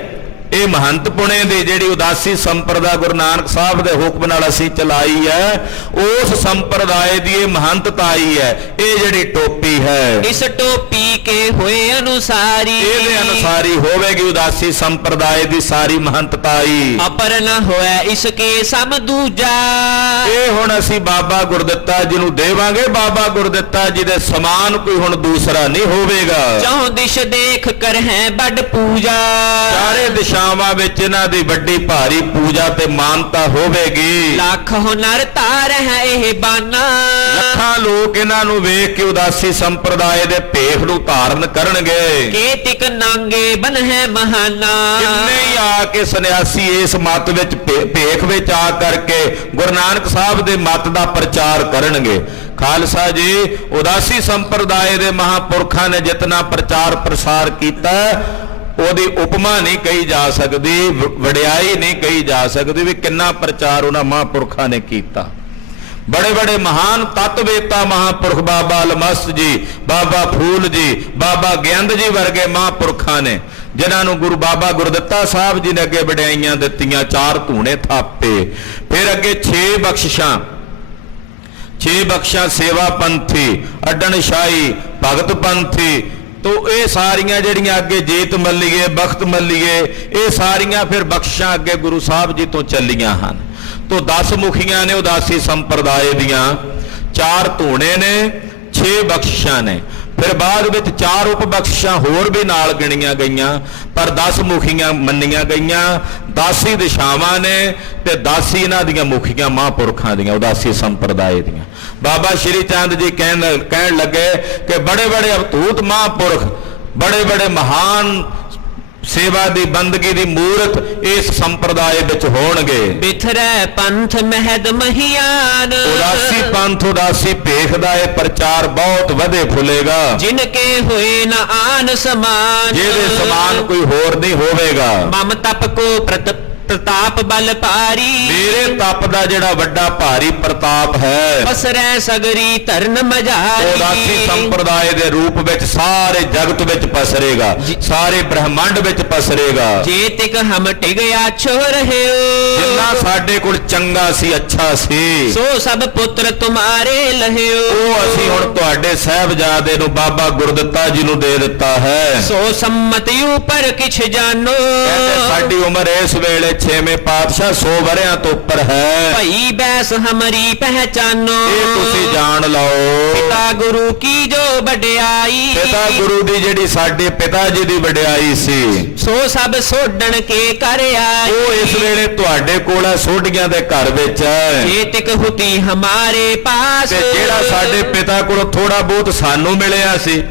ਇਹ ਮਹੰਤ ਪੁਣੇ ਦੀ ਜਿਹੜੀ ਉਦਾਸੀ ਸੰਪਰਦਾ ਗੁਰੂ ਨਾਨਕ ਸਾਹਿਬ ਦੇ ਹੁਕਮ ਨਾਲ ਅਸੀਂ ਚਲਾਈ ਹੈ, ਉਸ ਸੰਪਰਦਾਇ ਦੀ ਇਹ ਮਹੰਤਤਾ ਹੀ ਹੈ। ਇਹ ਜਿਹੜੀ ਟੋਪੀ ਹੈ, ਇਸ ਟੋਪੀ ਕੇ ਹੋਏ ਅਨੁਸਾਰੀ। ਇਹਦੇ ਅਨੁਸਾਰੀ ਹੋਵੇਗੀ ਉਦਾਸੀ ਸੰਪਰਦਾਇ ਦੀ ਸਾਰੀ ਮਹੰਤਤਾ ਹੀ। ਅਪਰ ਨ ਹੋਇਆ ਇਸ ਕੇ ਸਮ ਦੂਜਾ। ਇਹ ਹੁਣ ਅਸੀਂ ਬਾਬਾ ਗੁਰਦਿੱਤਾ ਜੀ ਨੂੰ ਦੇਵਾਂਗੇ। ਬਾਬਾ ਗੁਰਦਿੱਤਾ ਜੀ ਦੇ ਸਮਾਨ ਕੋਈ ਹੁਣ ਦੂਸਰਾ ਨਹੀਂ ਹੋਵੇਗਾ। ਚੌ ਦਿਸ਼ ਦੇਖ ਕਰ ਹੈ ਵੱਡ ਪੂਜਾ। ਚਾਰੇ ਦਿਸ਼ਾਵਾਂ ਵਿੱਚ ਇਹਨਾਂ ਦੀ ਵੱਡੀ ਭਾਰੀ ਪੂਜਾ ਤੇ ਮਾਨਤਾ ਹੋਵੇਗੀ। ਲੱਖ ਹੁਨਰ ਤਾਰ ਹੈ ਇਹ ਬਾਨਾ। ਲੱਖਾਂ ਲੋਕ ਇਹਨਾਂ ਨੂੰ ਵੇਖ ਕੇ ਉਦਾਸੀ ਸੰਪਰਦਾਇ ਦੇ ਭੇਖ ਨੂੰ ਧਾਰਨ ਕਰਨਗੇ। ਕੇਤਿਕ ਨਾਂਗੇ ਬਨ ਹੈ ਮਹਾਨਾ। ਕਿੰਨੇ ਹੀ ਆ ਕੇ ਸੰਨਿਆਸੀ ਇਸ ਮਤ ਵਿੱਚ ਭੇਖ ਵਿੱਚ ਆ ਕਰਕੇ ਗੁਰੂ ਨਾਨਕ ਸਾਹਿਬ ਦੇ ਮਤ ਦਾ ਪ੍ਰਚਾਰ ਕਰਨਗੇ। ਖਾਲਸਾ ਜੀ, ਉਦਾਸੀ ਸੰਪਰਦਾਇ ਦੇ ਮਹਾਪੁਰਖਾਂ ਨੇ ਜਿਤਨਾ ਪ੍ਰਚਾਰ ਪ੍ਰਸਾਰ ਕੀਤਾ, ਉਹਦੀ ਉਪਮਾ ਨਹੀਂ ਕਹੀ ਜਾ ਸਕਦੀ, ਵਡਿਆਈ ਨਹੀਂ ਕਹੀ ਜਾ ਸਕਦੀ ਵੀ ਕਿੰਨਾ ਪ੍ਰਚਾਰ ਉਹਨਾਂ ਮਹਾਂਪੁਰਖਾਂ ਨੇ ਕੀਤਾ। ਬੜੇ ਬੜੇ ਮਹਾਨ ਤਤਵੇਤਾ ਮਹਾਂਪੁਰਖ ਬਾਬਾ ਅਲਮਸਤ ਜੀ, ਬਾਬਾ ਫੂਲ ਜੀ, ਬਾਬਾ ਗਿਆੰਦ ਜੀ ਵਰਗੇ ਮਹਾਂਪੁਰਖਾਂ ਨੇ, ਜਿਨ੍ਹਾਂ ਨੂੰ ਗੁਰੂ ਬਾਬਾ ਗੁਰਦਿੱਤਾ ਸਾਹਿਬ ਜੀ ਨੇ ਅੱਗੇ ਵਡਿਆਈਆਂ ਦਿੱਤੀਆਂ, 4 ਧੂਣੇ ਥਾਪੇ। ਫਿਰ ਅੱਗੇ 6 ਬਖਸ਼ਿਸ਼ਾਂ, 6 ਬਖਸ਼ਾਂ ਸੇਵਾ ਪੰਥੀ, ਅੱਡਣ ਸ਼ਾਹੀ, ਭਗਤ ਪੰਥੀ। ਤੋ ਇਹ ਸਾਰੀਆਂ ਜਿਹੜੀਆਂ ਅੱਗੇ ਜੀਤ ਮੱਲੀਏ, ਬਖਤ ਮੱਲੀਏ, ਇਹ ਸਾਰੀਆਂ ਫਿਰ ਬਖਸ਼ਾਂ ਅੱਗੇ ਗੁਰੂ ਸਾਹਿਬ ਜੀ ਤੋਂ ਚੱਲੀਆਂ ਹਨ। ਤੋ 10 ਮੁਖੀਆਂ ਨੇ ਉਦਾਸੀ ਸੰਪਰਦਾਇ ਦੀਆਂ, 4 ਧੂਣੇ ਨੇ, 6 ਬਖਸ਼ਾਂ ਨੇ। ਫਿਰ ਬਾਅਦ ਵਿੱਚ 4 ਉਪਬਖਸ਼ਾਂ ਹੋਰ ਵੀ ਨਾਲ ਗਿਣੀਆਂ ਗਈਆਂ, ਪਰ 10 ਮੁਖੀਆਂ ਮੰਨੀਆਂ ਗਈਆਂ। 10 ਹੀ ਦਿਸ਼ਾਵਾਂ ਨੇ ਤੇ 10 ਹੀ ਇਹਨਾਂ ਦੀਆਂ ਮੁਖੀਆਂ ਮਹਾਂਪੁਰਖਾਂ ਦੀਆਂ, ਉਦਾਸੀ ਸੰਪਰਦਾਇ ਦੀਆਂ। ਬਾਬਾ ਸ਼੍ਰੀ ਚੰਦ ਜੀ ਕਹਿਣ ਲੱਗੇ ਕਿ ਬੜੇ ਬੜੇ ਅਵਧੂਤ ਮਹਾਂਪੁਰਖ, ਬੜੇ ਬੜੇ ਮਹਾਨ ਸੇਵਾ ਦੀ ਬੰਦਗੀ ਦੀ ਮੂਰਤ ਇਸ ਸੰਪਰਦਾਇ ਵਿੱਚ ਹੋਣਗੇ। ਬਿਥਰੈ ਪੰਥ ਮਹਿਦ ਮਹੀਆਨ। ਉਦਾਸੀ ਪੰਥ, ਉਦਾਸੀ ਭੇਖ ਦਾ ਇਹ ਪ੍ਰਚਾਰ ਬਹੁਤ ਵਧੇ ਫੁੱਲੇਗਾ। ਜਿਨ ਕੇ ਹੋਏ ਨ ਆਨ ਸਮਾਨ। ਜਿਹਦੇ ਸਮਾਨ ਕੋਈ ਹੋਰ ਨਹੀਂ ਹੋਵੇਗਾ। ਮਮ ਤਪ ਕੋ ਪ੍ਰਤਾਪ ਬਲ ਭਾਰੀ। ਮੇਰੇ ਤਪ ਦਾ ਜਿਹੜਾ ਵੱਡਾ ਭਾਰੀ ਪ੍ਰਤਾਪ ਹੈ, ਪਸਰੈ ਸਗਰੀ ਧਰਨ ਮਝਾਰੀ। ਉਦਾਸੀ ਸੰਪਰਦਾਇ ਦੇ ਰੂਪ ਵਿੱਚ ਸਾਰੇ ਜਗਤ ਵਿੱਚ ਪਸਰੇਗਾ, ਸਾਰੇ ਬ੍ਰਹਮੰਡ ਵਿੱਚ ਪਸਰੇਗਾ। ਜੇ ਤਿਕ ਹਮ ਟਿਗਿਆ ਛੋ ਰਹਿਓ। ਜਿੰਨਾ ਸਾਡੇ ਕੋਲ ਚੰਗਾ ਸੀ, ਅੱਛਾ ਸੀ, ਸੋ ਸਭ ਪੁੱਤਰ ਤੁਮਾਰੇ ਲਹਿਓ। ਉਹ ਅਸੀਂ ਹੁਣ ਤੁਹਾਡੇ ਸਾਹਿਬਜ਼ਾਦੇ ਨੂੰ ਬਾਬਾ ਗੁਰਦਿੱਤਾ ਜੀ ਨੂੰ ਦੇ ਦਿੱਤਾ ਹੈ। ਸੋ ਸੰਮਤਿ ਉਪਰ ਕਿਛ ਜਾਨੋ। ਕਹਿੰਦੇ ਸਾਡੀ ਉਮਰ ਇਸ ਵੇਲੇ 6ਵੇਂ ਪਾਤਸ਼ਾਹ 100 ਵਰਿਆਂ ਤੋਂ ਉੱਪਰ ਹੈ। ਭਈ ਬੈਸ ਹਮਰੀ ਪਹਿਚਾਨੋ। ਇਹ ਤੁਸੀਂ ਜਾਣ ਲਓ। ਪਿਤਾ ਗੁਰੂ ਕੀ ਜੋ ਵਡਿਆਈ। ਪਿਤਾ ਗੁਰੂ ਦੀ ਜਿਹੜੀ ਸਾਡੇ ਪਿਤਾ ਜੀ ਦੀ ਵਡਿਆਈ ਸੀ, ਸੋ ਸਭ ਸੋਡਣ ਕੇ ਕਰ ਆਈ। ਉਹ ਇਸ ਵੇਲੇ ਤੁਹਾਡੇ ਕੋਲ ਹੈ, ਸੋਢੀਆਂ ਦੇ ਘਰ ਵਿੱਚ ਹੈ। ਜੇ ਤਿਕ ਹੁਤੀ ਹਮਾਰੇ ਪਾਸ। ਤੇ ਜਿਹੜਾ ਸਾਡੇ ਪਿਤਾ ਕੋਲ ਥੋੜਾ ਬਹੁਤ ਸਾਨੂੰ ਮਿਲਿਆ ਸੀ,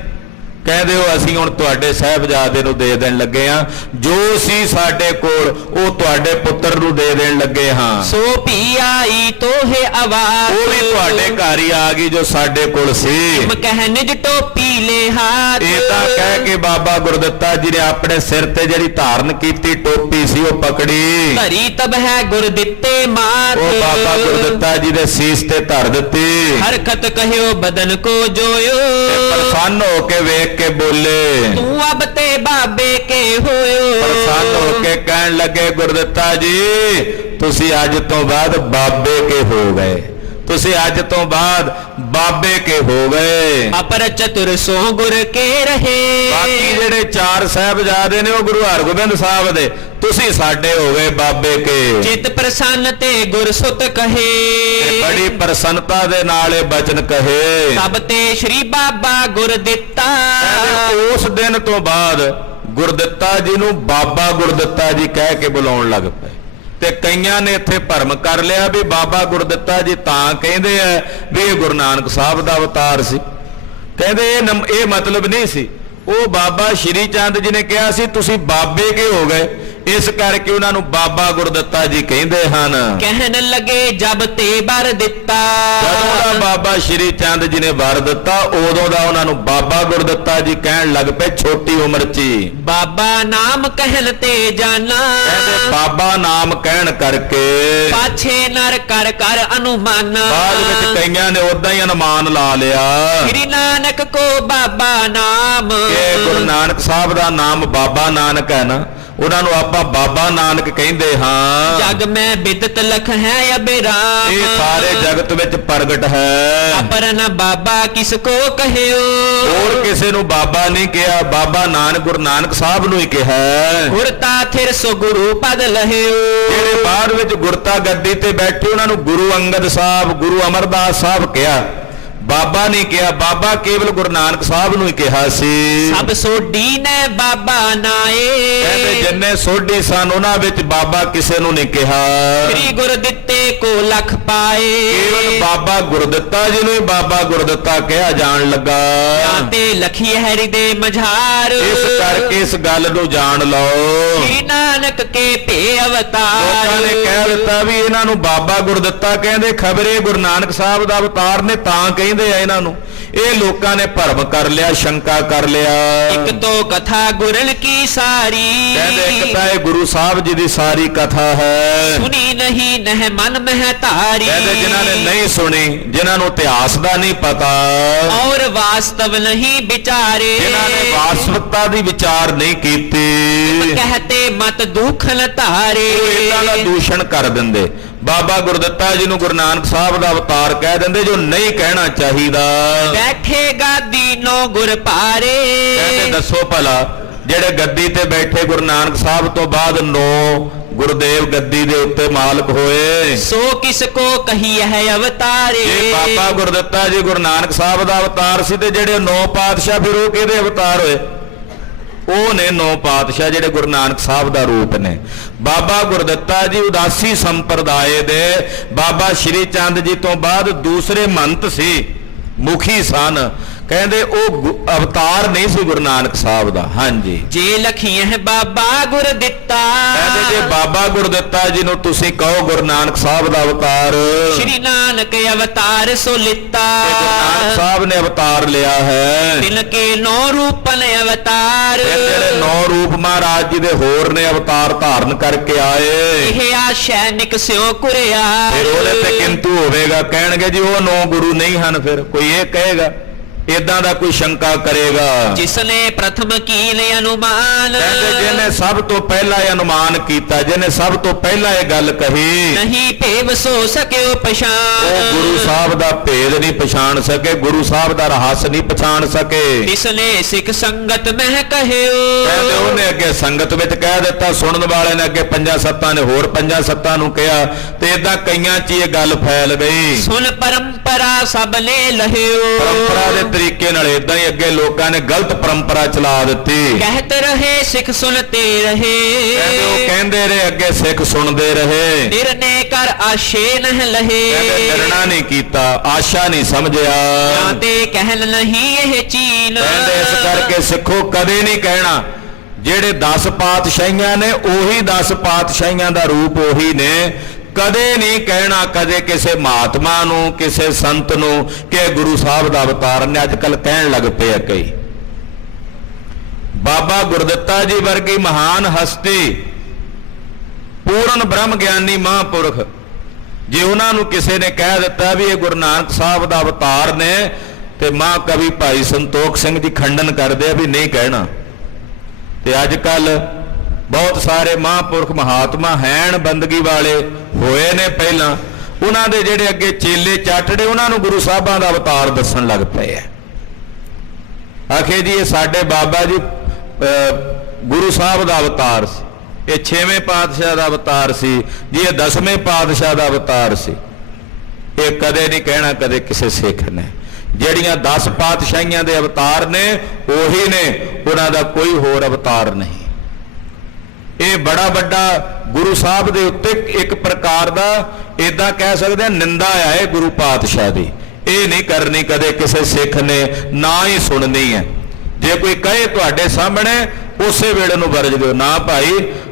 ਕਹਿੰਦੇ ਹੋ ਅਸੀਂ ਹੁਣ ਤੁਹਾਡੇ ਸਾਹਿਬਜ਼ਾਦੇ ਨੂੰ ਦੇ ਦੇਣ ਲੱਗੇ ਹਾਂ। ਜੋ ਸੀ ਸਾਡੇ ਕੋਲ ਉਹ ਤੁਹਾਡੇ ਪੁੱਤਰ ਨੂੰ ਦੇ ਦੇਣ ਲੱਗੇ ਹਾਂ। ਸੋ ਭੀ ਆਈ ਤੋਹੇ ਆਵਾਜ਼। ਉਹ ਵੀ ਤੁਹਾਡੇ ਘਰ ਹੀ ਆ ਗਈ ਜੋ ਸਾਡੇ ਕੋਲ ਸੀ। ਕਹਿ ਨਿਜ ਟੋਪੀ ਲੈ ਹਾਥ। ਇਹ ਤਾਂ ਕਹਿ ਕੇ ਬਾਬਾ ਗੁਰਦਿੱਤਾ ਜੀ ਨੇ ਆਪਣੇ ਸਿਰ ਤੇ ਜਿਹੜੀ ਧਾਰਨ ਕੀਤੀ ਟੋਪੀ ਸੀ ਉਹ ਪਕੜੀ। ਧਰੀ ਤਬ ਹੈ ਗੁਰ ਦਿੱਤੇ ਮਾਤ। ਉਹ ਬਾਬਾ ਗੁਰਦਿੱਤਾ ਜੀ ਦੇ ਸੀਸ ਤੇ ਧਰ ਦਿੱਤੀ। ਹਰਕਤ ਕਹਿਓ ਬਦਨ ਕੋ ਜੋਇਓ। ਪ੍ਰਸੰਨ ਹੋ ਕੇ ਵੇਖ ਕੇ ਬੋਲੇ, ਤੂੰ ਅਬ ਤੇ ਬਾਬੇ ਕੇ ਹੋਇਓ। ਪ੍ਰਸੰਨ ਹੋ ਕੇ ਕਹਿਣ ਲੱਗੇ ਗੁਰਦਿੱਤਾ ਜੀ ਤੁਸੀਂ ਅੱਜ ਤੋਂ ਬਾਅਦ ਬਾਬੇ ਕੇ ਹੋ ਗਏ, ਤੁਸੀਂ ਅੱਜ ਤੋਂ ਬਾਅਦ ਬਾਬੇ ਕੇ ਹੋ ਗਏ। ਅਪਰ ਚਤੁਰ ਸੋ ਗੁਰ ਕੇ ਰਹੇ। ਬਾਕੀ ਜਿਹੜੇ 4 ਸਾਹਿਬਜ਼ਾਦੇ ਨੇ ਉਹ ਗੁਰੂ ਹਰਗੋਬਿੰਦ ਸਾਹਿਬ ਦੇ, ਤੁਸੀਂ ਸਾਡੇ ਹੋ ਗਏ ਬਾਬੇ ਕੇ। ਚਿਤ ਪ੍ਰਸੰਨ ਤੇ ਗੁਰ ਸੁਤ ਕਹੇ। ਬੜੀ ਪ੍ਰਸੰਨਤਾ ਦੇ ਨਾਲ ਇਹ ਬਚਨ ਕਹੇ। ਤਬ ਤੇ ਸ਼੍ਰੀ ਬਾਬਾ ਗੁਰ ਦਿੱਤਾ। ਉਸ ਦਿਨ ਤੋਂ ਬਾਅਦ ਗੁਰਦਿੱਤਾ ਜੀ ਨੂੰ ਬਾਬਾ ਗੁਰਦਿੱਤਾ ਜੀ ਕਹਿ ਕੇ ਬੁਲਾਉਣ ਲੱਗ ਪਏ। ਤੇ ਕਈਆਂ ਨੇ ਇੱਥੇ ਭਰਮ ਕਰ ਲਿਆ ਵੀ ਬਾਬਾ ਗੁਰਦਿੱਤਾ ਜੀ ਤਾਂ ਕਹਿੰਦੇ ਆ ਵੀ ਇਹ ਗੁਰੂ ਨਾਨਕ ਸਾਹਿਬ ਦਾ ਅਵਤਾਰ ਸੀ। ਕਹਿੰਦੇ ਇਹ ਮਤਲਬ ਨਹੀਂ ਸੀ। ਉਹ ਬਾਬਾ ਸ਼੍ਰੀ ਚੰਦ ਜੀ ਨੇ ਕਿਹਾ ਸੀ ਤੁਸੀਂ ਬਾਬੇ ਕੇ ਹੋ ਗਏ, ਇਸ ਕਰਕੇ ਉਹਨਾਂ ਨੂੰ ਬਾਬਾ ਗੁਰਦਿੱਤਾ ਜੀ ਕਹਿੰਦੇ ਹਨ। ਕਹਿਣ ਲਗੇ ਜਬ ਤੇ ਵਰ ਦਿੱਤਾ। ਜਦੋਂ ਦਾ ਬਾਬਾ ਸ਼੍ਰੀ ਚੰਦ ਜੀ ਨੇ ਵਰ ਦਿੱਤਾ ਉਦੋਂ ਦਾ ਉਹਨਾਂ ਨੂੰ ਬਾਬਾ ਗੁਰਦਿੱਤਾ ਜੀ ਕਹਿਣ ਲੱਗ ਪਏ, ਛੋਟੀ ਉਮਰ 'ਚ ਹੀ। ਬਾਬਾ ਨਾਮ ਕਹਿਣ ਤੇ ਜਾਣਾ। ਕਹਿੰਦੇ ਬਾਬਾ ਨਾਮ ਕਹਿਣ ਕਰਕੇ ਪਾਛੇ ਨਰ ਕਰ ਕਰ ਅਨੁਮਾਨਾ। ਬਾਅਦ ਵਿੱਚ ਕਈਆਂ ਨੇ ਉਦਾਂ ਹੀ ਅਨੁਮਾਨ ਲਾ ਲਿਆ ਸ੍ਰੀ ਨਾਨਕ ਕੋ ਬਾਬਾ ਨਾਮ। ਕਿ ਗੁਰੂ ਨਾਨਕ ਸਾਹਿਬ ਦਾ ਨਾਮ ਬਾਬਾ ਨਾਨਕ ਹੈ ਨਾ, ਉਹਨਾਂ ਨੂੰ ਆਪਾਂ ਬਾਬਾ ਨਾਨਕ ਕਹਿੰਦੇ ਹਾਂ। ਜਗ ਮੈਂ ਬਿਦਤ ਲਖ ਹੈ ਅਬੇਰਾਮ। ਇਹ ਸਾਰੇ ਜਗਤ ਵਿੱਚ ਪ੍ਰਗਟ ਹੈ। ਅਪਰ ਨ ਬਾਬਾ ਕਿਸ ਕੋ ਕਹਿਓ। ਹੋਰ ਕਿਸੇ ਨੂੰ ਬਾਬਾ ਨਹੀਂ ਕਿਹਾ, ਬਾਬਾ ਨਾਨਕ ਗੁਰੂ ਨਾਨਕ ਸਾਹਿਬ ਨੂੰ ਹੀ ਕਿਹਾ। ਗੁਰਤਾ ਥਿਰ ਸੋ ਗੁਰੂ ਪਦ ਲਹਿਓ। ਜਿਹੜੇ ਬਾਅਦ ਵਿੱਚ ਗੁਰਤਾ ਗੱਦੀ ਤੇ ਬੈਠੇ ਉਹਨਾਂ ਨੂੰ ਗੁਰੂ ਅੰਗਦ ਸਾਹਿਬ, ਗੁਰੂ ਅਮਰਦਾਸ ਸਾਹਿਬ ਕਿਹਾ, ਬਾਬਾ ਨਹੀਂ ਕਿਹਾ। ਬਾਬਾ ਕੇਵਲ ਗੁਰੂ ਨਾਨਕ ਸਾਹਿਬ ਨੂੰ ਹੀ ਕਿਹਾ ਸੀ। ਸਭ ਸੋਢੀ ਨੇ ਬਾਬਾ ਨਾਏ। ਕਹਿੰਦੇ ਜਿੰਨੇ ਸੋਢੀ ਸਨ ਉਹਨਾਂ ਵਿੱਚ ਬਾਬਾ ਕਿਸੇ ਨੂੰ ਨਹੀਂ ਕਿਹਾ। ਸ੍ਰੀ ਗੁਰ ਦਿੱਤੇ ਕੋ ਲਖ ਪਾਏ। ਕੇਵਲ ਬਾਬਾ ਗੁਰਦਿੱਤਾ ਜੀ ਨੂੰ ਹੀ ਬਾਬਾ ਗੁਰਦਿੱਤਾ ਕਿਹਾ ਜਾਣ ਲੱਗਾ। ਤੇ ਲਖੀ ਹੈਰੀ ਦੇ ਮਝਾਰ। ਇਸ ਕਰਕੇ ਇਸ ਗੱਲ ਨੂੰ ਜਾਣ ਲਓ। ਸ੍ਰੀ ਨਾਨਕ ਕੇ ਭੇ ਅਵਤਾਰ। ਲੋਕਾਂ ਨੇ ਕਹਿ ਦਿੱਤਾ ਵੀ ਇਹਨਾਂ ਨੂੰ ਬਾਬਾ ਗੁਰਦਿੱਤਾ ਕਹਿੰਦੇ, ਖਬਰੇ ਗੁਰੂ ਨਾਨਕ ਸਾਹਿਬ ਦਾ ਅਵਤਾਰ ਨੇ ਤਾਂ ਕਹਿੰਦੇ ਆ ਇਹਨਾਂ ਨੂੰ। ਇਹ ਲੋਕਾਂ ਨੇ ਭਰਮ ਕਰ ਲਿਆ, ਸ਼ੰਕਾ ਕਰ ਲਿਆ। ਇੱਕ ਤੋਂ ਕਥਾ ਗੁਰਨ ਕੀ ਸਾਰੀ। ਕਹਿੰਦੇ ਇੱਕ ਤਾਂ ਇਹ ਗੁਰੂ ਸਾਹਿਬ ਜੀ ਦੀ ਸਾਰੀ ਕਥਾ ਹੈ। ਸੁਣੀ ਨਹੀਂ ਨਹਿ ਮਨ ਮਹਿ ਧਾਰੀ। ਕਹਿੰਦੇ ਜਿਨ੍ਹਾਂ ਨੇ ਨਹੀਂ ਸੁਣੀ, ਜਿਨ੍ਹਾਂ ਨੂੰ ਇਤਿਹਾਸ ਦਾ ਨਹੀਂ ਪਤਾ, ਔਰ ਵਾਸਤਵ ਨਹੀਂ ਵਿਚਾਰੇ। ਜਿਨ੍ਹਾਂ ਨੇ ਵਾਸਤਵਤਾ ਦੀ ਵਿਚਾਰ ਨਹੀਂ ਕੀਤੀ, ਕਹਤੇ ਮਤ ਦੁਖਨ ਧਾਰੇ। ਉਹ ਇਹਨਾਂ ਦਾ ਦੂਸ਼ਣ ਕਰ ਦਿੰਦੇ। ਬਾਬਾ ਗੁਰਦਿੱਤਾ ਜੀ ਨੂੰ ਗੁਰੂ ਨਾਨਕ ਸਾਹਿਬ ਦਾ ਅਵਤਾਰ ਕਹਿ ਦਿੰਦੇ, ਜੋ ਨਹੀਂ ਕਹਿਣਾ ਚਾਹੀਦਾ। ਬੈਠੇ ਗਾਦੀ ਨੋ ਗੁਰ ਭਾਰੇ। ਕਹਿੰਦੇ ਦੱਸੋ ਭਲਾ, ਜਿਹੜੇ ਗੱਦੀ ਤੇ ਬੈਠੇ ਗੁਰੂ ਨਾਨਕ ਸਾਹਿਬ ਤੋਂ ਬਾਅਦ 9 ਗੁਰਦੇਵ ਗੱਦੀ ਦੇ ਉੱਤੇ ਮਾਲਕ ਹੋਏ, ਸੋ ਕਿਸ ਕੋ ਕਹੀ ਹੈ ਅਵਤਾਰੇ। ਜੇ ਬਾਬਾ ਗੁਰਦਿੱਤਾ ਜੀ ਗੁਰੂ ਨਾਨਕ ਸਾਹਿਬ ਦਾ ਅਵਤਾਰ ਸੀ ਤੇ ਜਿਹੜੇ 9 ਪਾਤਸ਼ਾਹ ਫਿਰ ਉਹ ਕਿਹਦੇ ਅਵਤਾਰ ਹੋਏ? ਉਹ ਨੇ 9 ਪਾਤਸ਼ਾਹ ਜਿਹੜੇ ਗੁਰੂ ਨਾਨਕ ਸਾਹਿਬ ਦਾ ਰੂਪ ਨੇ। ਬਾਬਾ ਗੁਰਦਿੱਤਾ ਜੀ ਉਦਾਸੀ ਸੰਪਰਦਾਏ ਦੇ ਬਾਬਾ ਸ਼੍ਰੀ ਚੰਦ ਜੀ ਤੋਂ ਬਾਅਦ ਦੂਸਰੇ ਮਹੰਤ ਸੀ, ਮੁਖੀ ਸਨ। ਕਹਿੰਦੇ ਉਹ ਅਵਤਾਰ ਨਹੀਂ ਸੀ ਗੁਰੂ ਨਾਨਕ ਸਾਹਿਬ ਦਾ। ਹਾਂਜੀ, ਜੇ ਲਖੀਏ ਬਾਬਾ ਗੁਰਦਿੱਤਾ। ਕਹਿੰਦੇ ਜੇ ਬਾਬਾ ਗੁਰਦਿੱਤਾ ਜੀ ਨੂੰ ਤੁਸੀਂ ਕਹੋ ਗੁਰੂ ਨਾਨਕ ਸਾਹਿਬ ਦਾ ਅਵਤਾਰ, ਸ਼੍ਰੀ ਨਾਨਕ ਅਵਤਾਰ ਸੋ ਲਿੱਤਾ। ਗੁਰੂ ਨਾਨਕ ਸਾਹਿਬ ਨੇ ਅਵਤਾਰ ਲਿਆ ਹੈ। ਤਿਲ ਕੇ 9 ਰੂਪਨ ਅਵਤਾਰ। ਜਿਹੜੇ 9 ਰੂਪ ਮਹਾਰਾਜ ਜੀ ਦੇ ਹੋਰ ਨੇ ਅਵਤਾਰ ਧਾਰਨ ਕਰਕੇ ਆਏ। ਇਹ ਆਸ਼ੈ ਨਿਕਸਿਓ ਕੁਰਿਆ। ਫਿਰ ਉਹਦੇ ਤੇ ਕਿੰਤੂ ਹੋਵੇਗਾ, ਕਹਿਣਗੇ ਜੀ ਉਹ 9 ਗੁਰੂ ਨਹੀਂ ਹਨ। ਫਿਰ ਕੋਈ ਇਹ ਕਹੇਗਾ, ਇਦਾਂ ਦਾ ਕੋਈ ਸ਼ੰਕਾ ਕਰੇਗਾ। ਜਿਸਨੇ ਪ੍ਰਥਮ ਕੀਲ ਅਨੁਮਾਨ। ਕਹਿੰਦੇ ਜਿਹਨੇ ਸਭ ਤੋਂ ਪਹਿਲਾਂ ਇਹ ਅਨੁਮਾਨ ਕੀਤਾ, ਜਿਹਨੇ ਸਭ ਤੋਂ ਪਹਿਲਾਂ ਇਹ ਗੱਲ ਕਹੀ, ਨਹੀਂ ਭੇਵ ਸੋ ਸਕਿਓ ਪਛਾਨ। ਉਹ ਗੁਰੂ ਸਾਹਿਬ ਦਾ ਭੇਦ ਨਹੀਂ ਪਛਾਣ ਸਕੇ, ਗੁਰੂ ਸਾਹਿਬ ਦਾ ਰਹੱਸ ਨਹੀਂ ਪਛਾਣ ਸਕੇ। ਇਸਨੇ ਸਿੱਖ ਸੰਗਤ ਮਹਿ ਕਹਿਓ। ਕਹਿੰਦੇ ਉਹਨੇ ਅੱਗੇ ਸੰਗਤ ਵਿੱਚ ਕਹਿ ਦਿੱਤਾ, ਸੁਣਨ ਵਾਲੇ ਨੇ ਅੱਗੇ 5-7 ਨੇ ਹੋਰ 5-7 ਨੂੰ ਕਿਹਾ, ਤੇ ਇਦਾਂ ਕਈਆਂ 'ਚ ਇਹ ਗੱਲ ਫੈਲ ਗਈ। ਸੁਣ ਪਰੰਪਰਾ ਸਭ ਨੇ ਲਹਿਓ। ਪਰੰਪਰਾ ਦੇ ਤਰੀਕੇ ਨਾਲ ਇਦਾਂ ਹੀ ਅੱਗੇ ਲੋਕਾਂ ਨੇ ਗਲਤ ਪਰੰਪਰਾ ਚਲਾ ਦਿੱਤੀ। ਕਹਿਤ ਰਹੇ ਸਿੱਖ ਸੁਣਤੇ ਰਹੇ। ਕਹਿੰਦੇ ਉਹ ਕਹਿੰਦੇ ਰਹੇ, ਅੱਗੇ ਸਿੱਖ ਸੁਣਦੇ ਰਹੇ। ਨਿਰਣੇ ਕਰ ਆਸ਼ੇ ਨਹਿ ਲਹੇ। ਕਹਿੰਦੇ ਨਿਰਣਾ ਨਹੀਂ ਕੀਤਾ, ਆਸ਼ਾ ਨਹੀਂ ਸਮਝਿਆ। ਜਾਂ ਤੇ ਕਹਿਣ ਨਹੀਂ ਇਹ ਚੀਨ। ਕਹਿੰਦੇ ਇਸ ਕਰਕੇ ਸਿੱਖੋ ਕਦੇ ਨਹੀਂ ਕਹਿਣਾ ਜਿਹੜੇ 10 ਪਾਤਸ਼ਾਹੀਆਂ ਨੇ ਉਹੀ 10 ਪਾਤਸ਼ਾਹੀਆਂ ਦਾ ਰੂਪ ਉਹੀ ਨੇ। ਕਦੇ ਨਹੀਂ ਕਹਿਣਾ ਕਦੇ ਕਿਸੇ ਮਹਾਤਮਾ ਨੂੰ, ਕਿਸੇ ਸੰਤ ਨੂੰ ਕਿ ਗੁਰੂ ਸਾਹਿਬ ਦਾ ਅਵਤਾਰ ਨੇ। ਅੱਜ ਕੱਲ ਕਹਿਣ ਲੱਗ ਪਏ ਆ ਕਈ। ਬਾਬਾ ਗੁਰਦਿੱਤਾ ਜੀ ਵਰਗੀ ਮਹਾਨ ਹਸਤੀ, ਪੂਰਨ ਬ੍ਰਹਮ ਗਿਆਨੀ ਮਹਾਂਪੁਰਖ, ਜੇ ਉਹਨਾਂ ਨੂੰ ਕਿਸੇ ਨੇ ਕਹਿ ਦਿੱਤਾ ਵੀ ਇਹ ਗੁਰੂ ਨਾਨਕ ਸਾਹਿਬ ਦਾ ਅਵਤਾਰ ਨੇ, ਤੇ ਮਹਾਂਕਵੀ ਭਾਈ ਸੰਤੋਖ ਸਿੰਘ ਜੀ ਖੰਡਨ ਕਰਦੇ ਆ ਵੀ ਨਹੀਂ ਕਹਿਣਾ। ਤੇ ਅੱਜ ਕੱਲ ਬਹੁਤ ਸਾਰੇ ਮਹਾਂਪੁਰਖ ਮਹਾਤਮਾ ਹੈਣ ਬੰਦਗੀ ਵਾਲੇ ਹੋਏ ਨੇ ਪਹਿਲਾਂ, ਉਹਨਾਂ ਦੇ ਜਿਹੜੇ ਅੱਗੇ ਚੇਲੇ ਚਾਟੜੇ ਉਹਨਾਂ ਨੂੰ ਗੁਰੂ ਸਾਹਿਬਾਂ ਦਾ ਅਵਤਾਰ ਦੱਸਣ ਲੱਗ ਪਏ ਆ। ਆਖੇ ਜੀ ਇਹ ਸਾਡੇ ਬਾਬਾ ਜੀ ਗੁਰੂ ਸਾਹਿਬ ਦਾ ਅਵਤਾਰ ਸੀ, ਇਹ 6ਵੇਂ ਪਾਤਸ਼ਾਹ ਦਾ ਅਵਤਾਰ ਸੀ ਜੀ, ਇਹ 10ਵੇਂ ਪਾਤਸ਼ਾਹ ਦਾ ਅਵਤਾਰ ਸੀ। ਇਹ ਕਦੇ ਨਹੀਂ ਕਹਿਣਾ ਕਦੇ ਕਿਸੇ ਸਿੱਖ ਨੇ। ਜਿਹੜੀਆਂ 10 ਪਾਤਸ਼ਾਹੀਆਂ ਦੇ ਅਵਤਾਰ ਨੇ ਉਹੀ ਨੇ, ਉਹਨਾਂ ਦਾ ਕੋਈ ਹੋਰ ਅਵਤਾਰ ਨਹੀਂ। ਇਹ ਬੜਾ ਵੱਡਾ ਗੁਰੂ ਸਾਹਿਬ ਦੇ ਉੱਤੇ ਇੱਕ ਪ੍ਰਕਾਰ ਦਾ ਇਦਾਂ ਕਹਿ ਸਕਦੇ ਹਾਂ ਨਿੰਦਾ ਆ ਇਹ ਗੁਰੂ ਪਾਤਸ਼ਾਹ ਦੀ। ਇਹ ਨਹੀਂ ਕਰਨੀ ਕਦੇ ਕਿਸੇ ਸਿੱਖ ਨੇ, ਨਾ ਹੀ ਸੁਣਨੀ ਹੈ। ਜੇ ਕੋਈ ਕਹੇ ਤੁਹਾਡੇ ਸਾਹਮਣੇ ਉਸੇ ਵੇਲੇ ਨੂੰ ਵਰਜ ਦਿਓ, ਨਾ ਭਾਈ